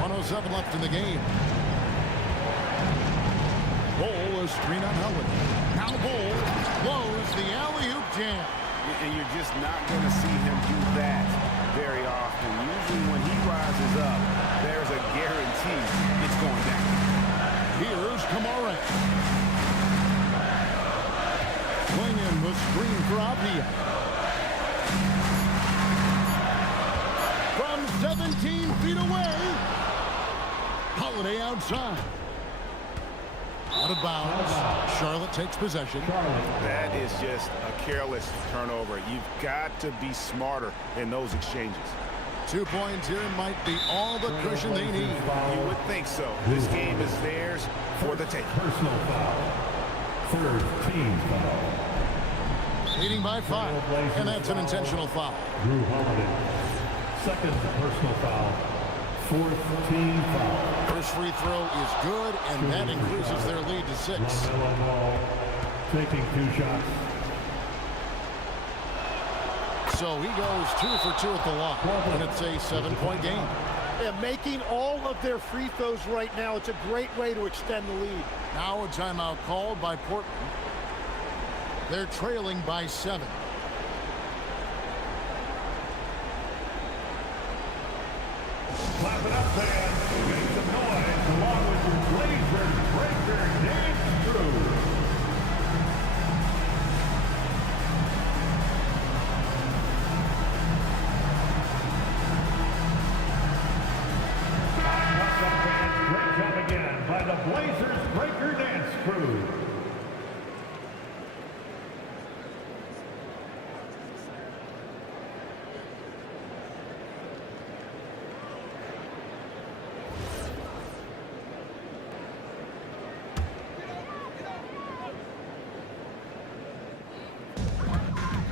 1:07 left in the game. Bull a screen on Howard. Now Bull blows the alley-oop jam. And you're just not going to see him do that very often. Usually when he rises up, there's a guarantee it's going down. Here's Kamara. Klingon the screen for Avdia. From 17 feet away. Holiday outside. Out of bounds. Charlotte takes possession. That is just a careless turnover. You've got to be smarter in those exchanges. 2 points here might be all the cushion they need. You would think so. This game is theirs for the taking. Personal foul. 3rd team foul. Leading by 5. And that's an intentional foul. Drew Holiday. 2nd personal foul. 4th team foul. First free throw is good, and that increases their lead to 6. LaMelo Ball taking 2 shots. So he goes 2 for 2 at the line, and it's a 7-point game. Yeah, making all of their free throws right now, it's a great way to extend the lead. Now a timeout called by Portland. They're trailing by 7. Clap it up, fans. Make some noise along with your Blazers Breaker Dance Crew. What's up, fans? Great job again by the Blazers Breaker Dance Crew.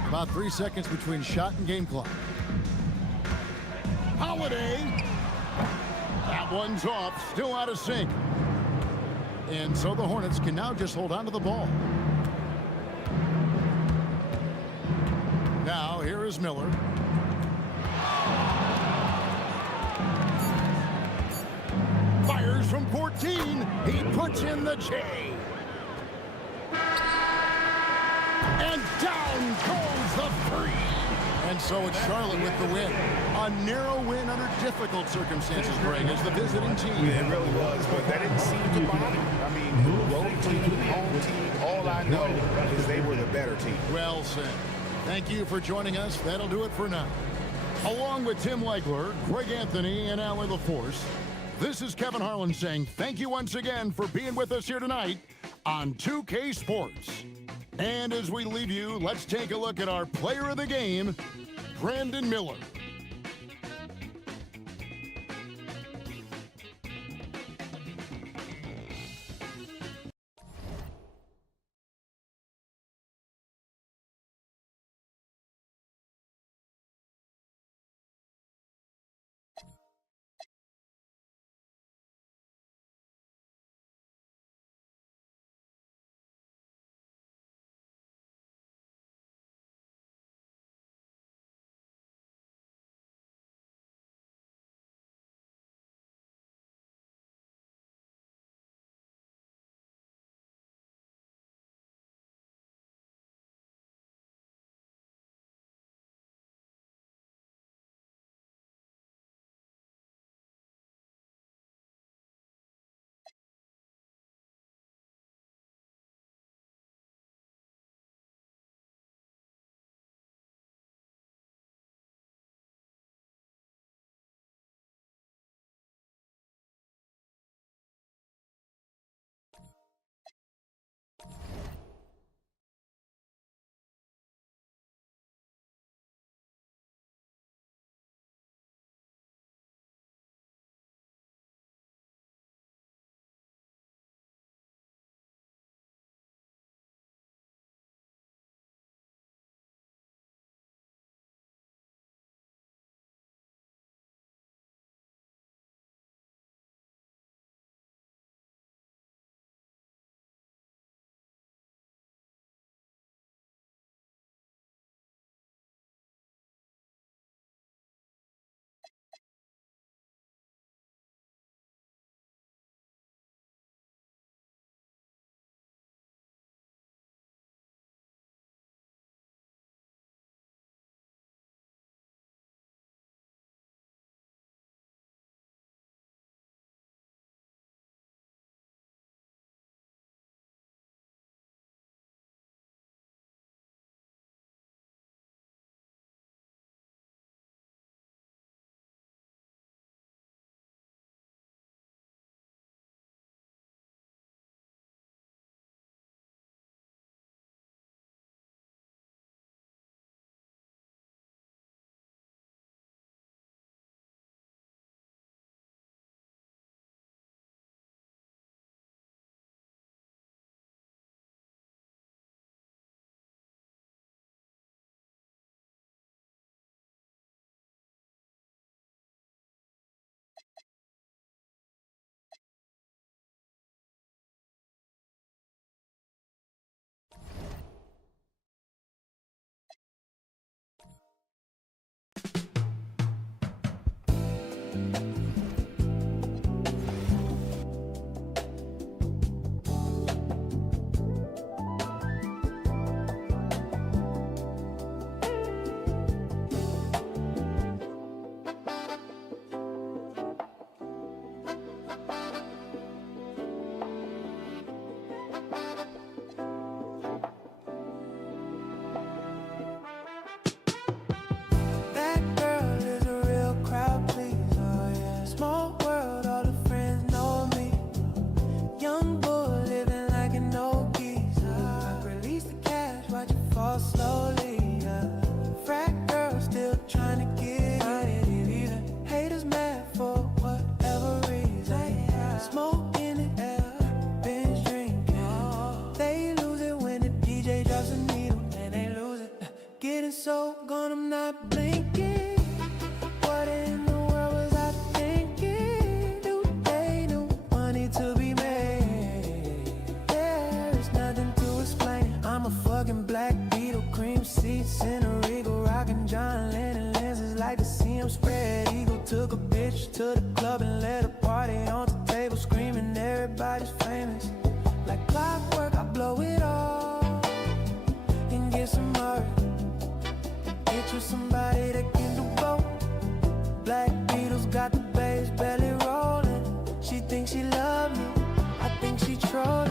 About 3 seconds between shot and game clock. Holiday. That one's off, still out of sync. And so the Hornets can now just hold on to the ball. Now here is Miller. Fires from 14. He puts in the J. And down goes the three. And so it's Charlotte with the win. A narrow win under difficult circumstances, Greg, as the visiting team. Yeah, it really was, but that didn't seem to bother them. I mean, road team, home team, all I know is they were the better team. Well said. Thank you for joining us. That'll do it for now. Along with Tim Legler, Greg Anthony, and Allie LaForce, this is Kevin Harlan saying thank you once again for being with us here tonight on 2K Sports. And as we leave you, let's take a look at our player of the game, Brandon Miller. Spread eagle, took a bitch to the club and let a party on the table, screaming everybody's famous. Like clockwork, I blow it all and get some more. Get you somebody that can do both. Black Beatles got the bass belly rolling. She thinks she love me, I think she trolling.